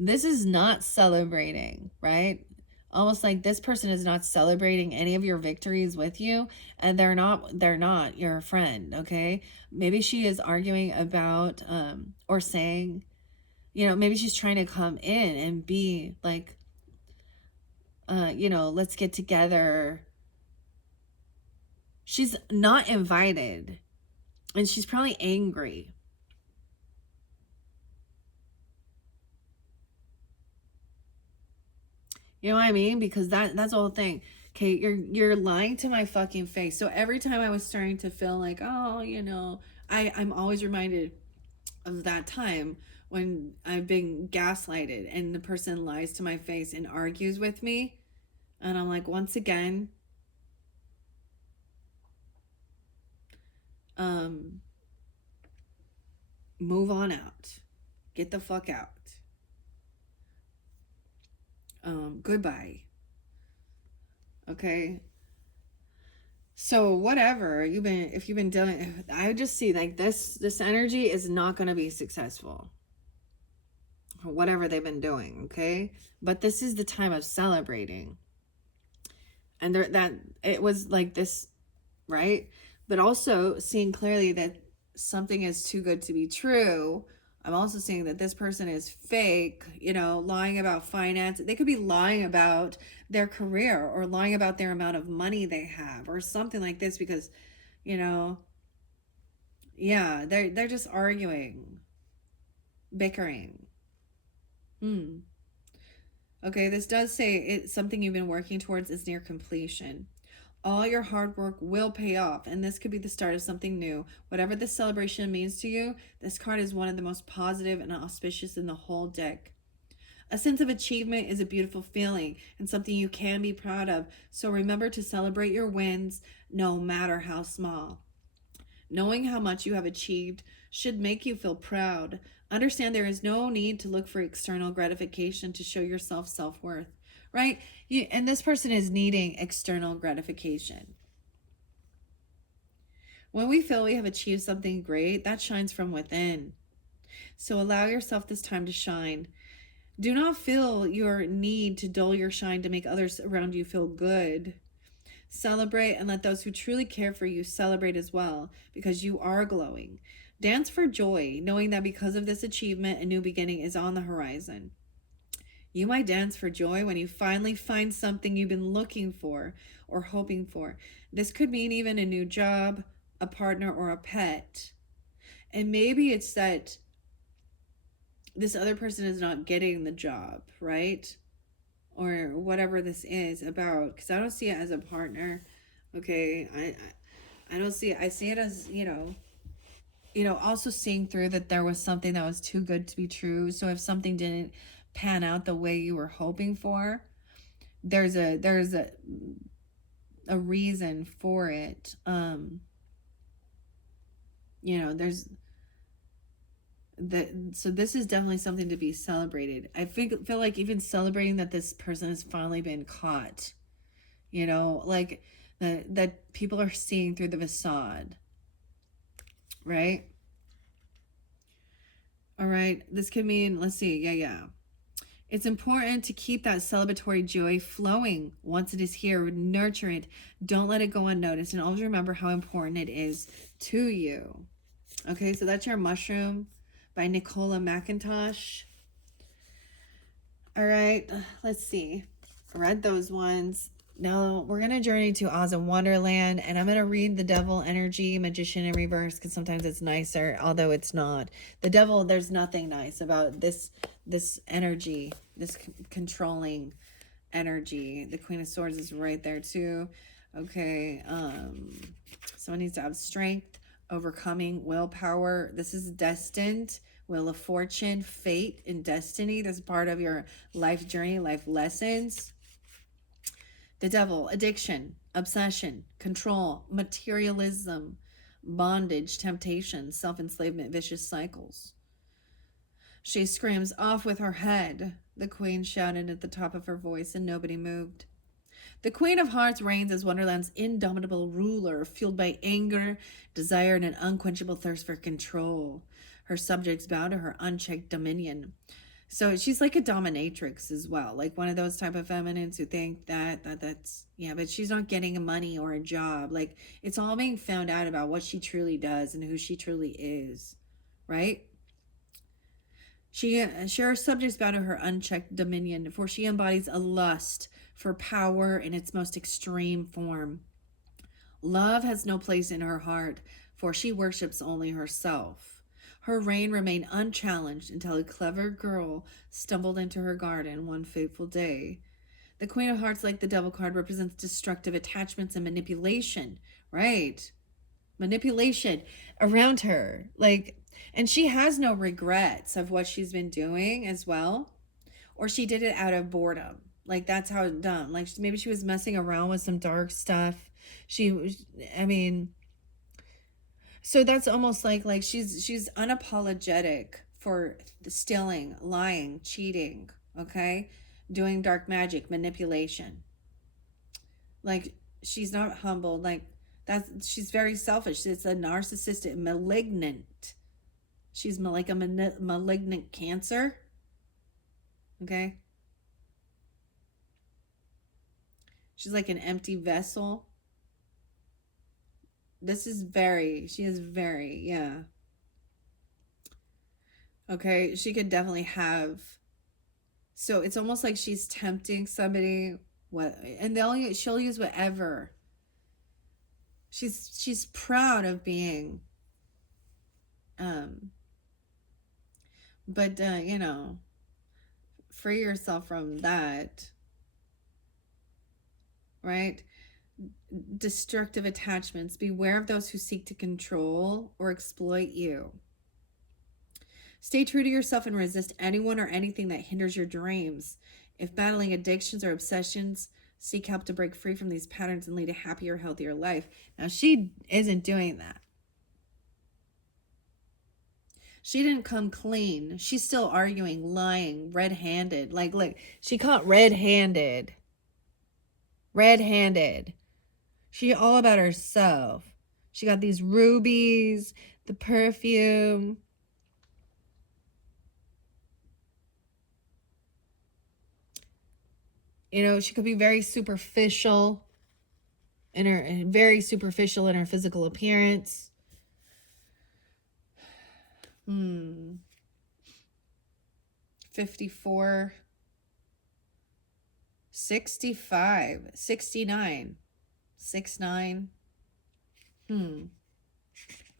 This is not celebrating, right? Almost like this person is not celebrating any of your victories with you, and they're not your friend, okay? Maybe she is arguing about or saying, maybe she's trying to come in and be like, let's get together. She's not invited, and she's probably angry. You know what I mean? Because that's the whole thing. Okay, you're lying to my fucking face. So every time I was starting to feel like, oh, I'm always reminded of that time when I've been gaslighted and the person lies to my face and argues with me. And I'm like, once again, move on out. Get the fuck out. Goodbye. Okay. So whatever if you've been dealing, I just see like this energy is not going to be successful. Whatever they've been doing, okay? But this is the time of celebrating. And that it was like this, right? But also seeing clearly that something is too good to be true. I'm also seeing that this person is fake, lying about finance. They could be lying about their career or lying about their amount of money they have or something like this because, yeah, they're just arguing, bickering. Okay, this does say it's something you've been working towards is near completion. All your hard work will pay off, and this could be the start of something new. Whatever this celebration means to you, this card is one of the most positive and auspicious in the whole deck. A sense of achievement is a beautiful feeling and something you can be proud of, so remember to celebrate your wins, no matter how small. Knowing how much you have achieved should make you feel proud. Understand there is no need to look for external gratification to show yourself self-worth, right? And this person is needing external gratification. When we feel we have achieved something great, that shines from within. So allow yourself this time to shine. Do not feel your need to dull your shine to make others around you feel good. Celebrate and let those who truly care for you celebrate as well, because you are glowing. Dance for joy, knowing that because of this achievement, a new beginning is on the horizon. You might dance for joy when you finally find something you've been looking for or hoping for. This could mean even a new job, a partner, or a pet. And maybe it's that this other person is not getting the job, right? Or whatever this is about, because I don't see it as a partner. Okay, I don't see it. I see it as, also seeing through that there was something that was too good to be true. So if something didn't pan out the way you were hoping for, there's a reason for it. There's so this is definitely something to be celebrated. I feel like even celebrating that this person has finally been caught, like that people are seeing through the facade, right? All right, this could mean, let's see, yeah. It's important to keep that celebratory joy flowing. Once it is here, nurture it. Don't let it go unnoticed, and always remember how important it is to you. Okay, so that's your mushroom by Nicola McIntosh. All right, let's see. I read those ones. Now we're going to journey to Oz and Wonderland, and I'm going to read the Devil energy, Magician in reverse, because sometimes it's nicer, although it's not. The Devil, there's nothing nice about this energy, this controlling energy. The Queen of Swords is right there too. Okay, someone needs to have strength, overcoming, willpower. This is destined. Wheel of Fortune, fate, and destiny. This is part of your life journey, life lessons. The Devil, addiction, obsession, control, materialism, bondage, temptation, self-enslavement, vicious cycles. She screams, "Off with her head!" The Queen shouted at the top of her voice, and nobody moved. The Queen of Hearts reigns as Wonderland's indomitable ruler, fueled by anger, desire, and an unquenchable thirst for control. Her subjects bow to her unchecked dominion. So she's like a dominatrix as well, like one of those type of feminines who think that's yeah, but she's not getting money or a job. Like it's all being found out about what she truly does and who she truly is, right? She shares subjects bound to her unchecked dominion, for she embodies a lust for power in its most extreme form. Love has no place in her heart, for she worships only herself. Her reign remained unchallenged until a clever girl stumbled into her garden one fateful day. The Queen of Hearts, like the Devil card, represents destructive attachments and manipulation, right? Manipulation around her. Like, and she has no regrets of what she's been doing as well. Or she did it out of boredom. Like, that's how it's done. Like, maybe she was messing around with some dark stuff. She was, I mean, so that's almost like she's unapologetic for stealing, lying, cheating, okay? Doing dark magic, manipulation. Like she's not humbled. Like that's she's very selfish. It's a narcissistic, malignant. She's like a malignant cancer. Okay. She's like an empty vessel. She is very, yeah. Okay. She could definitely have, so it's almost like she's tempting somebody, and she'll use whatever. She's proud of being, um, but, free yourself from that, right? Destructive attachments. Beware of those who seek to control or exploit you. Stay true to yourself and resist anyone or anything that hinders your dreams. If battling addictions or obsessions, seek help to break free from these patterns and lead a happier, healthier life. Now, she isn't doing that. She didn't come clean. She's still arguing, lying, red-handed. Like, look, she caught red-handed. Red-handed. She all about herself. She got these rubies, the perfume. She could be very superficial in her physical appearance. 54, 65, 69, 69.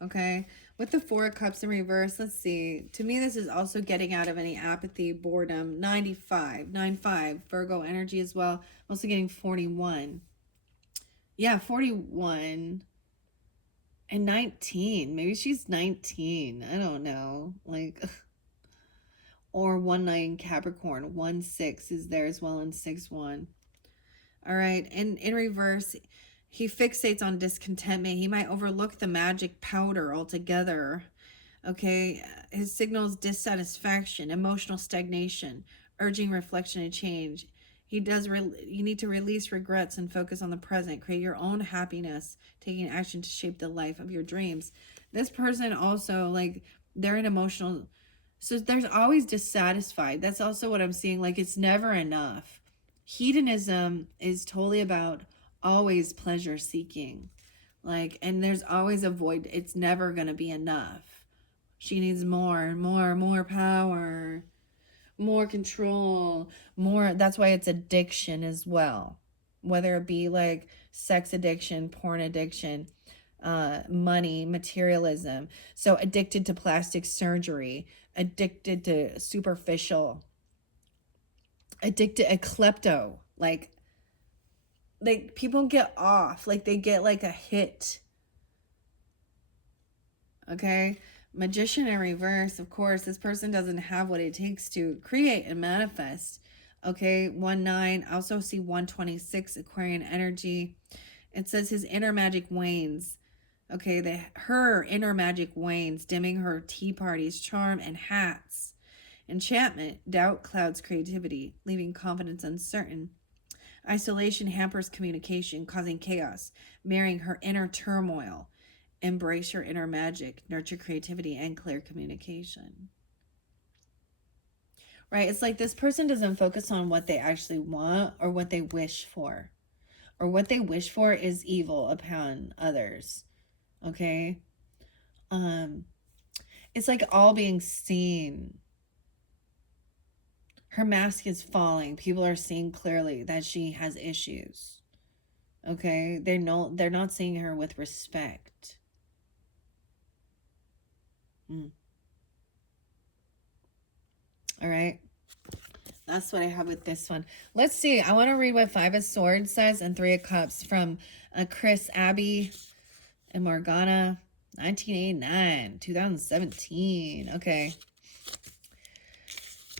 Okay. With the Four of Cups in reverse, let's see. To me, this is also getting out of any apathy, boredom. 95, 95, Virgo energy as well. I'm also getting 41. Yeah, 41 and 19. Maybe she's 19. I don't know. Like, or 1-9 Capricorn. 1-6 is there as well, and 6-1. All right. And in reverse, he fixates on discontentment. He might overlook the magic powder altogether. Okay. His signals dissatisfaction, emotional stagnation, urging reflection and change. You need to release regrets and focus on the present. Create your own happiness, taking action to shape the life of your dreams. This person also, like, they're an emotional, so there's always dissatisfied. That's also what I'm seeing. Like, it's never enough. Hedonism is totally about always pleasure seeking. Like, and there's always a void. It's never going to be enough. She needs more power, more control, more. That's why it's addiction as well. Whether it be like sex addiction, porn addiction, money, materialism. So addicted to plastic surgery, addicted to superficial, addicted, a klepto. Like people get off, like they get like a hit. Okay. Magician in reverse, of course, this person doesn't have what it takes to create and manifest. Okay, 1-9. I also see 126 Aquarian energy. It says his inner magic wanes. Okay, her inner magic wanes, dimming her tea parties, charm, and hats. Enchantment, doubt clouds creativity, leaving confidence uncertain. Isolation hampers communication, causing chaos, marrying her inner turmoil. Embrace your inner magic, nurture creativity, and clear communication. right? It's like this person doesn't focus on what they actually want or what they wish for. Or what they wish for is evil upon others. Okay? It's like all being seen. Her mask is falling. People are seeing clearly that she has issues. Okay? They're not seeing her with respect. All right? That's what I have with this one. Let's see. I want to read what Five of Swords says and Three of Cups from Chris, Abby, and Morgana, 1989, 2017. Okay.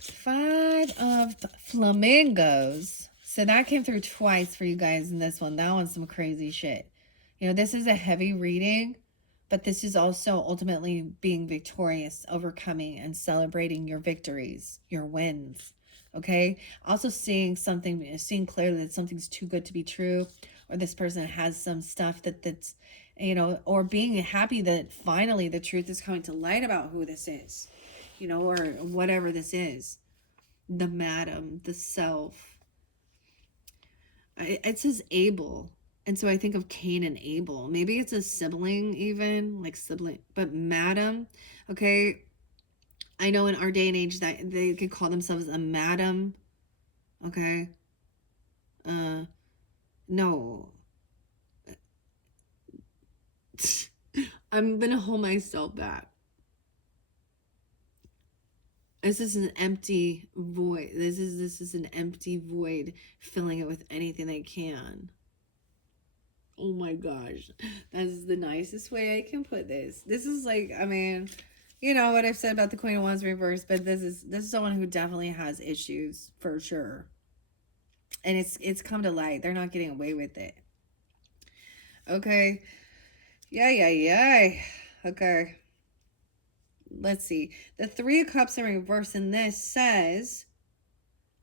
Five of Flamingos. So that came through twice for you guys in this one. That one's some crazy shit. You know, this is a heavy reading, but this is also ultimately being victorious, overcoming, and celebrating your victories, your wins. Okay? Also seeing clearly that something's too good to be true, or this person has some stuff that's, you know, or being happy that finally the truth is coming to light about who this is, you know, or whatever this is. The madam, the self. It says Abel. And so I think of Cain and Abel. Maybe it's a sibling even, like sibling. But madam, okay. I know in our day and age that they could call themselves a madam. Okay. No. I'm gonna hold myself back. This is an empty void. This is an empty void, filling it with anything they can. Oh my gosh. That's the nicest way I can put this. This is like, I mean, you know what I've said about the Queen of Wands reverse, but this is someone who definitely has issues for sure. And it's come to light. They're not getting away with it. Okay. Yeah. Okay. Let's see. The Three of Cups in reverse in this says,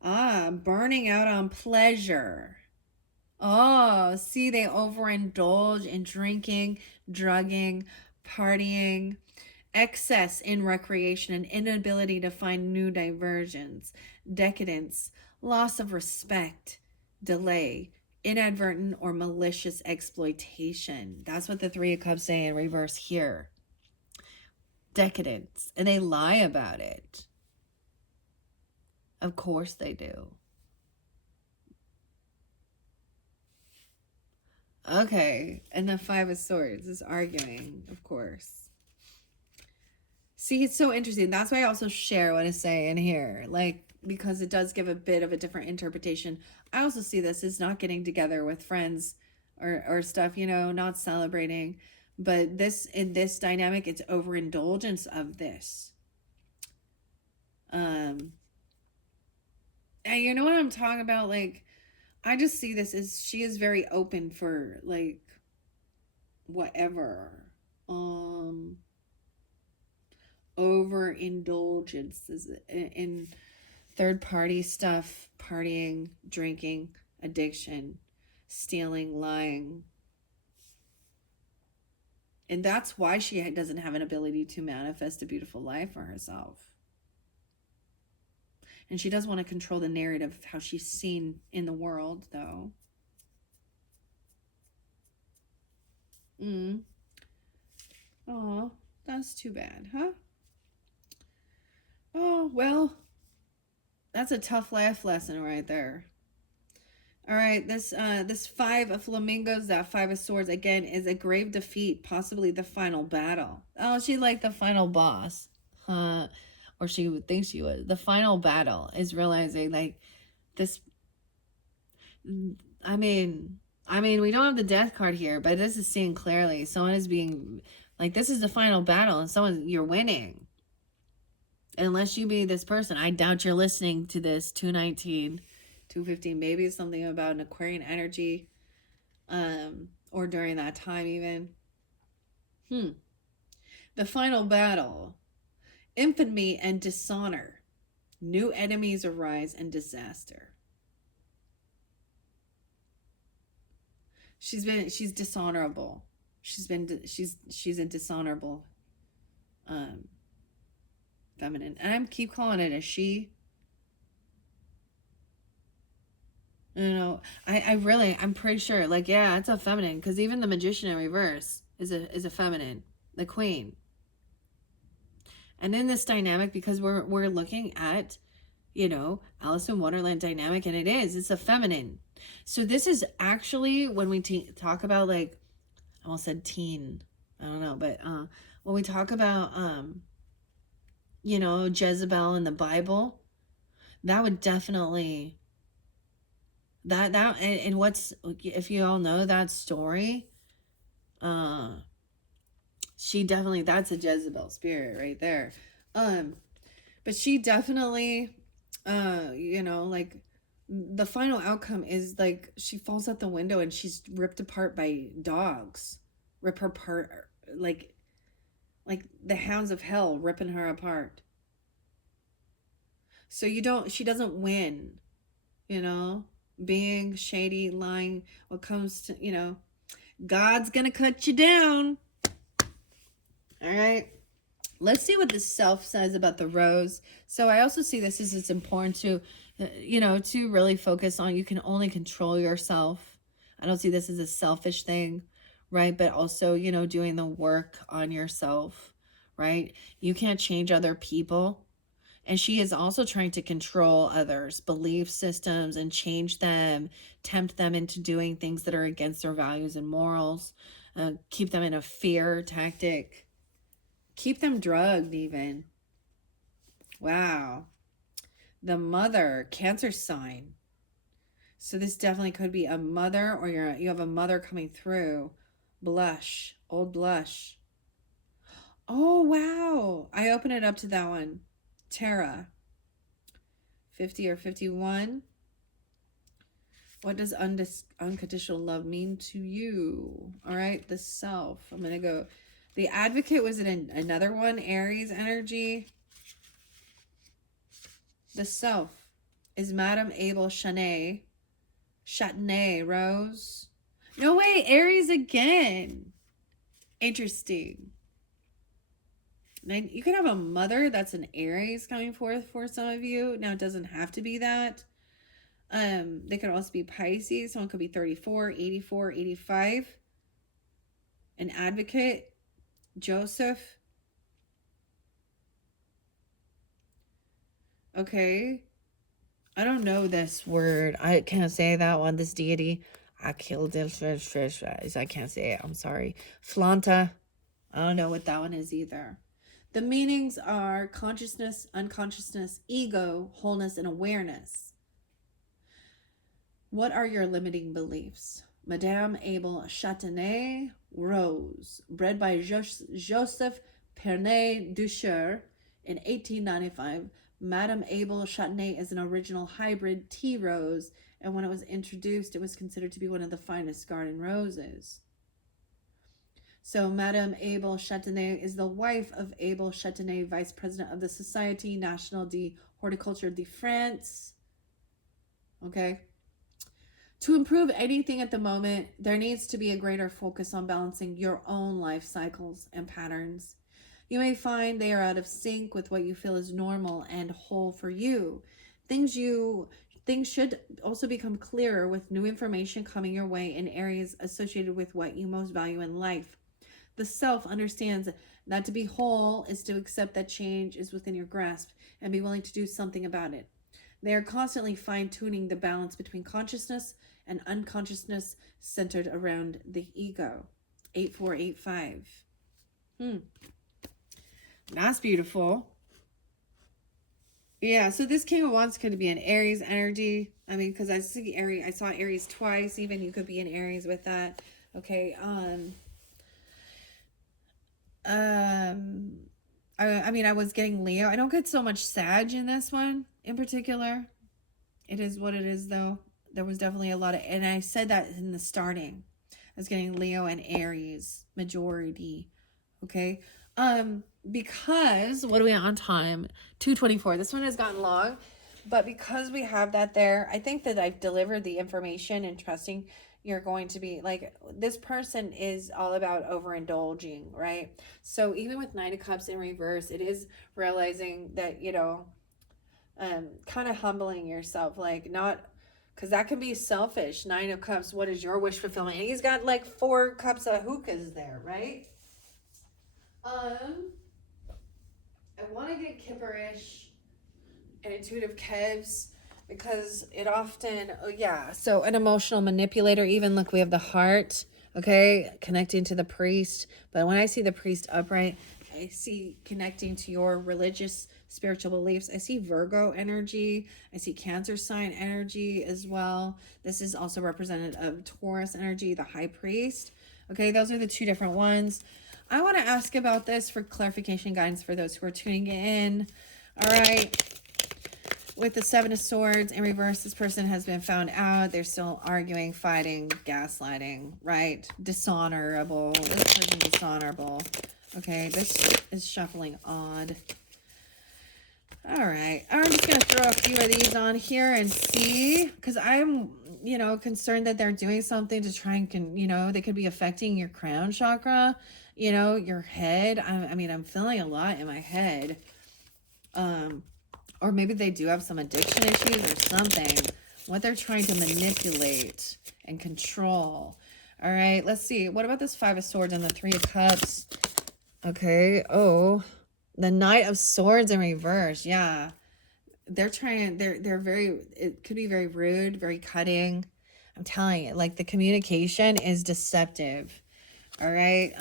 burning out on pleasure. Oh, see, they overindulge in drinking, drugging, partying, excess in recreation, and inability to find new diversions, decadence, loss of respect, delay, inadvertent or malicious exploitation. That's what the Three of Cups say in reverse here. Decadence. And they lie about it. Of course they do. Okay. And the Five of Swords is arguing, of course. See, it's so interesting. That's why I also share what I say in here. Like, because it does give a bit of a different interpretation. I also see this as not getting together with friends or stuff, you know, not celebrating. But in this dynamic, it's overindulgence of this. And you know what I'm talking about? Like, I just see this as she is very open for like whatever. Overindulgence in third party stuff, partying, drinking, addiction, stealing, lying. And that's why she doesn't have an ability to manifest a beautiful life for herself. And she does want to control the narrative of how she's seen in the world, though. Oh, that's too bad, huh? Oh, well, that's a tough life lesson right there. All right, this Five of Flamingos, that Five of Swords, again, is a grave defeat, possibly the final battle. Oh, she like the final boss. Or she would think she was. The final battle is realizing, like, this... I mean, we don't have the death card here, but this is seeing clearly. Someone is being... Like, this is the final battle, and you're winning. Unless you be this person. I doubt you're listening to this 219... 215, maybe it's something about an Aquarian energy, or during that time even. The final battle. Infamy and dishonor. New enemies arise and disaster. She's dishonorable. She's a dishonorable feminine. And I keep calling it a she. You know, I'm pretty sure, like, yeah, it's a feminine, because even the magician in reverse is a feminine, the queen. And in this dynamic, because we're looking at, you know, Alice in Wonderland dynamic, and it's a feminine. So this is actually when we talk about, like, I almost said teen, I don't know, but when we talk about you know, Jezebel in the Bible, that would definitely that and what's, if you all know that story, uh she definitely, that's a Jezebel spirit right there. um but she definitely, you know, like, the final outcome is like she falls out the window and she's ripped apart by dogs. Rip her apart, like the hounds of hell ripping her apart. So she doesn't win, you know, being shady, lying. What comes to, you know, God's gonna cut you down. All right. Let's see what the self says about the rose. So I also see this as it's important to, you know, to really focus on, you can only control yourself. I don't see this as a selfish thing, right? But also, you know, doing the work on yourself, right? You can't change other people. And she is also trying to control others' belief systems and change them, tempt them into doing things that are against their values and morals, keep them in a fear tactic, keep them drugged even. Wow. The mother, Cancer sign. So this definitely could be a mother, or you have a mother coming through. Blush, old blush. Oh, wow. I open it up to that one. Tara. 50 or 51. What does unconditional love mean to you? All right, the self. I'm going to go. The Advocate was in another one, Aries energy. The self is Madame Abel Châtenay Rose. No way, Aries again. Interesting. You could have a mother that's an Aries coming forth for some of you. Now, it doesn't have to be that. They could also be Pisces. Someone could be 34, 84, 85. An Advocate, Joseph. Okay. I don't know this word. I can't say that one. This deity. I killed it. I can't say it. I'm sorry. Flanta. I don't know what that one is either. The meanings are consciousness, unconsciousness, ego, wholeness, and awareness. What are your limiting beliefs? Madame Abel Châtenay Rose, bred by Joseph Pernet Ducheur in 1895. Madame Abel Châtenay is an original hybrid tea rose, and when it was introduced, it was considered to be one of the finest garden roses. So Madame Abel Châtenay is the wife of Abel Châtenay, vice president of the Société Nationale de Horticulture de France. Okay. To improve anything at the moment, there needs to be a greater focus on balancing your own life cycles and patterns. You may find they are out of sync with what you feel is normal and whole for you. Things should also become clearer with new information coming your way in areas associated with what you most value in life. The self understands that to be whole is to accept that change is within your grasp and be willing to do something about it. They are constantly fine-tuning the balance between consciousness and unconsciousness centered around the ego. 8485. That's beautiful. Yeah, so this King of Wands could be an Aries energy. I mean, because I saw Aries twice. Even you could be in Aries with that. Okay. I mean, I was getting Leo. I don't get so much Sag in this one in particular. It is what it is, though. There was definitely a lot of, and I said that in the starting. I was getting Leo and Aries majority. Okay. Because what are we on time? 2:24. This one has gotten long, but because we have that there, I think that I've delivered the information and trusting you're going to be like, this person is all about overindulging, right? So even with Knight of Cups in reverse, it is realizing that, you know, kind of humbling yourself, like not Because that can be selfish. 9 of Cups, what is your wish fulfillment? And he's got like 4 cups of hookahs there, right? I want to get Kipperish and Intuitive Kevs because it often, oh yeah. So an emotional manipulator, even look, we have the heart, okay, connecting to the priest. But when I see the priest upright, I see connecting to your religious spiritual beliefs. I see Virgo energy. I see Cancer sign energy as well. This is also representative of Taurus energy, the high priest. Okay, those are the 2 different ones. I want to ask about this for clarification guidance for those who are tuning in. All right. With the 7 of Swords in reverse, this person has been found out. They're still arguing, fighting, gaslighting, right? Dishonorable. This person dishonorable. Okay, this is shuffling odd. All right. I'm just going to throw a few of these on here and see. Because I'm, concerned that they're doing something to try and, they could be affecting your crown chakra, your head. I'm feeling a lot in my head. Or maybe they do have some addiction issues or something. What they're trying to manipulate and control. All right, let's see. What about this 5 of Swords and the 3 of Cups? Okay. Oh, the Knight of Swords in reverse. Yeah. They're very, it could be very rude, very cutting. I'm telling you, like the communication is deceptive. All right.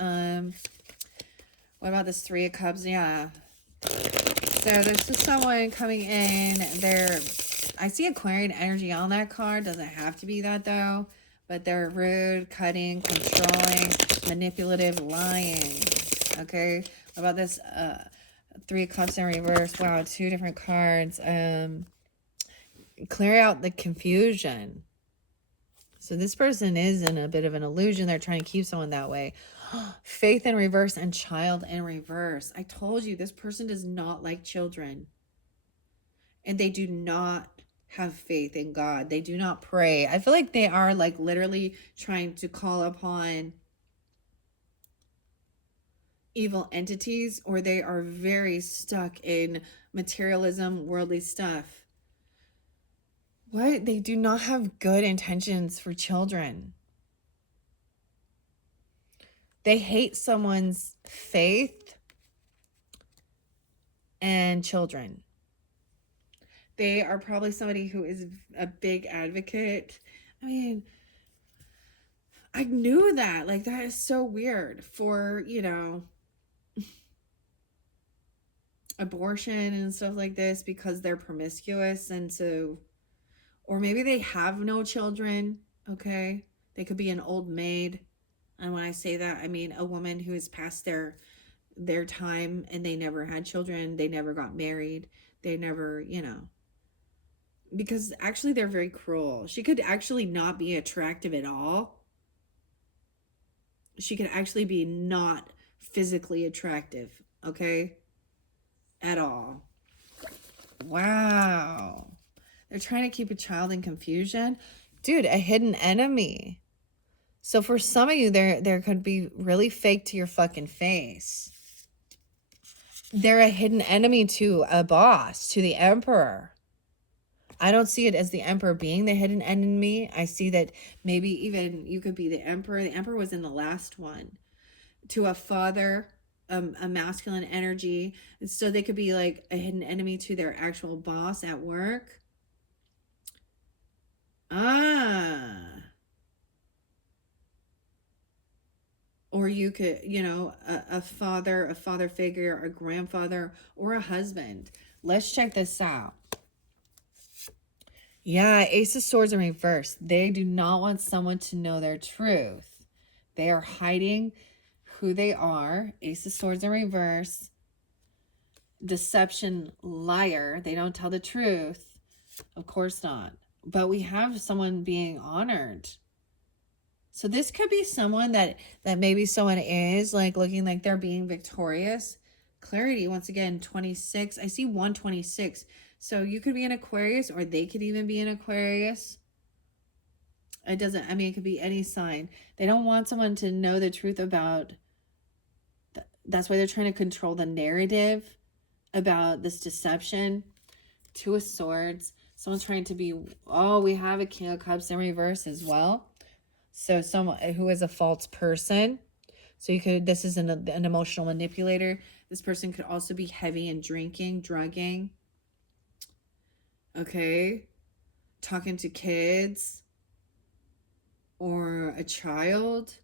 What about this 3 of Cups? Yeah. So this is someone coming in. I see Aquarian energy on that card. Doesn't have to be that though. But they're rude, cutting, controlling, manipulative, lying. Okay. What about this 3 of Cups in reverse? Wow, 2 different cards. Clear out the confusion. So this person is in a bit of an illusion. They're trying to keep someone that way. Faith in reverse and child in reverse. I told you this person does not like children. And they do not have faith in God. They do not pray. I feel like they are like literally trying to call upon evil entities, or they are very stuck in materialism, worldly stuff. What? They do not have good intentions for children. They hate someone's faith and children. They are probably somebody who is a big advocate. I mean, I knew that. Like, that is so weird for, abortion and stuff like this because they're promiscuous. And so, or maybe they have no children. Okay. They could be an old maid. And when I say that, I mean a woman who is past their time and they never had children. They never got married. They never, because actually they're very cruel. She could actually not be attractive at all. She could actually be not physically attractive, okay? At all. Wow. They're trying to keep a child in confusion. Dude, a hidden enemy. So for some of you, there could be really fake to your fucking face. They're a hidden enemy to a boss, to the emperor. I don't see it as the emperor being the hidden enemy. I see that maybe even you could be the emperor. The emperor was in the last one. To a father, a masculine energy. And so they could be like a hidden enemy to their actual boss at work. Or you could, a father figure, a grandfather, or a husband. Let's check this out. Yeah, Ace of Swords in reverse. They do not want someone to know their truth. They are hiding who they are. Ace of Swords in reverse. Deception, liar. They don't tell the truth. Of course not. But we have someone being honored. So this could be someone that maybe someone is like looking like they're being victorious. Clarity, once again, 26. I see 126. So you could be an Aquarius, or they could even be an Aquarius. It could be any sign. They don't want someone to know the truth about, that's why they're trying to control the narrative about this deception. 2 of Swords. Someone's trying to be, oh, we have a King of Cups in reverse as well. So someone who is a false person. So you could, this is an emotional manipulator. This person could also be heavy in drinking, drugging. Okay. Talking to kids or a child.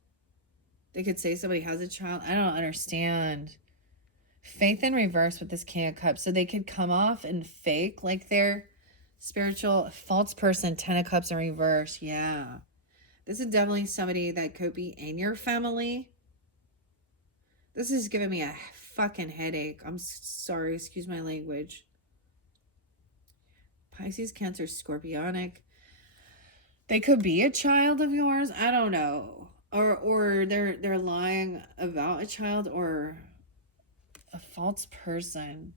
They could say somebody has a child. I don't understand. Faith in reverse with this King of Cups. So they could come off and fake like they're spiritual. False person, 10 of Cups in reverse. Yeah. This is definitely somebody that could be in your family. This is giving me a fucking headache. I'm sorry. Excuse my language. Pisces, Cancer, Scorpionic. They could be a child of yours. I don't know. Or they're lying about a child or a false person.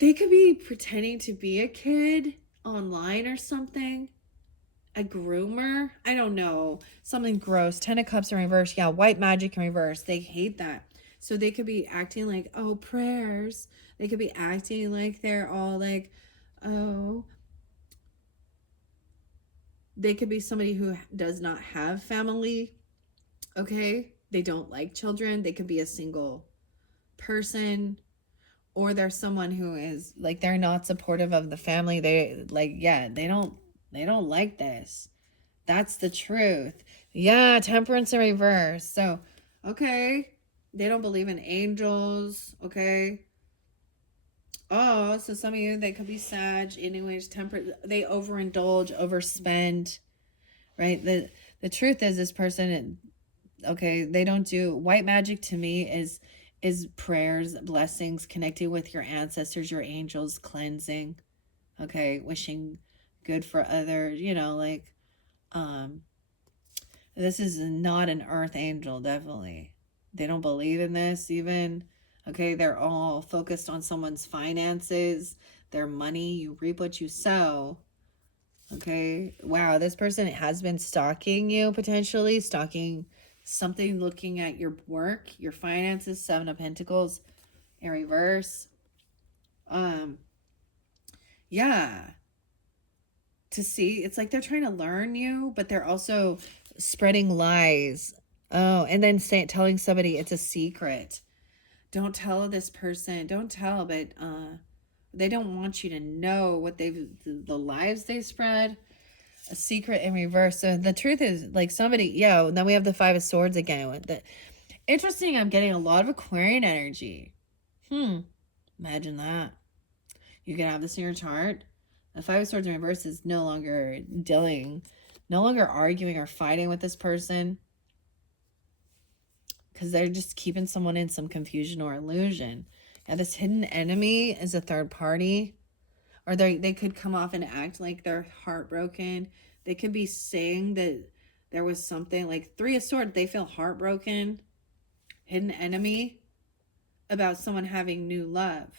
They could be pretending to be a kid online or something. A groomer. I don't know. Something gross. 10 of Cups in reverse. Yeah, white magic in reverse. They hate that. So they could be acting like, oh, prayers. They could be acting like they're all like, oh. They could be somebody who does not have family. Okay. They don't like children. They could be a single person. Or they're someone who is like, they're not supportive of the family. They like, yeah, they don't like this. That's the truth. Yeah, Temperance in reverse. So, okay. They don't believe in angels. Okay. Oh, so some of you, they could be Sag. Anyways, they overindulge, overspend. Right? The truth is this person, okay, they don't do white magic. To me is prayers, blessings, connecting with your ancestors, your angels, cleansing. Okay, wishing good for others, like this is not an earth angel, definitely. They don't believe in this even. Okay, they're all focused on someone's finances, their money. You reap what you sow. Okay, wow, this person has been stalking you, potentially stalking something, looking at your work, your finances. 7 of Pentacles in reverse. Yeah, to see, it's like they're trying to learn you, but they're also spreading lies. Oh, and then telling somebody it's a secret. Don't tell this person. Don't tell, but they don't want you to know what the lies they spread. A secret in reverse. So the truth is, like, somebody, yeah. Then we have the 5 of Swords again. With the interesting, I'm getting a lot of Aquarian energy. Imagine that. You can have this in your chart. The 5 of Swords in reverse is no longer arguing or fighting with this person, because they're just keeping someone in some confusion or illusion. Yeah, this hidden enemy is a third party. Or they could come off and act like they're heartbroken. They could be saying that there was something like 3 of Swords. They feel heartbroken. Hidden enemy about someone having new love.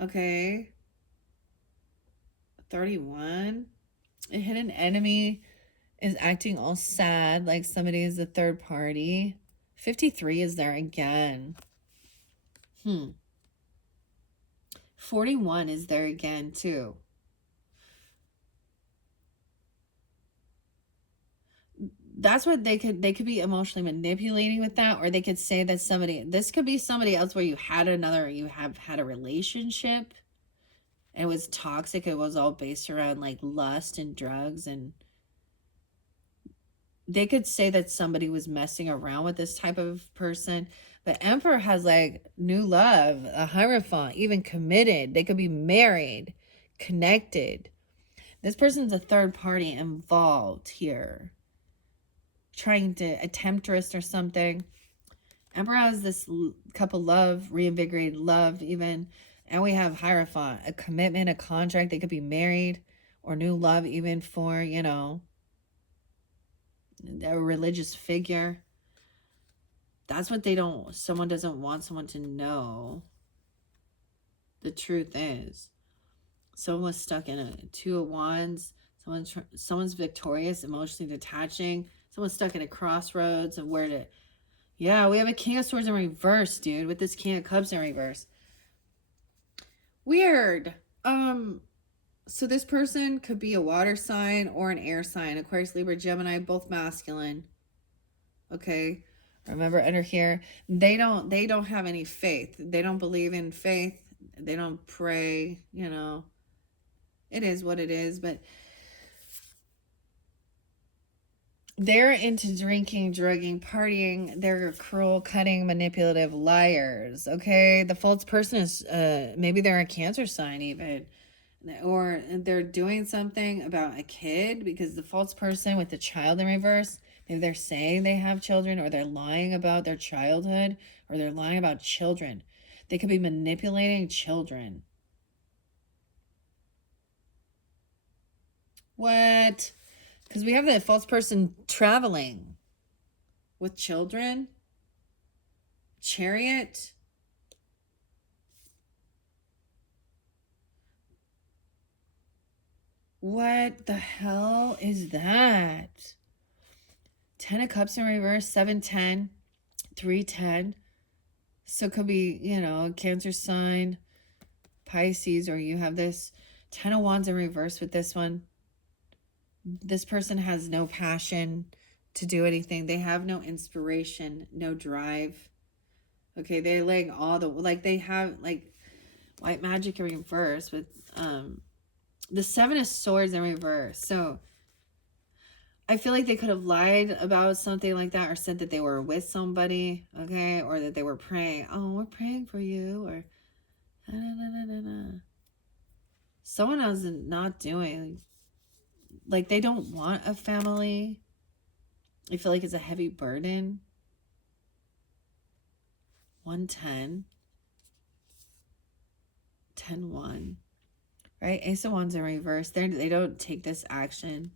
Okay. 31. A hidden enemy is acting all sad, like somebody is a third party. 53 is there again. 41 is there again too. That's what they could be emotionally manipulating with that, or they could say that this could be somebody else where you have had a relationship and it was toxic. It was all based around like lust and drugs, and they could say that somebody was messing around with this type of person. The Emperor has like new love, a Hierophant, even committed. They could be married, connected. This person's a third party involved here, trying to a temptress or something. Emperor has this couple love, reinvigorated love even. And we have Hierophant, a commitment, a contract. They could be married or new love even for, a religious figure. That's what someone doesn't want someone to know. The truth is, someone was stuck in a 2 of Wands. Someone's victorious, emotionally detaching. Someone's stuck at a crossroads of where to. Yeah, we have a King of Swords in reverse, dude, with this King of Cups in reverse. Weird. So this person could be a water sign or an air sign. Aquarius, Libra, Gemini, both masculine. Okay. Remember, under here, they don't have any faith. They don't believe in faith. They don't pray, you know. It is what it is, but they're into drinking, drugging, partying. They're cruel, cutting, manipulative liars. Okay. The false person is maybe they're a Cancer sign even. Or they're doing something about a kid, because the false person with the child in reverse, maybe they're saying they have children, or they're lying about their childhood, or they're lying about children. They could be manipulating children. What? Because we have the false person traveling with children. Chariot. What the hell is that? 10 of Cups in reverse, 710, 310. So it could be, you know, Cancer sign, Pisces, or you have this 10 of Wands in reverse with this one. This person has no passion to do anything. They have no inspiration, no drive. Okay, they're like all the, like they have like white magic in reverse with the 7 of Swords in reverse. So I feel like they could have lied about something like that, or said that they were with somebody, okay, or that they were praying. Oh, we're praying for you, or someone else is not doing, like they don't want a family. I feel like it's a heavy burden. 110, 10-1, right? Ace of Wands in reverse. They don't take this action,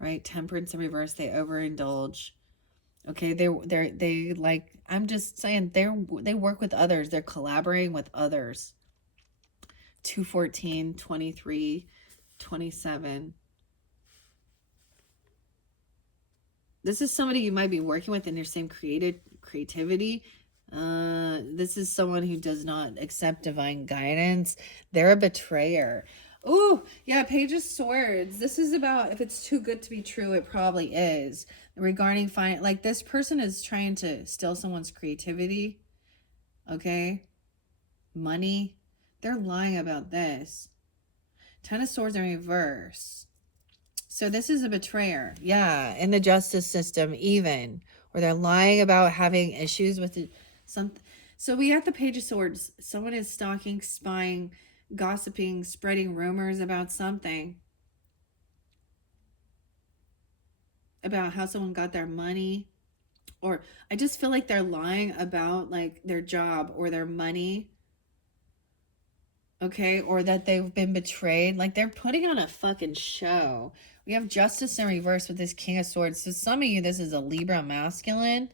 right? Temperance in reverse. They overindulge. Okay, they like, I'm just saying, they work with others. They're collaborating with others. 214, 23, 27. This is somebody you might be working with in your same creativity. This is someone who does not accept divine guidance. They're a betrayer. Oh, yeah, Page of Swords. This is about, if it's too good to be true, it probably is. Regarding like this person is trying to steal someone's creativity. Okay? Money. They're lying about this. 10 of Swords in reverse. So this is a betrayer. Yeah, in the justice system even. Or they're lying about having issues with something. So we have the Page of Swords. Someone is stalking, spying, gossiping, spreading rumors about something. About how someone got their money. Or I just feel like they're lying about like their job or their money. Okay, or that they've been betrayed. Like they're putting on a fucking show. We have Justice in reverse with this King of Swords. So some of you, this is a Libra masculine.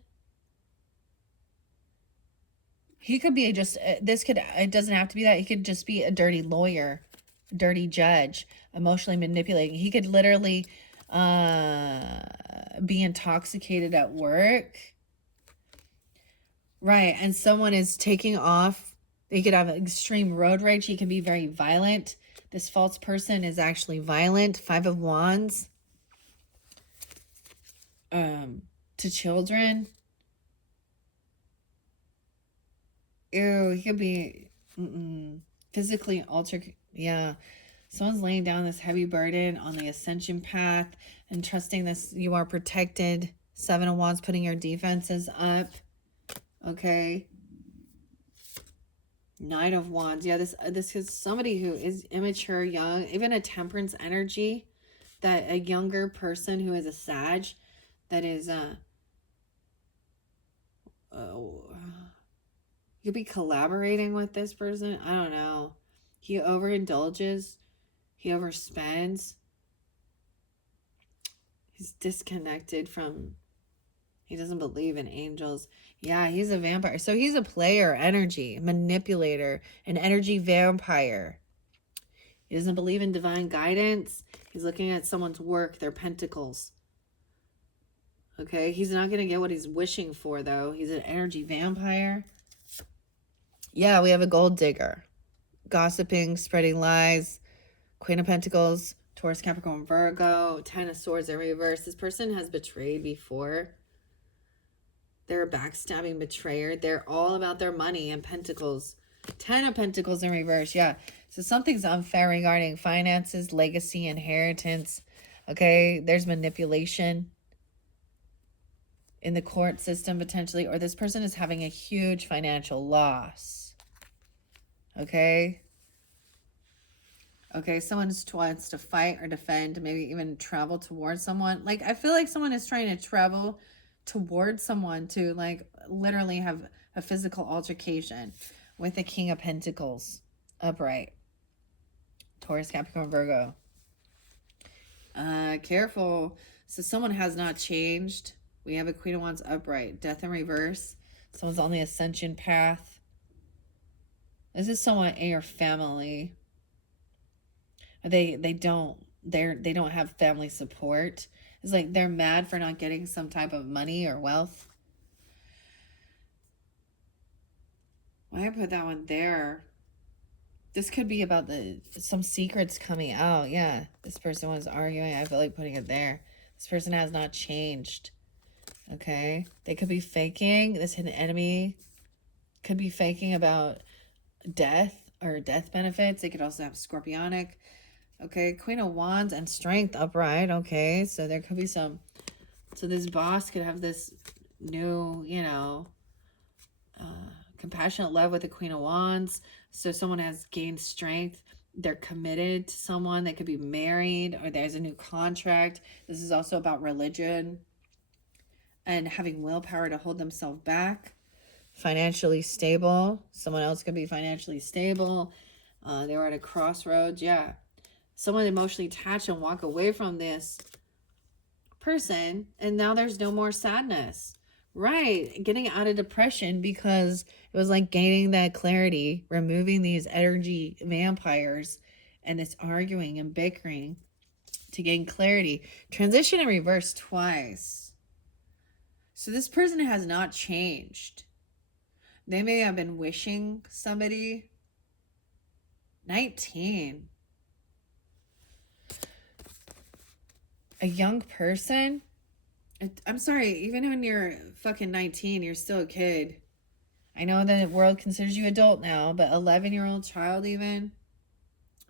He could be just, it doesn't have to be that. He could just be a dirty lawyer, a dirty judge, emotionally manipulating. He could literally be intoxicated at work. Right, and someone is taking off. They could have extreme road rage. He can be very violent. This false person is actually violent. 5 of Wands. To children. Ew, he could be physically altered. Yeah. Someone's laying down this heavy burden on the ascension path and trusting this. You are protected. 7 of Wands, putting your defenses up. Okay. Knight of Wands. Yeah, this is somebody who is immature, young, even a Temperance energy, that a younger person who is a Sag, that is you'll be collaborating with this person. I don't know. He overindulges. He overspends. He's disconnected from, he doesn't believe in angels. Yeah, he's a vampire. So he's a player energy, manipulator, an energy vampire. He doesn't believe in divine guidance. He's looking at someone's work, their pentacles. Okay, he's not going to get what he's wishing for, though. He's an energy vampire. Yeah, we have a gold digger. Gossiping, spreading lies, Queen of Pentacles, Taurus, Capricorn, Virgo, Ten of Swords in reverse. This person has betrayed before. They're a backstabbing betrayer. They're all about their money and Pentacles. Ten of Pentacles in reverse. Yeah. So something's unfair regarding finances, legacy, inheritance. Okay. There's manipulation in the court system potentially. Or this person is having a huge financial loss. Okay. Okay. Someone wants to fight or defend, maybe even travel towards someone. Like, I feel like someone is trying to travel towards someone to, like, literally have a physical altercation with the King of Pentacles upright. Taurus, Capricorn, Virgo. Careful. So someone has not changed. We have a Queen of Wands upright. Death in reverse. Someone's on the ascension path. This is someone in your family. They don't have family support. It's like they're mad for not getting some type of money or wealth. Why I put that one there? This could be about some secrets coming out. Yeah, this person was arguing. I feel like putting it there. This person has not changed. Okay, they could be faking. This hidden enemy could be faking about death or death benefits. They could also have Scorpionic. Okay, Queen of Wands and Strength upright. Okay, so there could be some. So this boss could have this new, you know, compassionate love with the Queen of Wands. So someone has gained strength. They're committed to someone. They could be married or there's a new contract. This is also about religion and having willpower to hold themselves back. Financially stable. Someone else could be financially stable. They were at a crossroads. Yeah. Someone emotionally attached and walk away from this person. And now there's no more sadness. Right. Getting out of depression because it was like gaining that clarity, removing these energy vampires and this arguing and bickering to gain clarity. Transition in reverse twice. So this person has not changed. They may have been wishing somebody. 19. A young person. I'm sorry, even when you're fucking 19, you're still a kid. I know the world considers you adult now, but 11-year-old child even.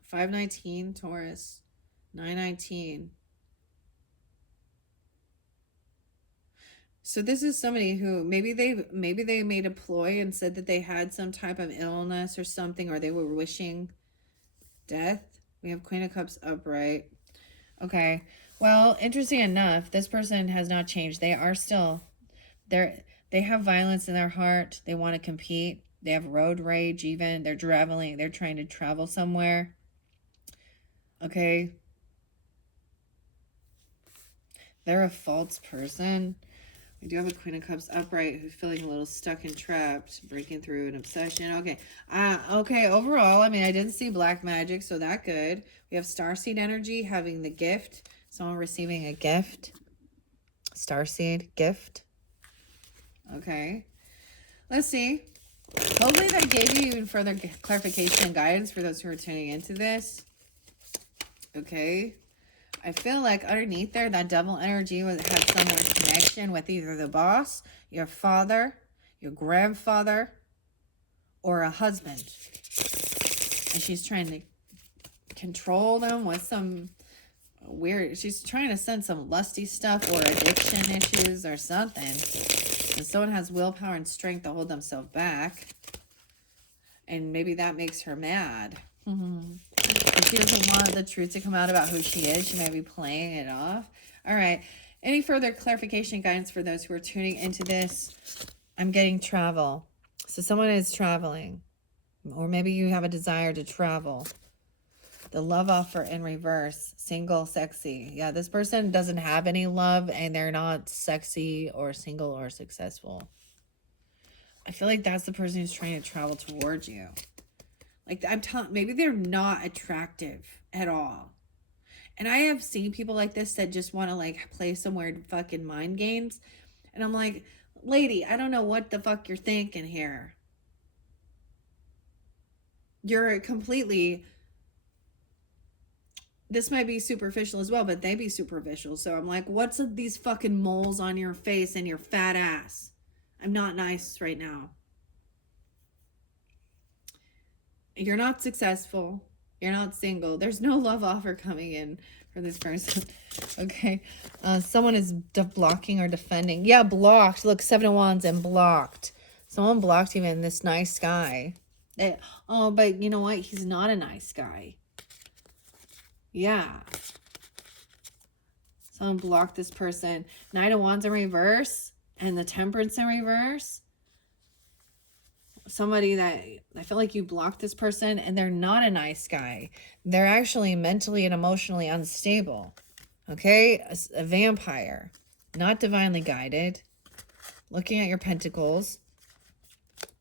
519 Taurus. 919. So this is somebody who maybe they made a ploy and said that they had some type of illness or something, or they were wishing death. We have Queen of Cups upright. Okay. Well, interesting enough, this person has not changed. They are still they have violence in their heart. They want to compete. They have road rage even. They're traveling. They're trying to travel somewhere. Okay. They're a false person. We do have a Queen of Cups upright who's feeling a little stuck and trapped, breaking through an obsession. Okay. Okay, overall, I mean, I didn't see black magic, so that good. We have Starseed energy having the gift. Someone receiving a gift. Starseed gift. Okay. Let's see. Hopefully that gave you even further clarification and guidance for those who are tuning into this. Okay. I feel like underneath there, that devil energy had someone's connection with either the boss, your father, your grandfather, or a husband. And she's trying to control them with some weird, she's trying to send some lusty stuff or addiction issues or something. And someone has willpower and strength to hold themselves back. And maybe that makes her mad. If she doesn't want the truth to come out about who she is, she may be playing it off. All right. Any further clarification guidance for those who are tuning into this? I'm getting travel. So someone is traveling. Or maybe you have a desire to travel. The love offer in reverse. Single, sexy. Yeah, this person doesn't have any love and they're not sexy or single or successful. I feel like that's the person who's trying to travel towards you. Like, I'm telling, maybe they're not attractive at all. And I have seen people like this that just want to, like, play some weird fucking mind games. And I'm like, lady, I don't know what the fuck you're thinking here. You're completely this might be superficial as well, but they be superficial. So I'm like, what's these fucking moles on your face and your fat ass? I'm not nice right now. You're not successful. You're not single. There's no love offer coming in for this person. Okay. Someone is blocking or defending. Yeah, blocked. Look, 7 of Wands and blocked. Someone blocked even this nice guy. Oh, but you know what? He's not a nice guy. Yeah. Someone blocked this person. Knight of Wands in reverse and the Temperance in reverse. Somebody that I feel like you blocked this person and they're not a nice guy. They're actually mentally and emotionally unstable. Okay? A vampire. Not divinely guided. Looking at your pentacles.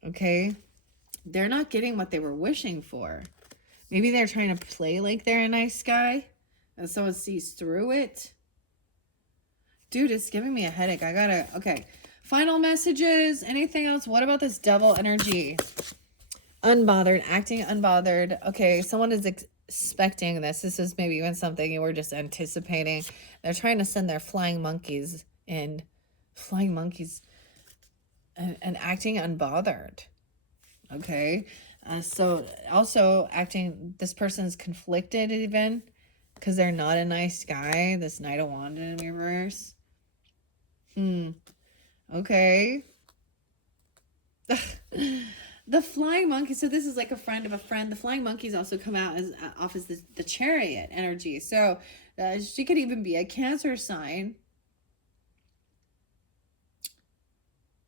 Okay? They're not getting what they were wishing for. Maybe they're trying to play like they're a nice guy and someone sees through it. Dude, it's giving me a headache. Okay. Final messages. Anything else? What about this double energy? Unbothered. Acting unbothered. Okay, someone is expecting this. This is maybe even something you were just anticipating. They're trying to send their flying monkeys in. Flying monkeys. And acting unbothered. Okay. So also acting, this person's conflicted even. Because they're not a nice guy. This Knight of Wands in reverse. Okay. The flying monkey. So this is like a friend of a friend. The flying monkeys also come out as off as the chariot energy. So she could even be a Cancer sign.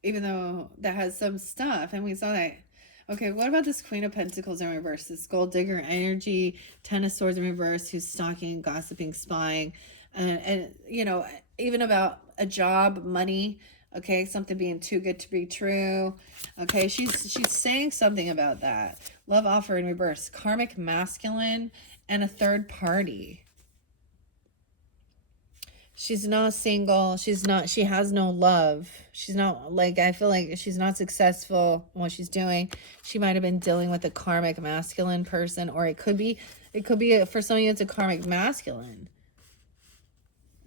Even though that has some stuff. And we saw that. Okay, what about this Queen of Pentacles in reverse? This gold digger energy, 10 of Swords in reverse, who's stalking, gossiping, spying. And you know, even about a job, money. Okay, something being too good to be true. Okay, she's saying something about that. Love offer in reverse. Karmic masculine and a third party. She's not single. She has no love. She's not, like, I feel like she's not successful in what she's doing. She might have been dealing with a karmic masculine person, or it could be for some of you, it's a karmic masculine.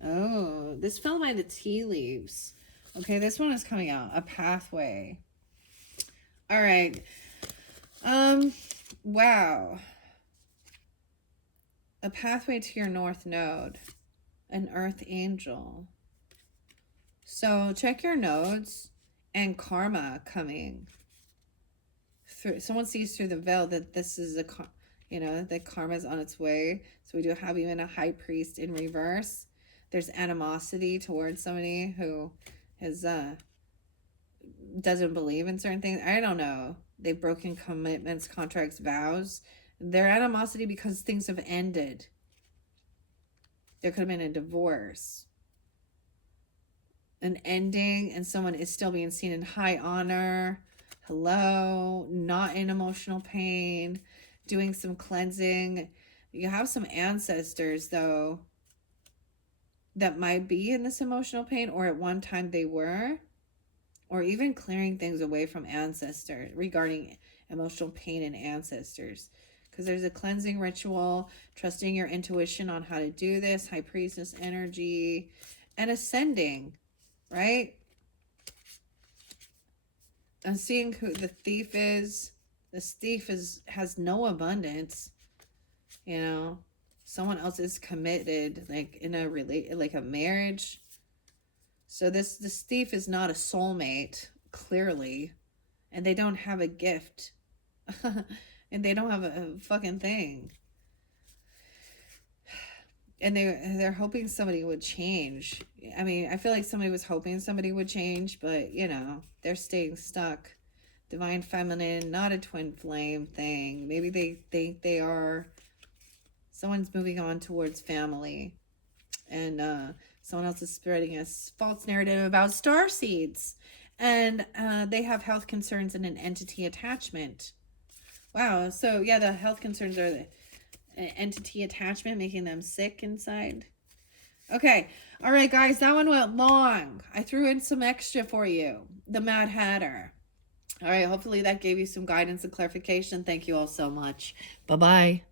Oh, this fell by the tea leaves. Okay, this one is coming out. A pathway. All right. Wow. A pathway to your north node. An earth angel. So check your nodes and karma coming through. Someone sees through the veil that this is that karma is on its way. So we do have even a high priest in reverse. There's animosity towards somebody who has doesn't believe in certain things. I don't know. They've broken commitments, contracts, vows. Their animosity because things have ended. There could have been a divorce, an ending, and someone is still being seen in high honor. Hello, not in emotional pain, doing some cleansing. You have some ancestors, though, that might be in this emotional pain, or at one time they were, or even clearing things away from ancestors regarding emotional pain and ancestors. Because there's a cleansing ritual, trusting your intuition on how to do this, high priestess energy, and ascending, right? I'm seeing who the thief is. This thief has no abundance, you know. Someone else is committed, like in a marriage. So this thief is not a soulmate, clearly, and they don't have a gift. And they don't have a fucking thing. And they're hoping somebody would change. I mean, I feel like somebody was hoping somebody would change, but, you know, they're staying stuck. Divine feminine, not a twin flame thing. Maybe they think they are. Someone's moving on towards family. And someone else is spreading a false narrative about starseeds. And they have health concerns and an entity attachment. Wow. So, yeah, the health concerns are the entity attachment, making them sick inside. Okay. All right, guys. That one went long. I threw in some extra for you. The Mad Hatter. All right. Hopefully that gave you some guidance and clarification. Thank you all so much. Bye-bye.